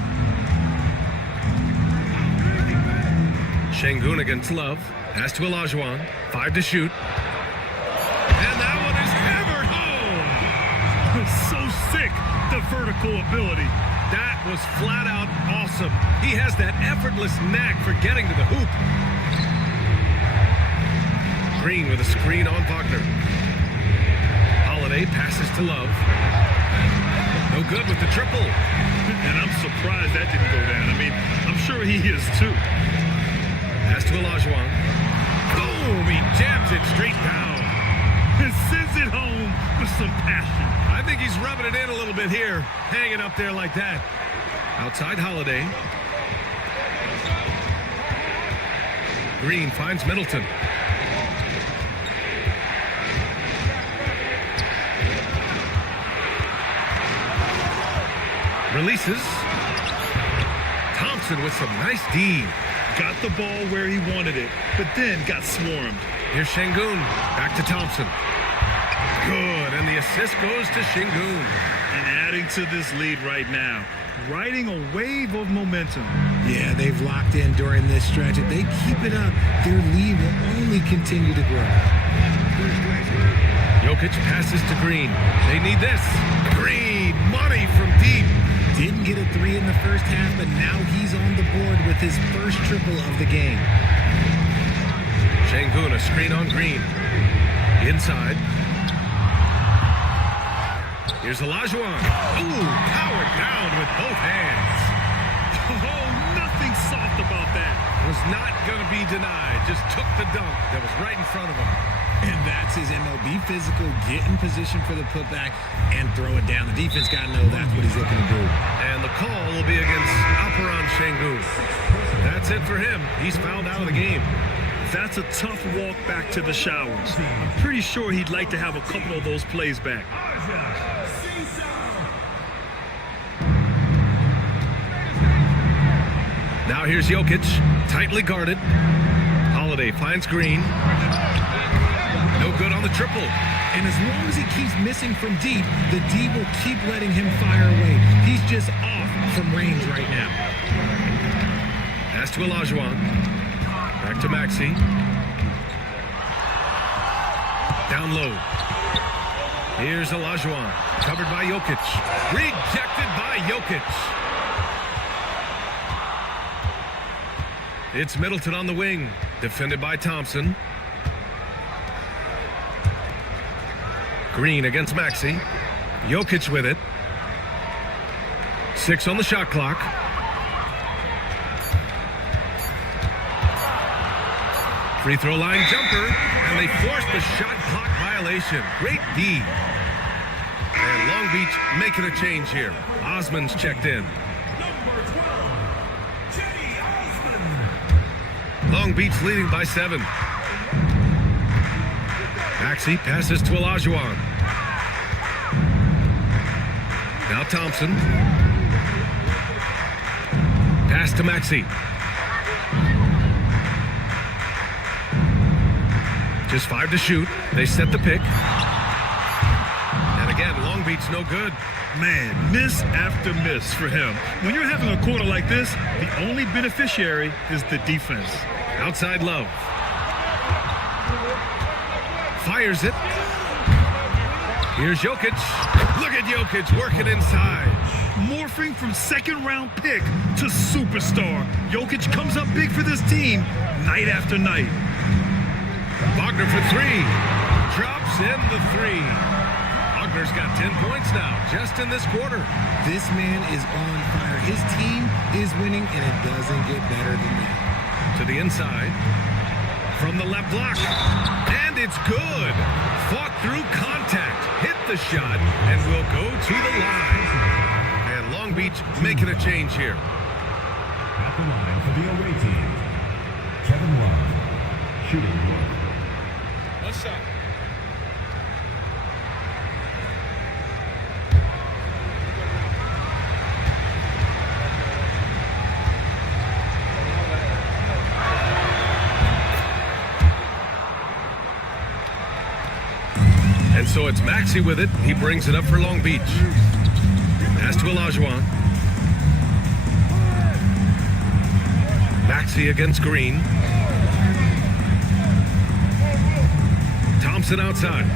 Şengün against Love. Pass to Olajuwon. 5 to shoot. And that one is hammered home. So sick, the vertical ability. That was flat out awesome. He has that effortless knack for getting to the hoop. Green with a screen on Wagner. Holiday passes to Love. No good with the triple. And I'm surprised that didn't go down. I mean, I'm sure he is too. Pass to Olajuwon. Boom! He jams it straight down. And sends it home with some passion. I think he's rubbing it in a little bit here. Hanging up there like that. Outside Holiday. Green finds Middleton. Releases. Thompson with some nice D. Got the ball where he wanted it, but then got swarmed. Here's Şengün. Back to Thompson. Good, and the assist goes to Şengün. And adding to this lead right now. Riding a wave of momentum. Yeah, they've locked in during this stretch. If they keep it up, their lead will only continue to grow. Jokic passes to Green. They need this. Green, money from deep. Didn't get a 3 in the first half, but now he's on the board with his first triple of the game. Şengün, a screen on Green. Inside. Here's Olajuwon. Ooh, powered down with both hands. Oh, nothing soft about that. Was not going to be denied. Just took the dunk that was right in front of him. And that's his MO. Be physical, get in position for the putback, and throw it down. The defense got to know that's what he's looking to do. And the call will be against Alperen Şengün. That's it for him. He's fouled out of the game. That's a tough walk back to the showers. I'm pretty sure he'd like to have a couple of those plays back. Now here's Jokic, tightly guarded. Holiday finds Green. No good on the triple. And as long as he keeps missing from deep, the D will keep letting him fire away. He's just off from range right now. Pass to Olajuwon. Back to Maxey. Down low. Here's Olajuwon. Covered by Jokic. Rejected by Jokic. It's Middleton on the wing. Defended by Thompson. Green against Maxey. Jokic with it. 6 on the shot clock. Free throw line jumper, and they force the shot clock violation. Great D. And Long Beach making a change here. Osman's checked in. Long Beach leading by 7. Maxey passes to Olajuwon. Now Thompson. Pass to Maxey. Just 5 to shoot. They set the pick. And again, Long Beach no good. Man, miss after miss for him. When you're having a quarter like this, the only beneficiary is the defense. Outside Love. Fires it. Here's Jokic. Look at Jokic working inside. Morphing from second-round pick to superstar, Jokic comes up big for this team night after night. Wagner for three. Drops in the three. Wagner's got 10 points now, just in this quarter. This man is on fire. His team is winning, and it doesn't get better than that. To the inside. From the left block. And it's good. Fought through contact. Hit the shot, and will go to the line. And Long Beach making a change here. At the line for the away team, Kevin Love, shooting one. What's up? And so it's Maxey with it. He brings it up for Long Beach. Pass to Olajuwon. Maxey against Green. Thompson outside.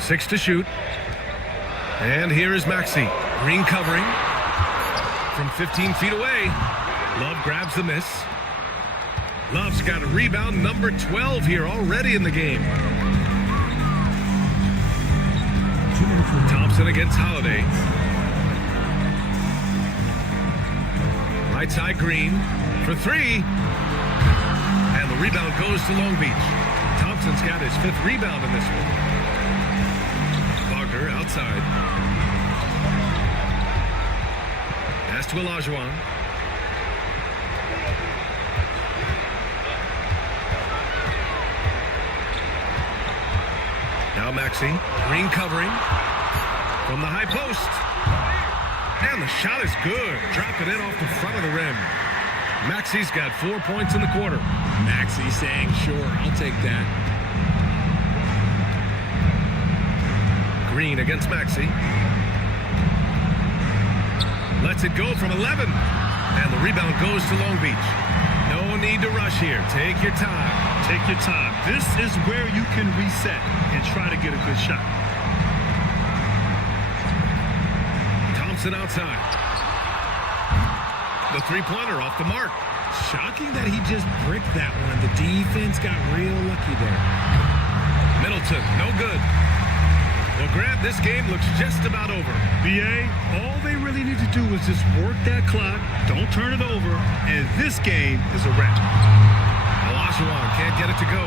6 to shoot. And here is Maxey. Green covering. From 15 feet away. Love grabs the miss. Love's got a rebound, number 12 here already in the game. Thompson against Holiday. Right side Green for three. And the rebound goes to Long Beach. Thompson's got his 5th rebound in this one. Wagner outside. Pass to Olajuwon. Now Maxey. Green covering. From the high post. And the shot is good. Dropping it off the front of the rim. Maxey's got 4 points in the quarter. Maxey saying, sure, I'll take that. Green against Maxey. Lets it go from 11. And the rebound goes to Long Beach. No need to rush here. Take your time. Take your time. This is where you can reset and try to get a good shot. Thompson outside. The three-pointer off the mark. Shocking that he just bricked that one. The defense got real lucky there. Middleton, no good. Well, Grant, this game looks just about over. BA, all they really need to do is just work that clock, don't turn it over, and this game is a wrap. Olajuwon can't get it to go.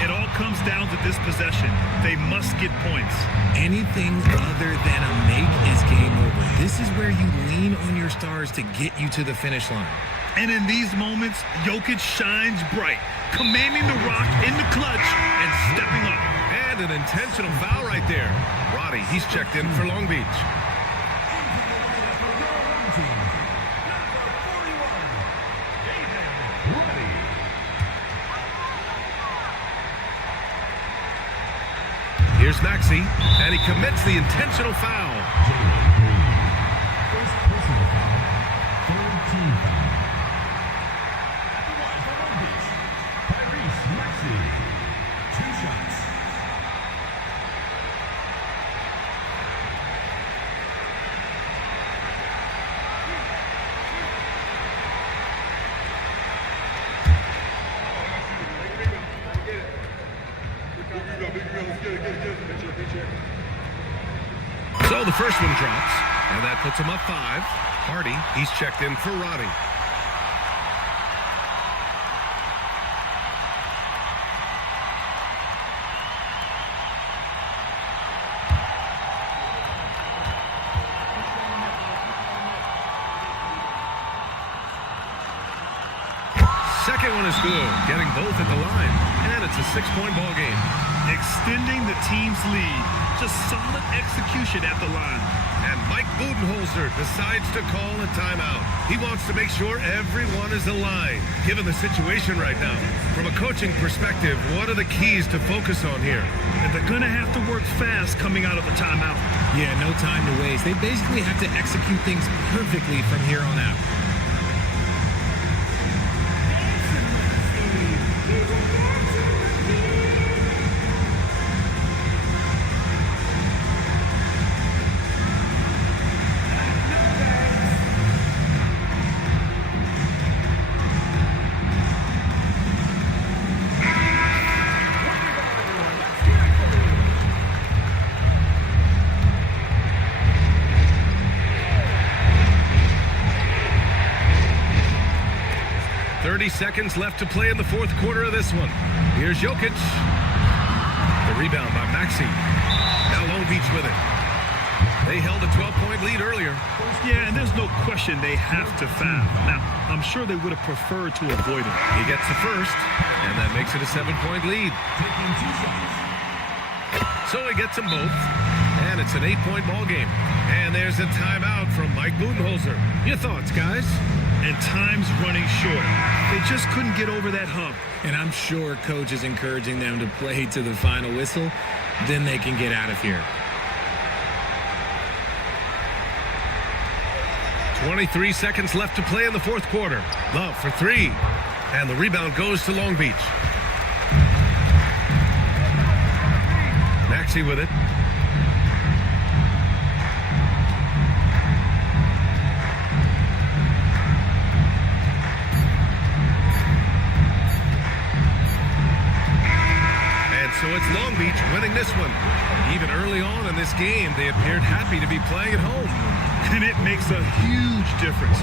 It all comes down to this possession. They must get points. Anything other than a make is game over. This is where you lean on your stars to get you to the finish line. And in these moments, Jokic shines bright, commanding the rock in the clutch and stepping up. And an intentional foul right there. Roddy, he's checked in for Long Beach. Here's Maxey, and he commits the intentional foul. First personal foul, third team foul. At the line for Long Beach, Tyrese Maxey, 2 shots. So the first one drops, and that puts him up 5. Hardy, he's checked in for Roddy. Second one is good, getting both at the line, and it's a 6-point ball game. Extending the team's lead. Just solid execution at the line. And Mike Budenholzer decides to call a timeout. He wants to make sure everyone is aligned, given the situation right now. From a coaching perspective, what are the keys to focus on here? And they're going to have to work fast coming out of the timeout. Yeah, no time to waste. They basically have to execute things perfectly from here on out. 23 seconds left to play in the fourth quarter of this one. Here's Jokic. The rebound by Maxey. Now Long Beach with it. They held a 12-point lead earlier. Yeah, and there's no question they have to foul. Now, I'm sure they would have preferred to avoid it. He gets the first, and that makes it a 7-point lead. So he gets them both, and it's an 8-point ball game. And there's a timeout from Mike Budenholzer. Your thoughts, guys? And time's running short. They just couldn't get over that hump. And I'm sure coach is encouraging them to play to the final whistle. Then they can get out of here. 23 seconds left to play in the fourth quarter. Love for three. And the rebound goes to Long Beach. Maxey with it. And so it's Long Beach winning this one. Even early on in this game, they appeared happy to be playing at home. And it makes a huge difference.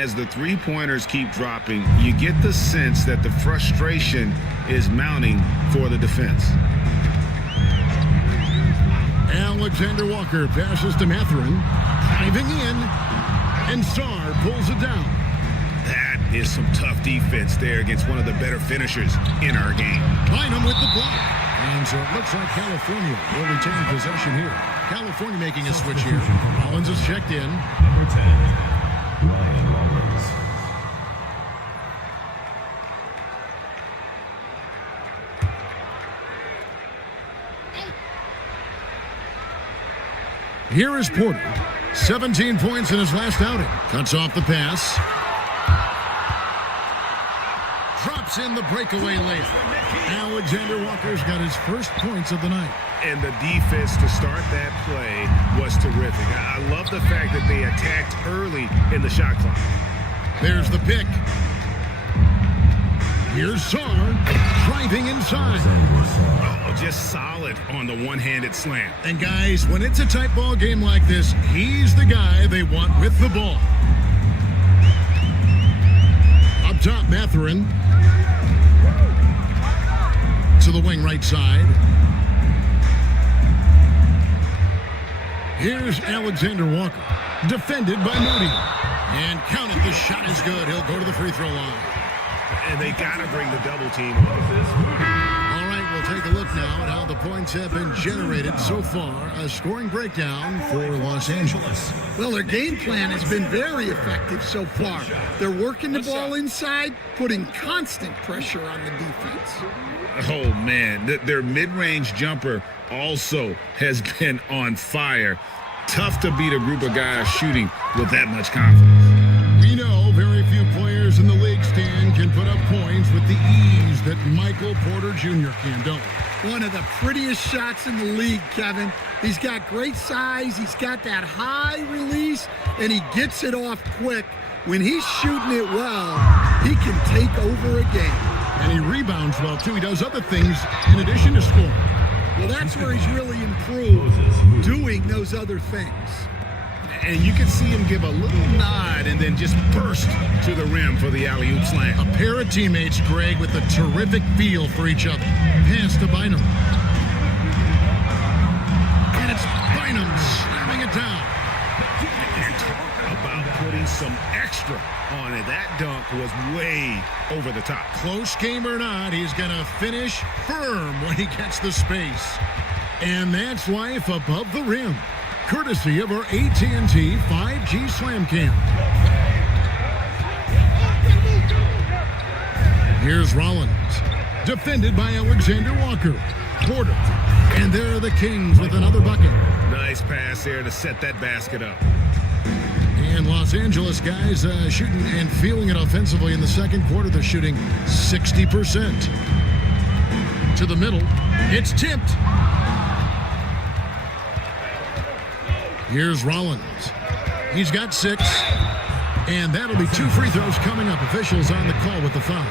As the three-pointers keep dropping, you get the sense that the frustration is mounting for the defense. Alexander Walker passes to Mathurin, driving in, and Sarr pulls it down. That is some tough defense there against one of the better finishers in our game. Bynum with the block. And so it looks like California will retain possession here. California making a switch here. Rollins is checked in. Number 10, Ryan Rollins. Here is Porter. 17 points in his last outing. Cuts off the pass. Drops in the breakaway layup. Alexander Walker's got his first points of the night. And the defense to start that play was terrific. I love the fact that they attacked early in the shot clock. There's the pick. Here's Sarr driving inside. Oh, just solid on the one-handed slam. And guys, when it's a tight ball game like this, he's the guy they want with the ball. Up top, Mathurin. To the wing right side. Here's Alexander Walker, defended by Moody. And count it, the shot is good. He'll go to the free throw line. And they got to bring the double team on. All right, we'll take a look now at how the points have been generated so far. A scoring breakdown for Los Angeles. Well, their game plan has been very effective so far. They're working the ball inside, putting constant pressure on the defense. Oh, man, their mid-range jumper also has been on fire. Tough to beat a group of guys shooting with that much confidence. We know very few players in the league, Stan, can put up points with the ease that Michael Porter Jr. can, don't we? One of the prettiest shots in the league, Kevin. He's got great size, he's got that high release, and he gets it off quick. When he's shooting it well, he can take over a game. And he rebounds well, too. He does other things in addition to scoring. Well, that's where he's really improved, doing those other things. And you can see him give a little nod and then just burst to the rim for the alley-oop slam. A pair of teammates, Greg, with a terrific feel for each other. Pass to Bynum. And it's Bynum slamming it down. And talk about putting some extra on it. That dunk was way over the top. Close game or not, he's going to finish firm when he gets the space. And that's life above the rim, courtesy of our AT&T 5G Slam Cam. Here's Rollins, defended by Alexander Walker. Porter, and there are the Kings with another bucket. Nice pass there to set that basket up. And Los Angeles guys shooting and feeling it offensively in the second quarter. They're shooting 60%. To the middle, it's tipped. Here's Rollins. He's got 6. And that'll be 2 free throws coming up. Officials on the call with the foul.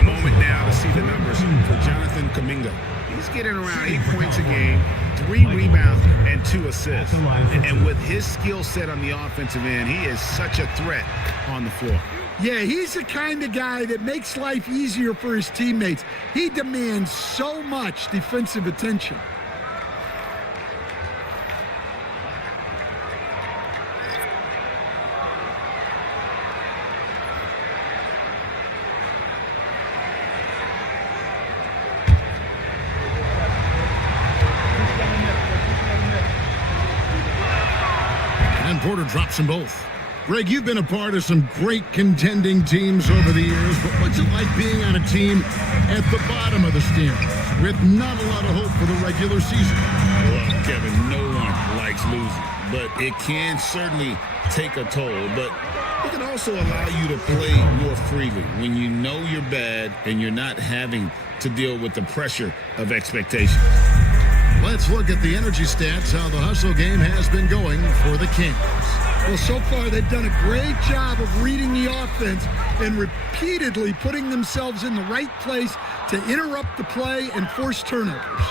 A moment now to see the numbers for Jonathan Kuminga. He's getting around 8 points a game, 3 rebounds, and 2 assists. And with his skill set on the offensive end, he is such a threat on the floor. Yeah, he's the kind of guy that makes life easier for his teammates. He demands so much defensive attention. Porter drops them both. Greg, you've been a part of some great contending teams over the years, but what's it like being on a team at the bottom of the standings with not a lot of hope for the regular season? Well, Kevin, no one likes losing, but it can certainly take a toll. But it can also allow you to play more freely when you know you're bad and you're not having to deal with the pressure of expectations. Let's look at the energy stats, how the hustle game has been going for the Kings. Well, so far they've done a great job of reading the offense and repeatedly putting themselves in the right place to interrupt the play and force turnovers.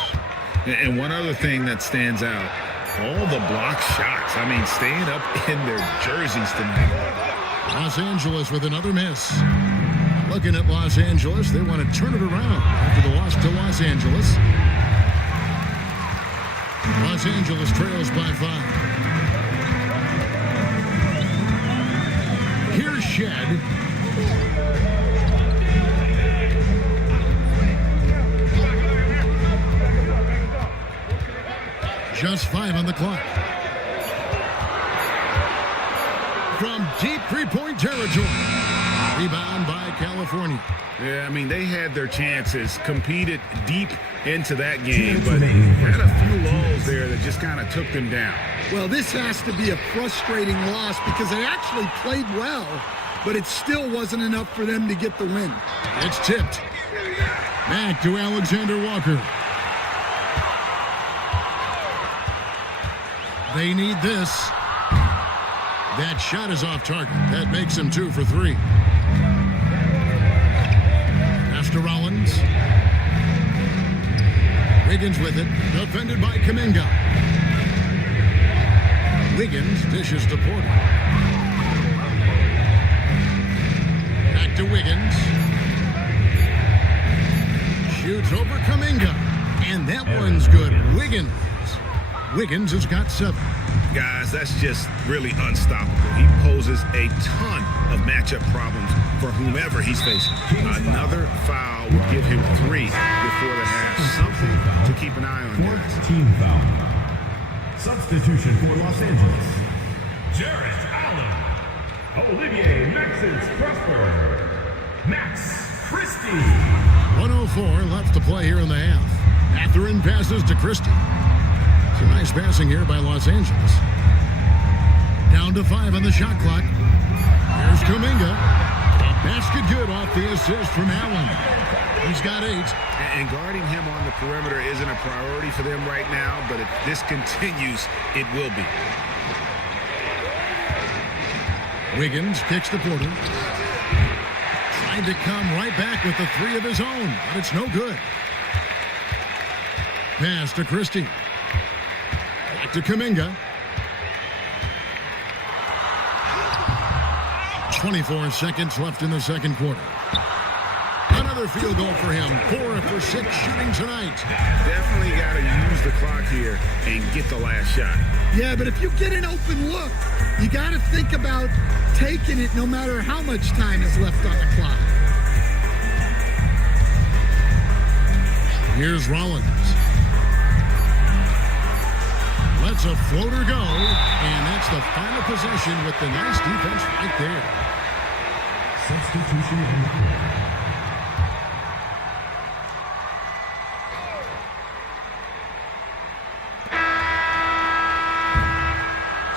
And one other thing that stands out, all the block shots. I mean, staying up in their jerseys tonight. Los Angeles with another miss. Looking at Los Angeles, they want to turn it around after the loss to Los Angeles. Los Angeles trails by 5. Here's Shed. Just 5 on the clock. From deep three-point territory. Rebound by California. Yeah, I mean, they had their chances, competed deep into that game, but had a few lulls there that just kind of took them down. Well, this has to be a frustrating loss because they actually played well, but it still wasn't enough for them to get the win. It's tipped. Back to Alexander Walker. They need this. That shot is off target. That makes him 2 for 3. After Rollins. Wiggins with it. Defended by Kuminga. Wiggins dishes to Porter. Back to Wiggins. Shoots over Kuminga. And that one's good. Wiggins has got 7. Guys, that's just really unstoppable. He poses a ton of matchup problems for whomever he's facing. Another foul would give him 3 before the half. Something to keep an eye on, guys. 4th team foul. Substitution for Los Angeles. Jarrett Allen. Olivier Maxence Prosper. Max Christie. 1:04 left to play here in the half. Mathurin passes to Christie. It's a nice passing here by Los Angeles. Down to 5 on the shot clock. Here's Kuminga. A basket good off the assist from Allen. He's got 8. And guarding him on the perimeter isn't a priority for them right now, but if this continues, it will be. Wiggins kicks to Porter. Trying to come right back with the 3 of his own, but it's no good. Pass to Christie. Back to Kuminga. 24 seconds left in the second quarter. Another field goal for him. 4 for 6 shooting tonight. Definitely got to use the clock here and get the last shot. Yeah, but if you get an open look, you got to think about taking it no matter how much time is left on the clock. Here's Rollins. Lets a floater go, and that's the final possession with the nice defense right there. Substitution on the court.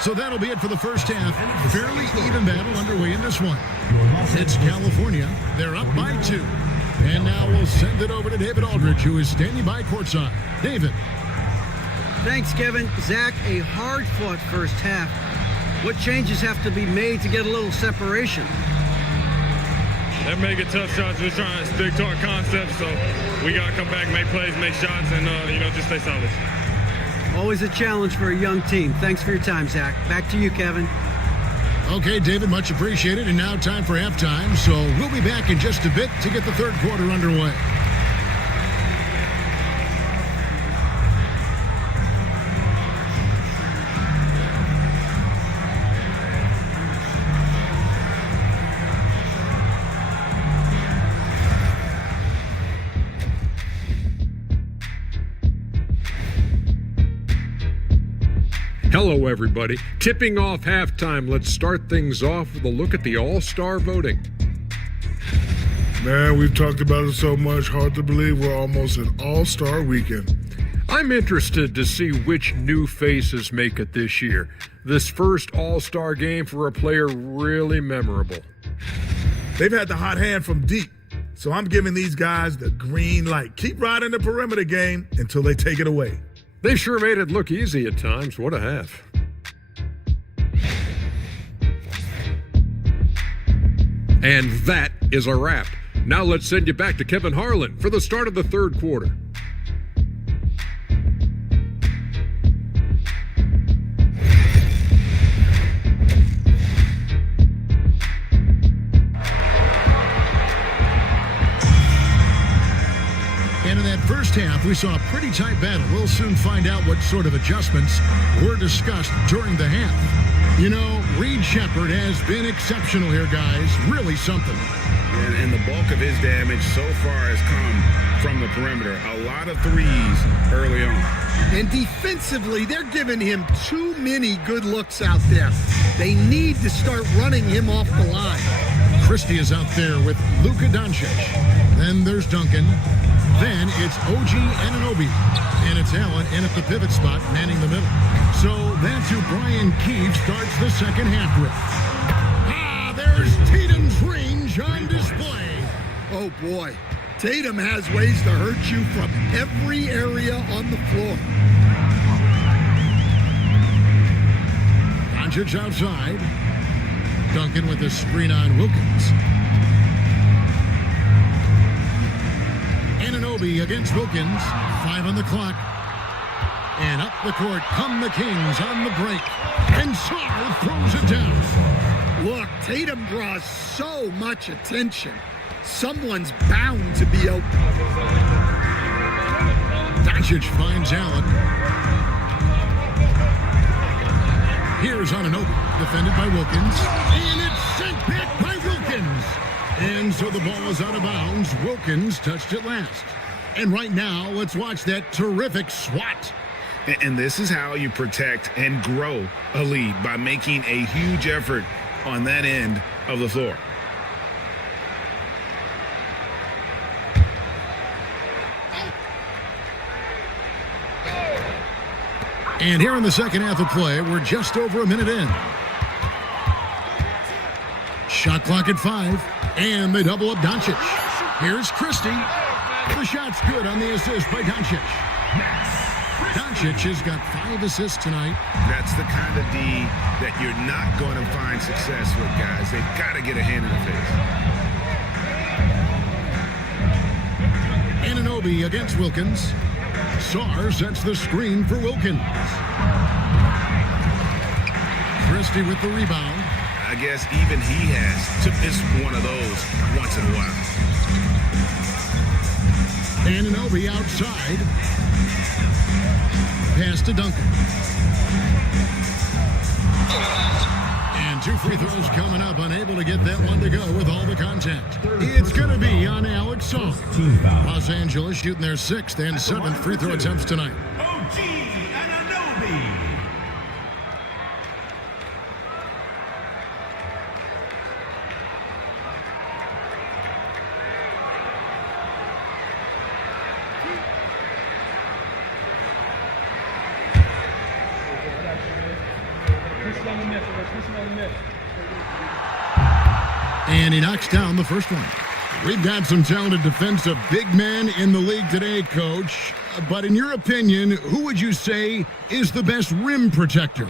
So that'll be it for the first half. Fairly even battle underway in this one. It's California. They're up by 2. And now we'll send it over to David Aldridge, who is standing by courtside. David. Thanks, Kevin. Zach, a hard-fought first half. What changes have to be made to get a little separation? They're making tough shots. We're trying to stick to our concept, so we got to come back, make plays, make shots, and, just stay solid. Always a challenge for a young team. Thanks for your time, Zach. Back to you, Kevin. Okay, David, much appreciated. And now time for halftime, so we'll be back in just a bit to get the third quarter underway. Hello, everybody. Tipping off halftime. Let's start things off with a look at the All-Star voting. Man, we've talked about it so much. Hard to believe we're almost an All-Star weekend. I'm interested to see which new faces make it this year. This first All-Star game for a player really memorable. They've had the hot hand from deep, so I'm giving these guys the green light. Keep riding the perimeter game until they take it away. They sure made it look easy at times. What a half. And that is a wrap. Now let's send you back to Kevin Harlan for the start of the third quarter. And in that first half, we saw a pretty tight battle. We'll soon find out what sort of adjustments were discussed during the half. You know, Reed Shepherd has been exceptional here, guys. Really something. And the bulk of his damage so far has come from the perimeter. A lot of threes early on. And defensively, they're giving him too many good looks out there. They need to start running him off the line. Christie is out there with Luka Doncic. Then there's Duncan. Then it's OG Anunoby. And it's Allen in at the pivot spot, manning the middle. So that's who Brian Keefe starts the second half with. There's Tatum's range on display. Oh boy, Tatum has ways to hurt you from every area on the floor. Doncic outside. Duncan with the screen on Wilkins. Anunoby against Wilkins. 5 on the clock. And up the court come the Kings on the break. And Sarr throws it down. Look, Tatum draws so much attention. Someone's bound to be open. Doncic finds Allen. Here's Anunoby, defended by Wilkins. And it's sent back by Wilkins. And so the ball is out of bounds. Wilkins touched it last. And right now, let's watch that terrific swat. And this is how you protect and grow a lead, by making a huge effort on that end of the floor. And here in the second half of play, we're just over a minute in. Shot clock at 5, and they double up Doncic. Here's Christie. The shot's good on the assist by Doncic. Doncic has got 5 assists tonight. That's the kind of D that you're not going to find success with, guys. They've got to get a hand in the face. Anunoby against Wilkins. Sarr sets the screen for Wilkins. Christie with the rebound. I guess even he has to miss one of those once in a while. Anunoby outside. Pass to Duncan. And 2 free throws coming up, unable to get that one to go with all the contact. It's going to be on Alex Song. Los Angeles shooting their 6th and 7th free throw attempts tonight. OG Anunoby. And he knocks down the first one. We've got some talented defensive big men in the league today, Coach. But in your opinion, who would you say is the best rim protector?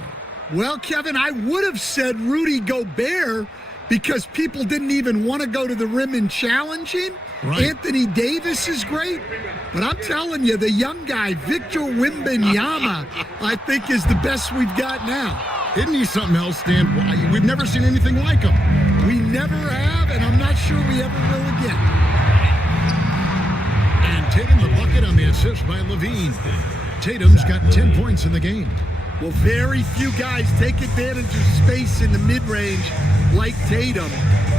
Well, Kevin, I would have said Rudy Gobert because people didn't even want to go to the rim and challenge him. Right. Anthony Davis is great. But I'm telling you, the young guy, Victor Wembanyama, I think is the best we've got now. Isn't he something else, Stan? We've never seen anything like him. We never have, and I'm not sure we ever will again. And Tatum the bucket on the assist by Levine. Tatum's got 10 points in the game. Well, very few guys take advantage of space in the mid-range like Tatum.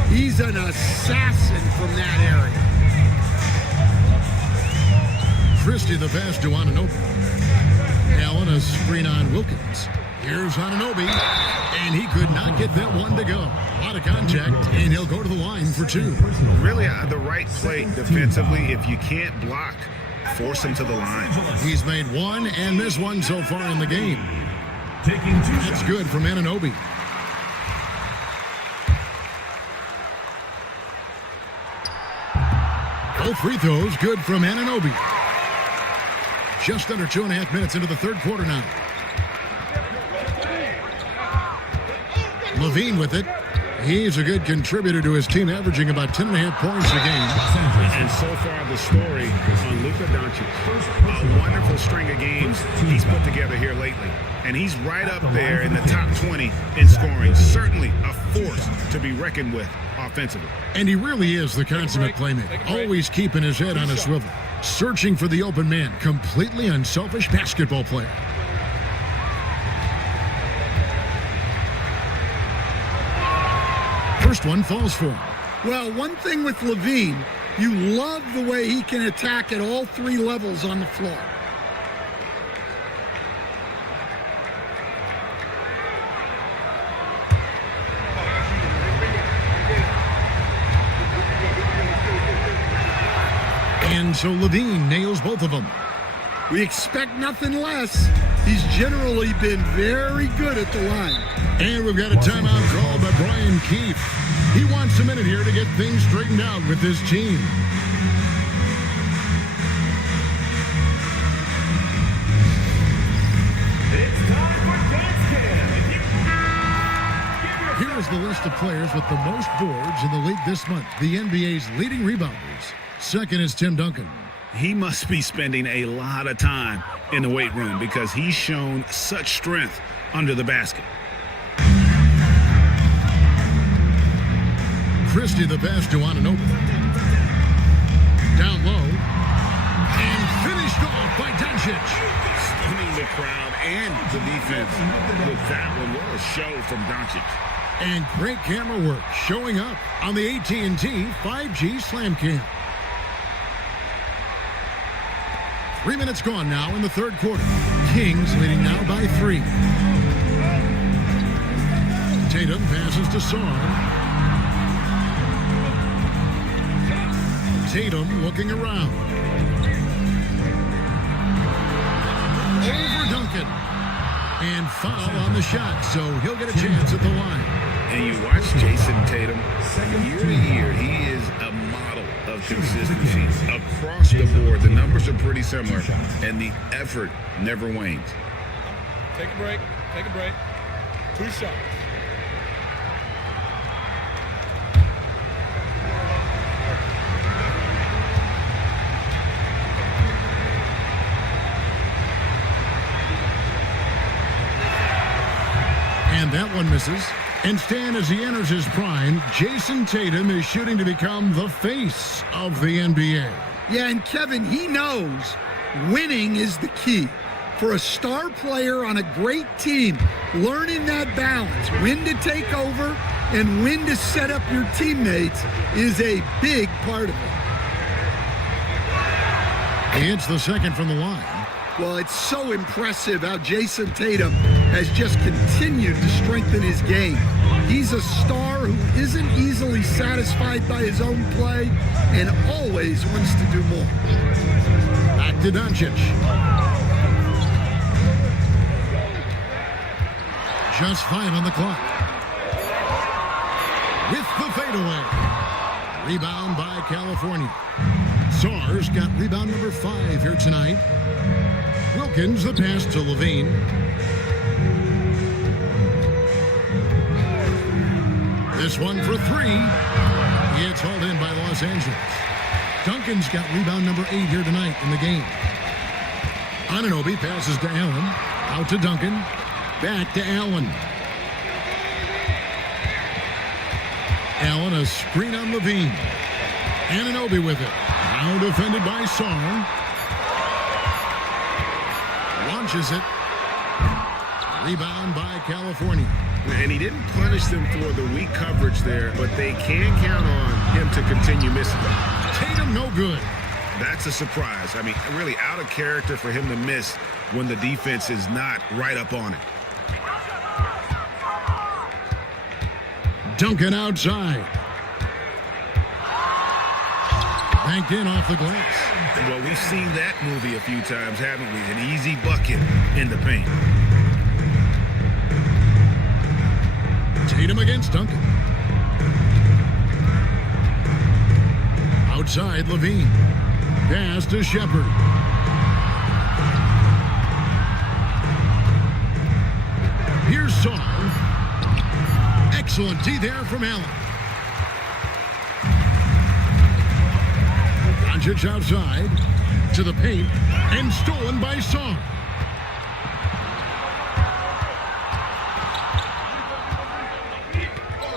He's an assassin from that area. Christie the pass to Anunoby. Allen a screen on Wilkins. Here's Anunoby, and he could not get that one to go. A lot of contact, and he'll go to the line for 2. Really the right play defensively. If you can't block, force him to the line. He's made 1 and missed 1 so far in the game. That's good from Anunoby. Both free throws good from Anunoby. Just under 2.5 minutes into the third quarter now. Levine with it. He's a good contributor to his team, averaging about 10.5 points a game. And so far, the story on Luka Doncic. A wonderful string of games he's put together here lately. And he's right up there in the top 20 in scoring. Certainly a force to be reckoned with offensively. And he really is the consummate playmaker, always keeping his head on a swivel. Searching for the open man. Completely unselfish basketball player. First one falls for him. Well, one thing with Levine, you love the way he can attack at all three levels on the floor. And so Levine nails both of them. We expect nothing less. He's generally been very good at the line. And we've got a timeout called by Brian Keefe. He wants a minute here to get things straightened out with this team. Here's the list of players with the most boards in the league this month. The NBA's leading rebounders. Second is Tim Duncan. He must be spending a lot of time in the weight room because he's shown such strength under the basket. Christie the pass to Anunoby. Down low. And finished off by Doncic. Stunning the crowd and the defense with that one. What a show from Doncic. And great camera work showing up on the AT&T 5G Slam Cam. 3 minutes gone now in the third quarter. Kings leading now by 3. Tatum passes to Sarr. Tatum looking around. Over Duncan. And foul on the shot, so he'll get a chance at the line. And you watch Jason Tatum, year to year, he is a model of consistency. Across the board, the numbers are pretty similar, and the effort never wanes. Take a break. Take a break. 2 shots. And that one misses. And Stan, as he enters his prime, Jason Tatum is shooting to become the face of the NBA. Yeah, and Kevin, he knows winning is the key. For a star player on a great team, learning that balance, when to take over and when to set up your teammates is a big part of it. He hits the second from the line. Well, it's so impressive how Jason Tatum has just continued to strengthen his game. He's a star who isn't easily satisfied by his own play and always wants to do more. Back to Doncic. Just 5 on the clock. With the fadeaway. Rebound by California. Sarr's got rebound number 5 here tonight. Wilkins the pass to Levine. This one for 3. It's hauled in by Los Angeles. Duncan's got rebound number 8 here tonight in the game. Anunoby passes to Allen. Out to Duncan. Back to Allen. Allen a screen on Levine. Anunoby with it. Now defended by Sarr. Launches it. Rebound by California. And he didn't punish them for the weak coverage there, but they can count on him to continue missing. Tatum no good. That's a surprise. I mean, really out of character for him to miss when the defense is not right up on it. Duncan outside. Banked in off the glass. Well, we've seen that movie a few times, haven't we? An easy bucket in the paint. Tatum against Duncan. Outside, Levine. Pass to Shepard. Here's Sarr. Excellent D there from Allen. Doncic outside to the paint and stolen by Sarr.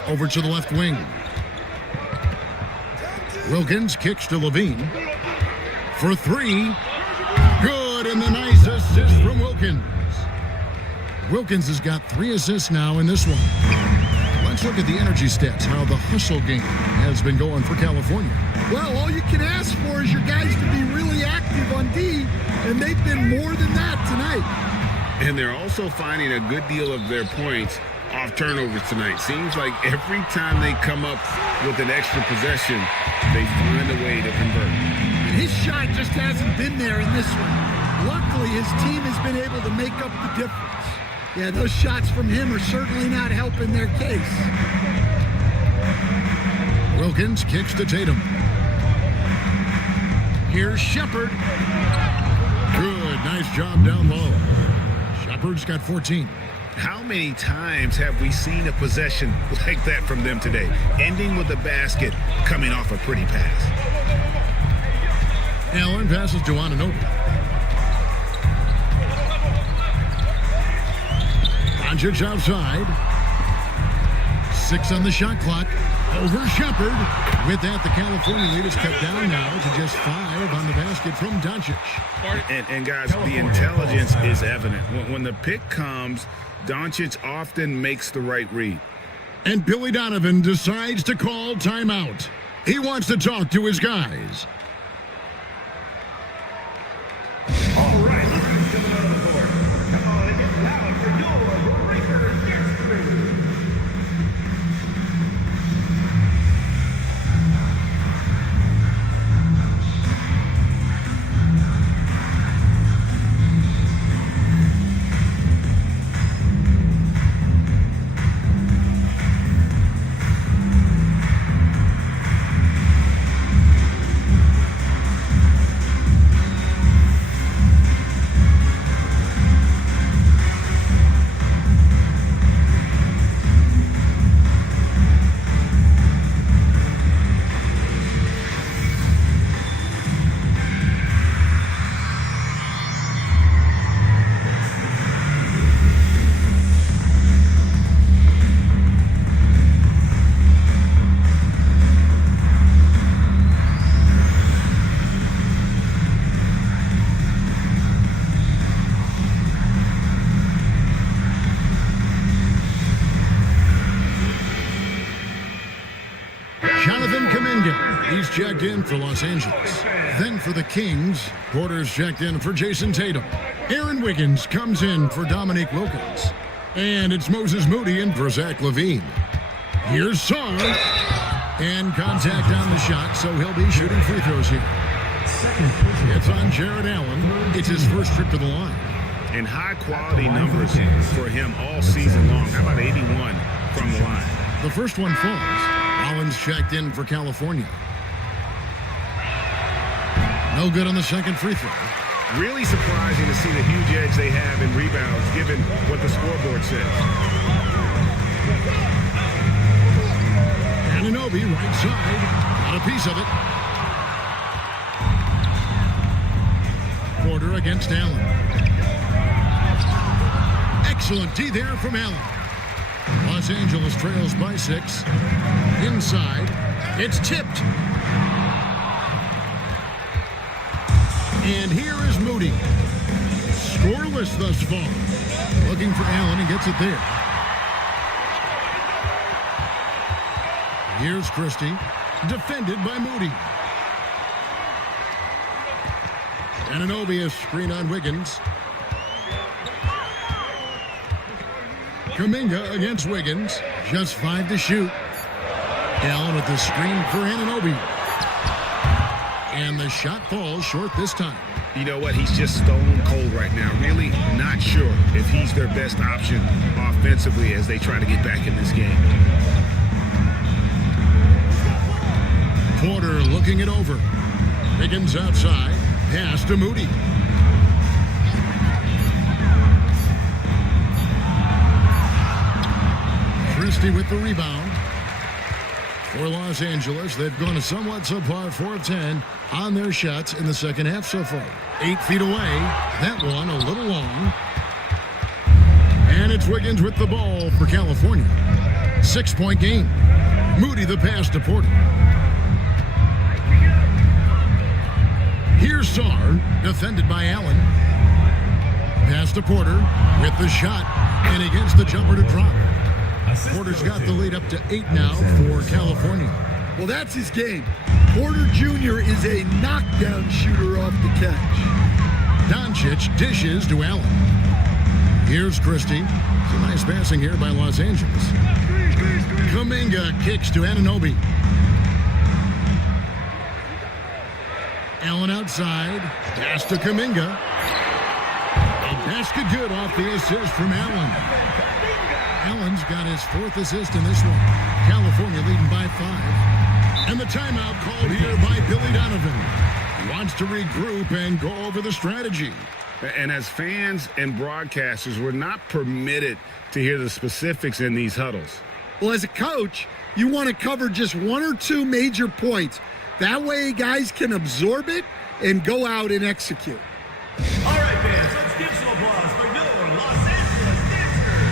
Over to the left wing. Wilkins kicks to Levine. for three. Good, and the nice assist from Wilkins. Wilkins has got 3 assists now in this one. Let's look at the energy stats, how the hustle game has been going for California. Well, all you can ask for is your guys to be really active on D, and they've been more than that tonight. And they're also finding a good deal of their points off turnovers tonight. Seems like every time they come up with an extra possession, they find a way to convert. His shot just hasn't been there in this one. Luckily, his team has been able to make up the difference. Yeah, those shots from him are certainly not helping their case. Wilkins kicks to Tatum. Here's Shepard. Good, nice job down low. Shepard's got 14. How many times have we seen a possession like that from them today? Ending with a basket, coming off a pretty pass. Allen passes to Anunoby. Doncic outside. 6 on the shot clock. Over Shepard. With that, the California lead is cut down now to just 5 on the basket from Doncic. And guys, the intelligence is evident. When the pick comes, Doncic often makes the right read. And Billy Donovan decides to call timeout. He wants to talk to his guys. All right, let's go to the middle of the court. Come on and get loud for your Breaker next crew. Jonathan Kuminga, he's checked in for Los Angeles. Then for the Kings, Porter's checked in for Jason Tatum. Aaron Wiggins comes in for Dominique Wilkins. And it's Moses Moody in for Zach LaVine. Here's Sarr. And contact on the shot, so he'll be shooting free throws here. It's on Jared Allen. It's his first trip to the line. And high-quality numbers for him all season long. How about 81 from the line? The first one falls. Rollins checked in for California. No good on the second free throw. Really surprising to see the huge edge they have in rebounds, given what the scoreboard says. Anunoby, right side. Got a piece of it. Porter against Allen. Excellent D there from Allen. Los Angeles trails by 6. Inside, it's tipped. And here is Moody. Scoreless thus far. Looking for Allen and gets it there. Here's Christie. Defended by Moody. Anunoby is screen on Wiggins. Kuminga against Wiggins. Just 5 to shoot. Allen with the screen for Anunoby. And the shot falls short this time. You know what? He's just stone cold right now. Really not sure if he's their best option offensively as they try to get back in this game. Porter looking it over. Wiggins outside. Pass to Moody. Christie with the rebound. For Los Angeles, they've gone a somewhat subpar 4 of 10 on their shots in the second half so far. 8 feet away. That one a little long. And it's Wiggins with the ball for California. 6-point game. Moody the pass to Porter. Here's Czar, defended by Allen. Pass to Porter with the shot, and he gets the jumper to drop. Porter's got the lead up to 8 now for California. Well, that's his game. Porter Jr. is a knockdown shooter off the catch. Doncic dishes to Allen. Here's Christie. Some nice passing here by Los Angeles. Kuminga kicks to Anunoby. Allen outside. Pass to Kuminga. A basket good off the assist from Allen. Allen's got his 4th assist in this one. California leading by 5. And the timeout called here by Billy Donovan. He wants to regroup and go over the strategy. And as fans and broadcasters, we're not permitted to hear the specifics in these huddles. Well, as a coach, you want to cover just 1 or 2 major points. That way guys can absorb it and go out and execute. All right, fans, let's give some applause for your Los Angeles Gangsters.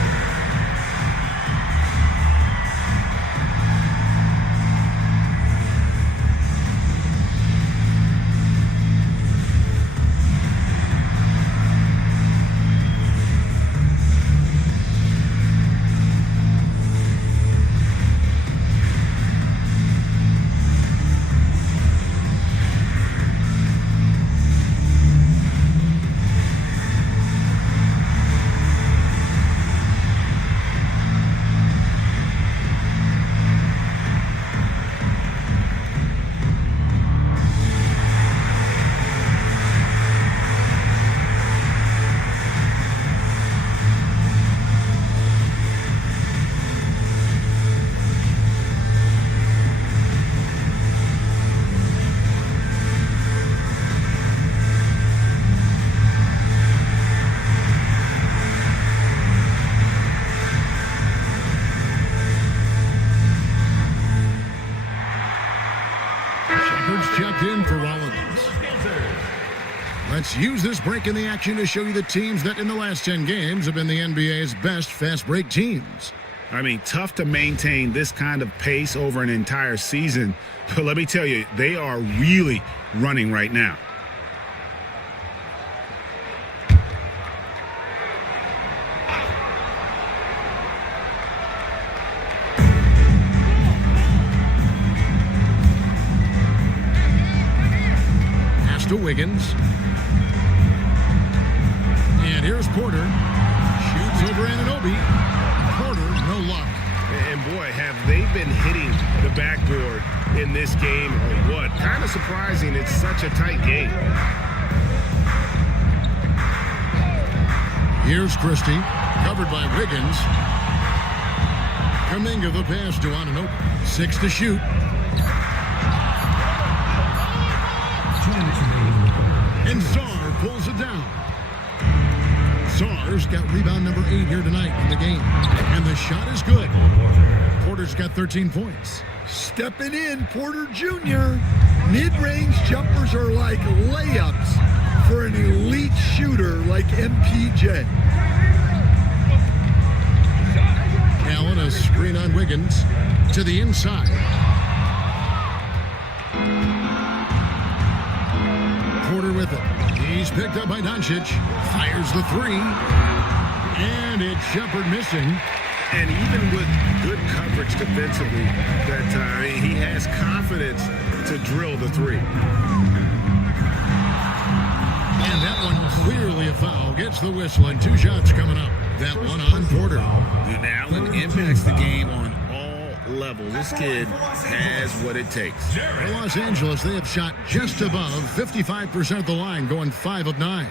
Checked in for Rollins. Let's use this break in the action to show you the teams that in the last 10 games have been the NBA's best fast break teams. I mean, tough to maintain this kind of pace over an entire season. But let me tell you, they are really running right now. To Wiggins. And here's Porter. Shoots over Anunoby. Porter, no luck. And boy, have they been hitting the backboard in this game or what? Kind of surprising. It's such a tight game. Here's Christie. Covered by Wiggins. Kuminga the pass to Anunoby. 6 to shoot. And Czar pulls it down. Czar's got rebound number 8 here tonight in the game. And the shot is good. Porter's got 13 points. Stepping in, Porter Jr. Mid-range jumpers are like layups for an elite shooter like MPJ. Allen, a screen on Wiggins to the inside. Porter with it. He's picked up by Doncic. Fires the 3. And it's Shepherd missing. And even with good coverage defensively, that he has confidence to drill the 3. And that one clearly a foul. Gets the whistle and 2 shots coming up. That one on Porter. And Allen impacts the game on all levels. This kid has what it takes. For Los Angeles, they have shot just above 55% of the line, going 5 of 9.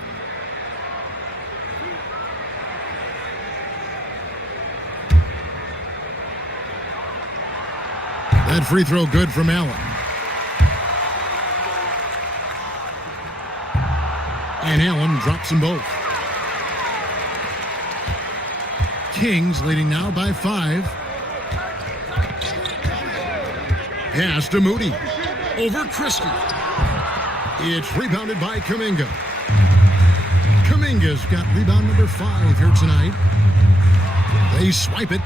That free throw good from Allen. And Allen drops them both. Kings leading now by 5. Pass to Moody. Over Christie. It's rebounded by Kuminga. Kuminga's got rebound number 5 here tonight. They swipe it.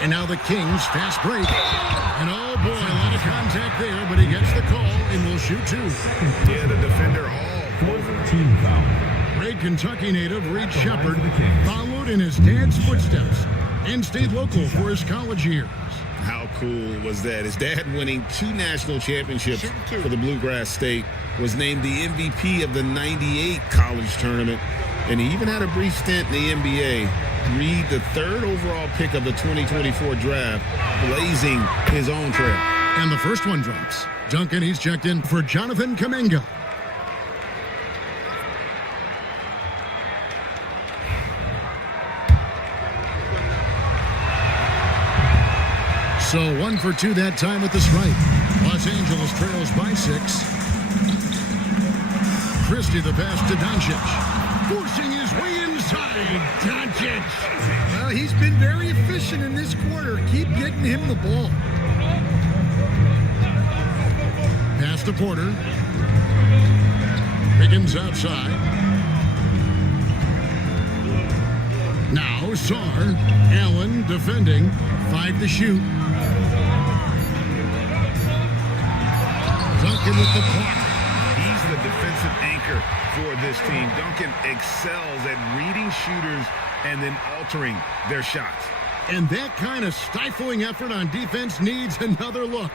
And now the Kings fast break. And oh boy, a lot of contact there, but he gets the call and will shoot two. Yeah, the defender all over. Team foul. Great Kentucky native Reed Shepard followed in his dad's footsteps and stayed local for his college years. How cool was that? His dad, winning 2 national championships for the Bluegrass State, was named the MVP of the '98 college tournament, and he even had a brief stint in the NBA. Reed, the 3rd overall pick of the 2024 draft, blazing his own trail. And the first one drops. Duncan, he's checked in for Jonathan Kuminga. So 1 for 2 that time at the stripe. Los Angeles trails by 6. Christie the pass to Doncic. Forcing his way inside. Doncic. Well, he's been very efficient in this quarter. Keep getting him the ball. Pass to Porter. Higgins outside. Now Sarr. Allen defending. 5 to shoot. Duncan with the block. He's the defensive anchor for this team. Duncan excels at reading shooters and then altering their shots. And that kind of stifling effort on defense needs another look.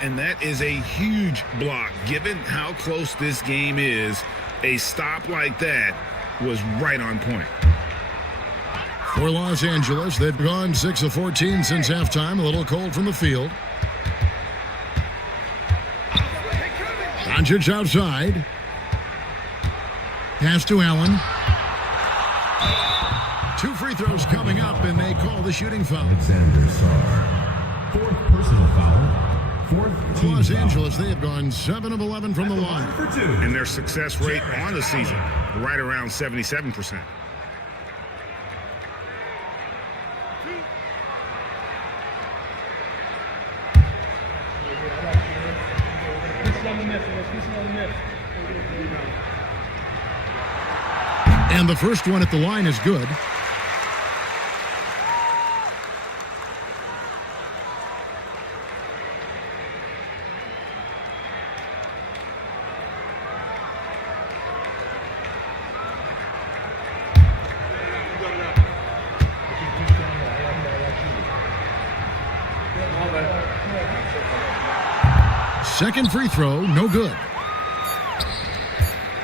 And that is a huge block. Given how close this game is, a stop like that was right on point. For Los Angeles, they've gone 6 of 14 since halftime. A little cold from the field. Doncic outside. Pass to Allen. 2 free throws coming up, and they call the shooting foul. Alexander Sarr. 4th personal foul. 4th team Los foul. Angeles, they have gone 7 of 11 from the line. And their success rate on the season, right around 77%. And the first one at the line is good. Second free throw, no good.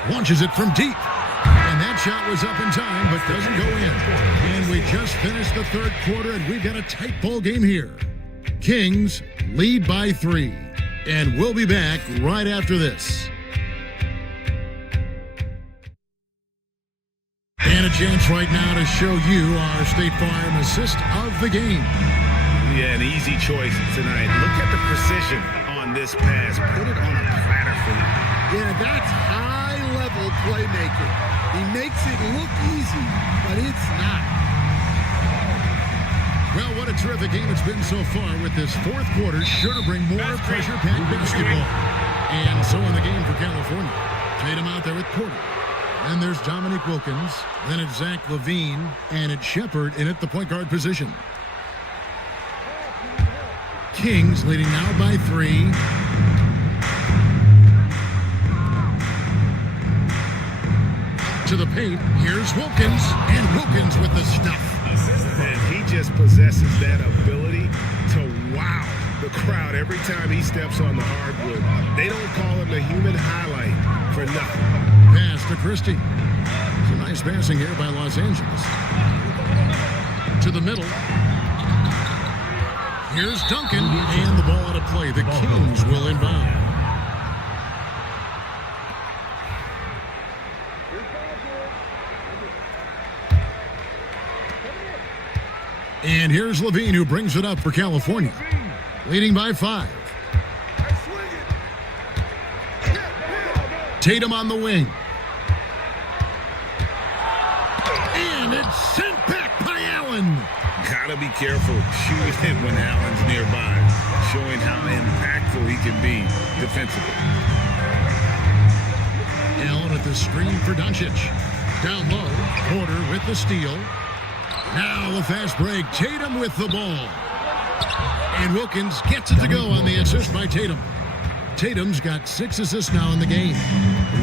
Launches it from deep. And that shot was up in time, but doesn't go in. And we just finished the third quarter, and we've got a tight ball game here. Kings lead by 3. And we'll be back right after this. And a chance right now to show you our State Farm assist of the game. Yeah, an easy choice tonight. Look at the precision on this pass. Put it on a platter for him. Yeah, that's high-level playmaking. He makes it look easy, but it's not. Well, what a terrific game it's been so far, with this fourth quarter sure to bring more pressure-packed basketball. And so in the game for California, Tatum out there with Porter. Then there's Dominique Wilkins. Then it's Zach LaVine. And it's Shepard in at the point guard position. Kings leading now by 3. To the paint, here's Wilkins, and Wilkins with the stuff. And he just possesses that ability to wow the crowd every time he steps on the hardwood. They don't call him the human highlight for nothing. Pass to Christie. Some nice passing here by Los Angeles. To the middle. Here's Duncan, and the ball out of play. The Kings will inbound. And here's LaVine, who brings it up for California, leading by 5. Tatum on the wing. And it's sent back by Allen. Gotta be careful shooting it when Allen's nearby, showing how impactful he can be defensively. Allen at the screen for Doncic. Down low, Porter with the steal. Now the fast break, Tatum with the ball. And Wilkins gets it to go on the assist by Tatum. Tatum's got 6 assists now in the game.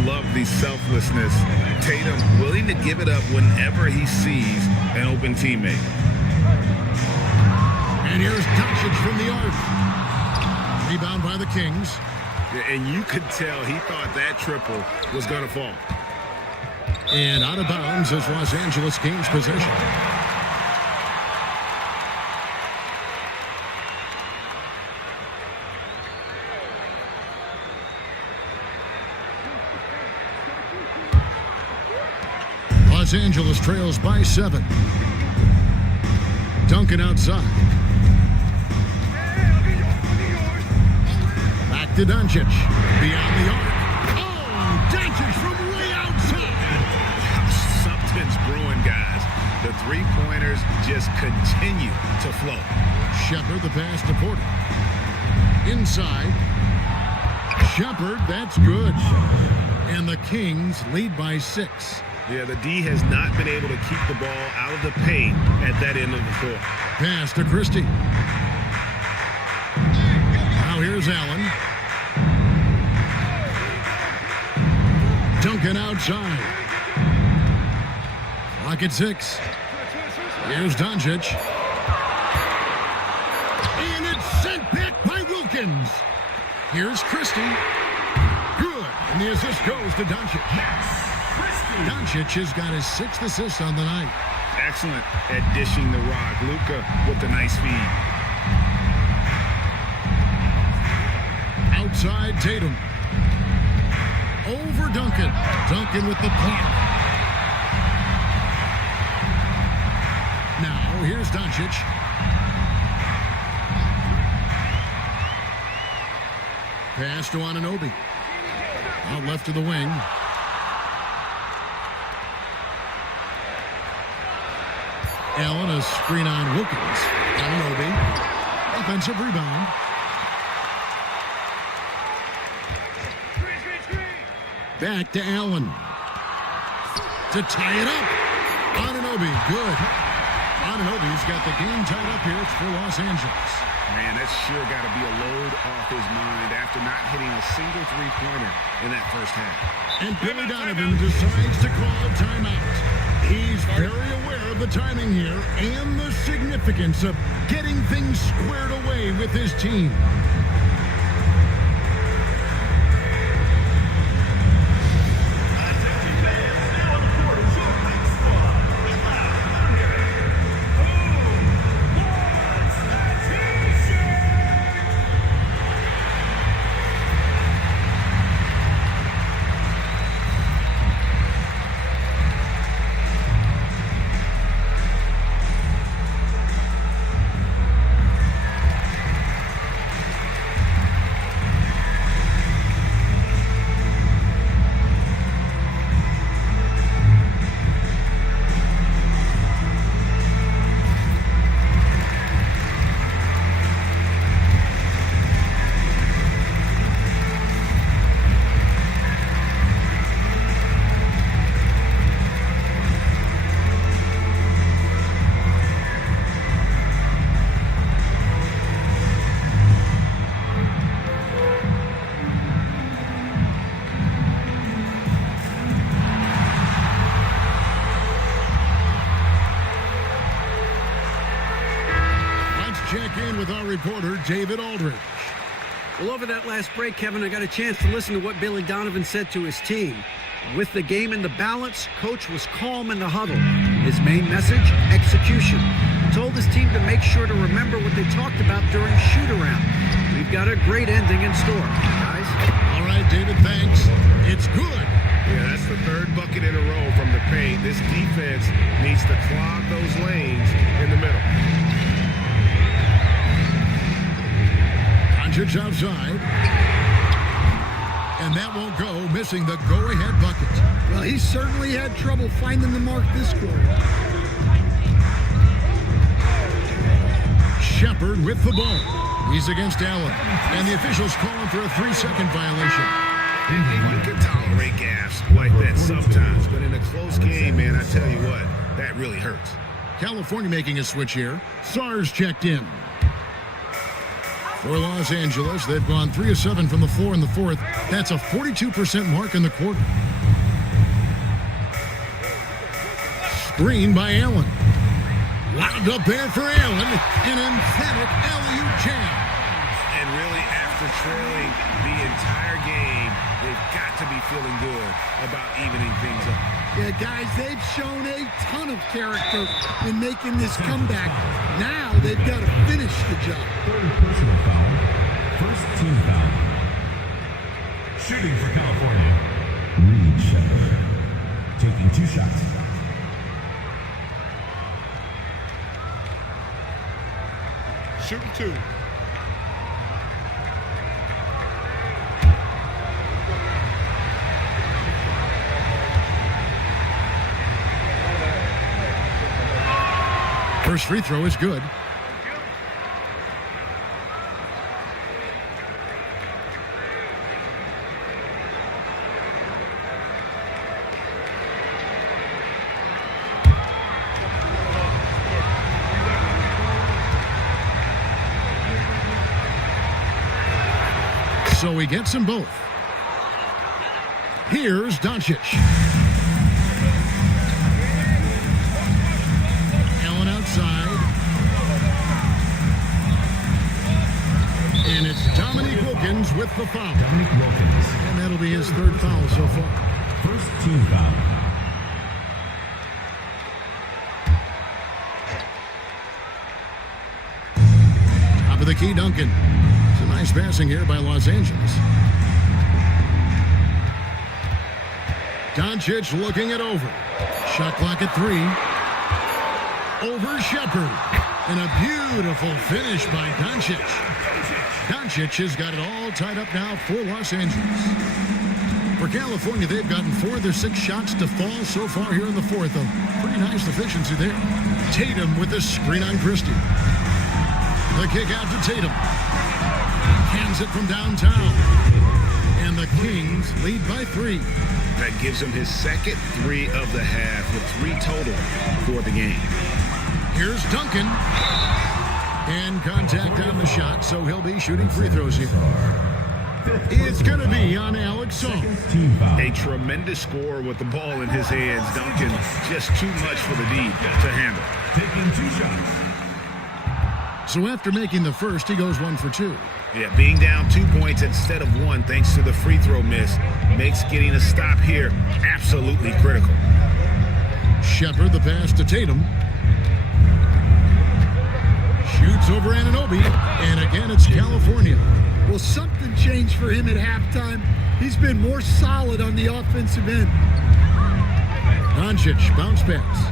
Love the selflessness. Tatum willing to give it up whenever he sees an open teammate. And here's Doncic from the arc. Rebound by the Kings. Yeah, and you could tell he thought that triple was going to fall. And out of bounds as Los Angeles gains possession. Los Angeles trails by 7. Duncan outside. Back to Doncic. Beyond the arc. Oh, Doncic from way outside. Something's brewing, guys. The three-pointers just continue to flow. Shepherd, the pass to Porter. Inside. Shepherd, that's good. And the Kings lead by 6. Yeah, the D has not been able to keep the ball out of the paint at that end of the floor. Pass to Christie. Now here's Allen. Duncan outside. Clock at 6. Here's Doncic. And it's sent back by Wilkins. Here's Christie. Good. And the assist goes to Doncic. Doncic has got his 6th assist on the night. Excellent at dishing the rock. Luka with the nice feed. Outside Tatum. Over Duncan. Duncan with the block. Now here's Doncic. Pass to Anunoby. Out left to the wing. Allen, a screen on Wilkins. Anunoby. Offensive rebound. Back to Allen. To tie it up. Anunoby, good. Anunoby's got the game tied up here. It's for Los Angeles. Man, that's sure got to be a load off his mind after not hitting a single three-pointer in that first half. And Billy Donovan decides to call a timeout. He's very aware of the timing here and the significance of getting things squared away with his team. Reporter David Aldridge. Well, over that last break, Kevin, I got a chance to listen to what Billy Donovan said to his team. With the game in the balance, Coach was calm in the huddle. His main message, execution. Told his team to make sure to remember what they talked about during shoot-around. We've got a great ending in store, guys. All right, David, thanks. It's good. Yeah, that's the 3rd bucket in a row from the paint. This defense needs to clog those lanes in the middle. Doncic outside. And that won't go, missing the go-ahead bucket. Well, he certainly had trouble finding the mark this quarter. Shepherd with the ball. He's against Allen. And the officials calling for a 3-second violation. And you can tolerate gaffes like that sometimes, but in a close game, man, I tell you what, that really hurts. California making a switch here. Sars checked in. For Los Angeles, they've gone 3 of 7 from the floor in the fourth. That's a 42% mark in the quarter. Screen by Allen. Lobbed up there for Allen. An emphatic alley-oop jam. And really, after trailing the entire game, they've got to be feeling good about evening things up. Yeah, guys, they've shown a ton of character in making this comeback. Now they've got to finish the job. Third personal foul. First team foul. Shooting for California, Reed Shepard. Taking 2 shots. Shooting 2. First free throw is good. So he gets them both. Here's Doncic. Allen outside. And it's Dominique Wilkins with the foul. Dominique Wilkins. And that'll be his 3rd foul so far. First team foul. Top of the key, Duncan. It's a nice passing here by Los Angeles. Doncic looking it over. Shot clock at 3. Over Shepard. And a beautiful finish by Doncic. Doncic has got it all tied up now for Los Angeles. For California, they've gotten 4 of their 6 shots to fall so far here in the fourth. A pretty nice efficiency there. Tatum with the screen on Christie. The kick out to Tatum. Hands it from downtown. And the Kings lead by 3. That gives him his second 3 of the half with 3 total for the game. Here's Duncan. And contact on the shot, so he'll be shooting free throws here. It's going to be on Alex Song. A tremendous score with the ball in his hands. Duncan just too much for the D to handle. Taking 2 shots. So after making the first, he goes 1 for 2. Yeah, being down 2 points instead of 1 thanks to the free throw miss makes getting a stop here absolutely critical. Shepard, the pass to Tatum. Shoots over Anunoby, and again it's California. Well, something changed for him at halftime. He's been more solid on the offensive end. Doncic, bounce pass.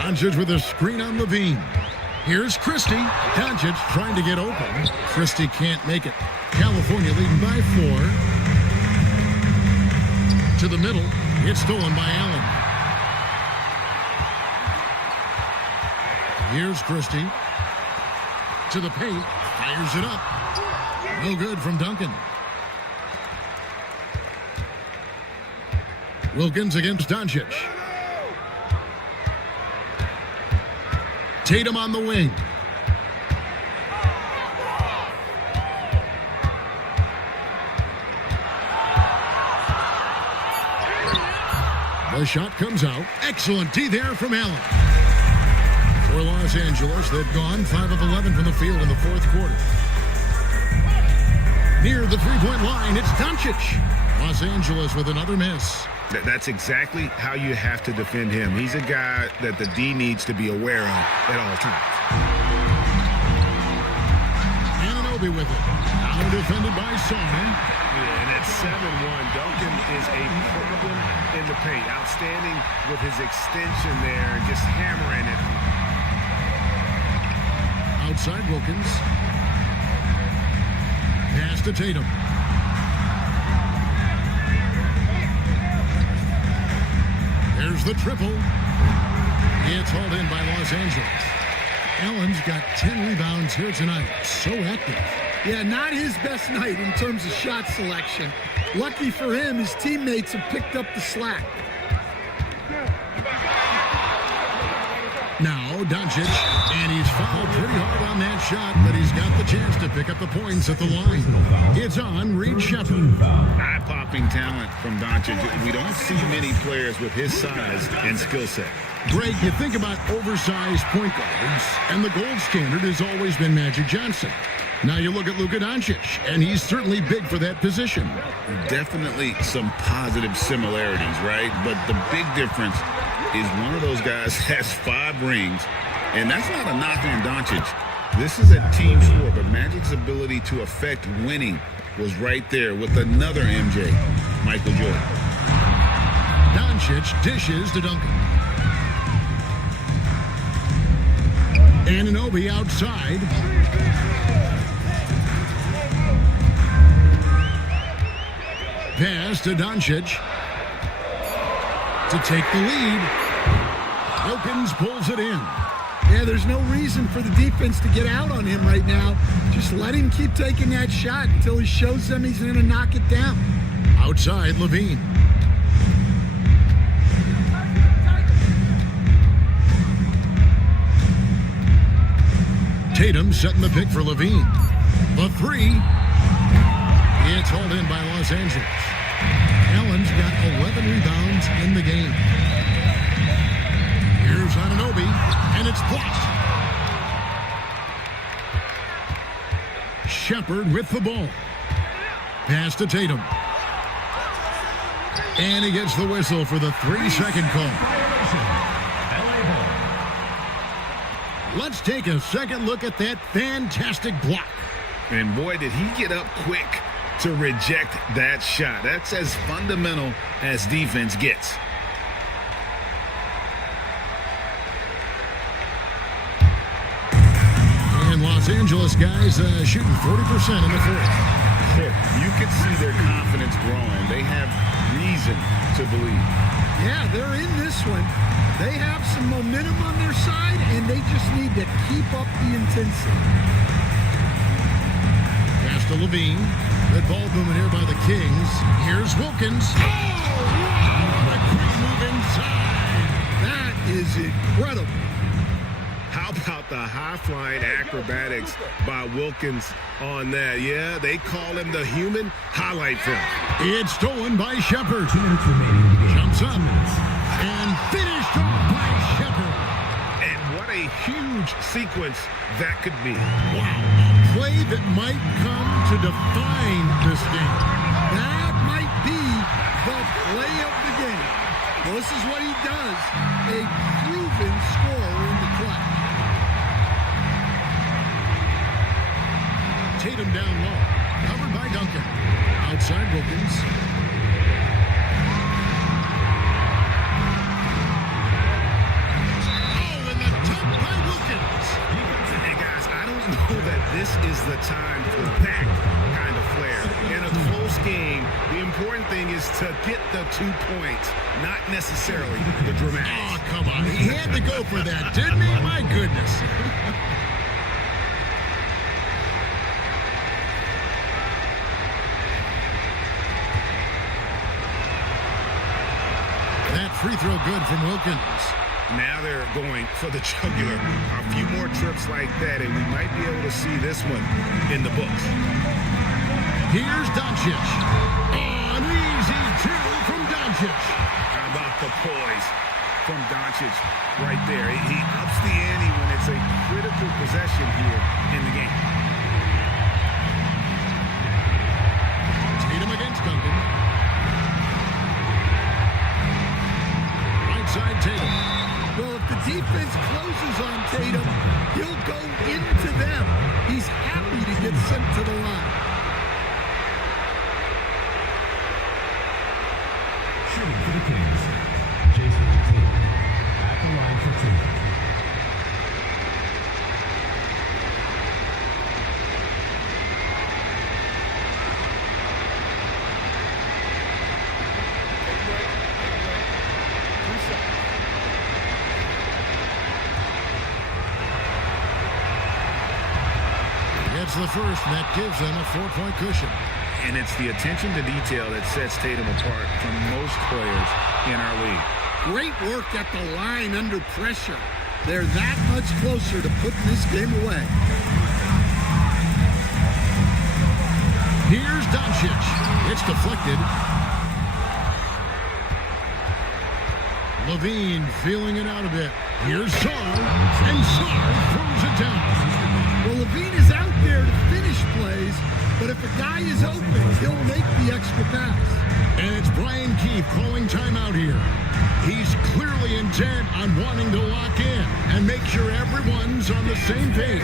Doncic with a screen on Levine. Here's Christie. Doncic trying to get open. Christie can't make it. California leading by 4. To the middle. It's stolen by Allen. Here's Christie. To the paint. Fires it up. No good from Duncan. Wilkins against Doncic. Tatum on the wing. The shot comes out. Excellent D there from Allen. For Los Angeles, they've gone 5 of 11 from the field in the fourth quarter. Near the three-point line, it's Doncic. Los Angeles with another miss. That's exactly how you have to defend him. He's a guy that the D needs to be aware of at all times. Anunoby with it. Now defended by Song. Yeah, and at 7-1, Duncan is a problem in the paint. Outstanding with his extension there and just hammering it home. Outside Wilkins. Pass to Tatum. There's the triple. It's hauled in by Los Angeles. Allen's got 10 rebounds here tonight. So active. Yeah, not his best night in terms of shot selection. Lucky for him, his teammates have picked up the slack. Now Now Doncic, and he's fouled pretty hard on that shot, but he's got the chance to pick up the points at the line. It's on Reed Shepherd. Eye-popping talent from Doncic. We don't see many players with his size and skill set. Greg, you think about oversized point guards, and the gold standard has always been Magic Johnson. Now you look at Luka Doncic, and he's certainly big for that position. Definitely some positive similarities, right? But the big difference is one of those guys has 5 rings, and that's not a knock on Doncic. This is a team sport, but Magic's ability to affect winning was right there with another MJ, Michael Jordan. Doncic dishes to Duncan. Anunoby outside. Pass to Doncic to take the lead. Wilkins pulls it in. Yeah, there's no reason for the defense to get out on him right now. Just let him keep taking that shot until he shows them he's going to knock it down. Outside, Levine. Tatum setting the pick for Levine. The 3. It's hauled in by Los Angeles. Allen's got 11 rebounds in the game. Here's Anunoby, and it's blocked. Shepherd with the ball. Pass to Tatum. And he gets the whistle for the 3-second call. Let's take a second look at that fantastic block. And boy, did he get up quick to reject that shot. That's as fundamental as defense gets. And Los Angeles guys shooting 40% in the fourth. You can see their confidence growing. They have reason to believe. Yeah, they're in this one. They have some momentum on their side, and they just need to keep up the intensity. Pass to Levine. Good ball movement here by the Kings. Here's Wilkins. Oh, what a great move inside. That is incredible. How about the high-flying acrobatics by Wilkins on that? Yeah, they call him the human highlight film. It's stolen by Shepherd. 2 minutes remaining. Jumps up and finished off by Shepherd. And what a huge sequence that could be. Wow, a play that might come to define this game. That might be the play of the game. Well, this is what he does. A proven scorer in the clutch. Tatum down low. Covered by Duncan. Outside Wilkins. Oh, and the dunk by Wilkins. Hey, guys, I don't know that this is the time for that kind of flair. In a close game, the important thing is to get the 2 points, not necessarily the dramatics. Oh, come on. He had to go for that, didn't he? My goodness. That free throw good from Wilkins. Now they're going for the jugular. A few more trips like that, and we might be able to see this one in the books. Here's Doncic. An easy 2 from Doncic. How about the poise from Doncic right there? He ups the ante when it's a critical possession here in the game. Tatum against Duncan. Right side Tatum. Well, if the defense closes on Tatum, he'll go into them. He's happy to get sent to the line. Shooting for the Kings. Jason Tatum at the line for 2. Gets the first, and that gives them a 4-point cushion. And it's the attention to detail that sets Tatum apart from most players in our league. Great work at the line under pressure. They're that much closer to putting this game away. Here's Doncic. It's deflected. Levine feeling it out a bit. Here's Sarr, and Sarr throws it down. Well, Levine is out there to finish plays, but if a guy is open, he'll make the extra pass. And it's Brian Keefe calling timeout here. He's clearly intent on wanting to lock in and make sure everyone's on the same page.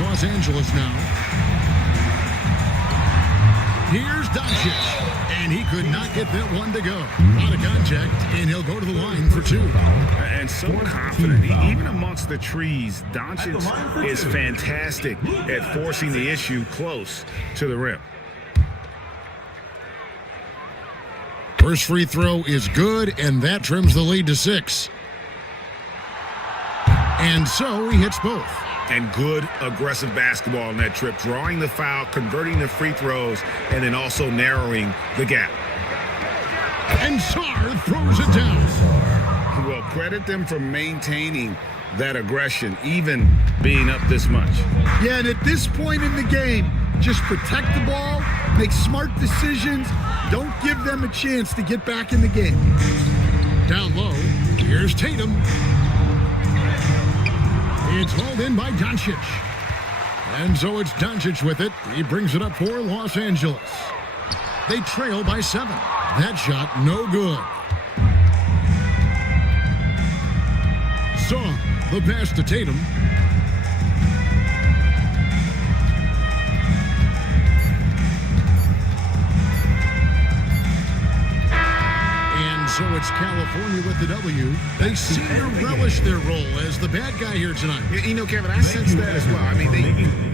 Los Angeles now. Here's Doncic, and he could not get that one to go. Out of contact, and he'll go to the line for two. And so confident. Even amongst the trees, Doncic is fantastic at forcing the issue close to the rim. First free throw is good, and that trims the lead to 6. And so he hits both. And good aggressive basketball on that trip, drawing the foul, converting the free throws, and then also narrowing the gap. And Sarr throws it down. Well, credit them for maintaining that aggression, even being up this much. Yeah, and at this point in the game, just protect the ball, make smart decisions, don't give them a chance to get back in the game. Down low, here's Tatum. It's hauled in by Doncic. And so it's Doncic with it. He brings it up for Los Angeles. They trail by 7. That shot, no good. Saw the pass to Tatum. So it's California with the W. They seem to relish their role as the bad guy here tonight. You know, Kevin, I sense that as well. I mean,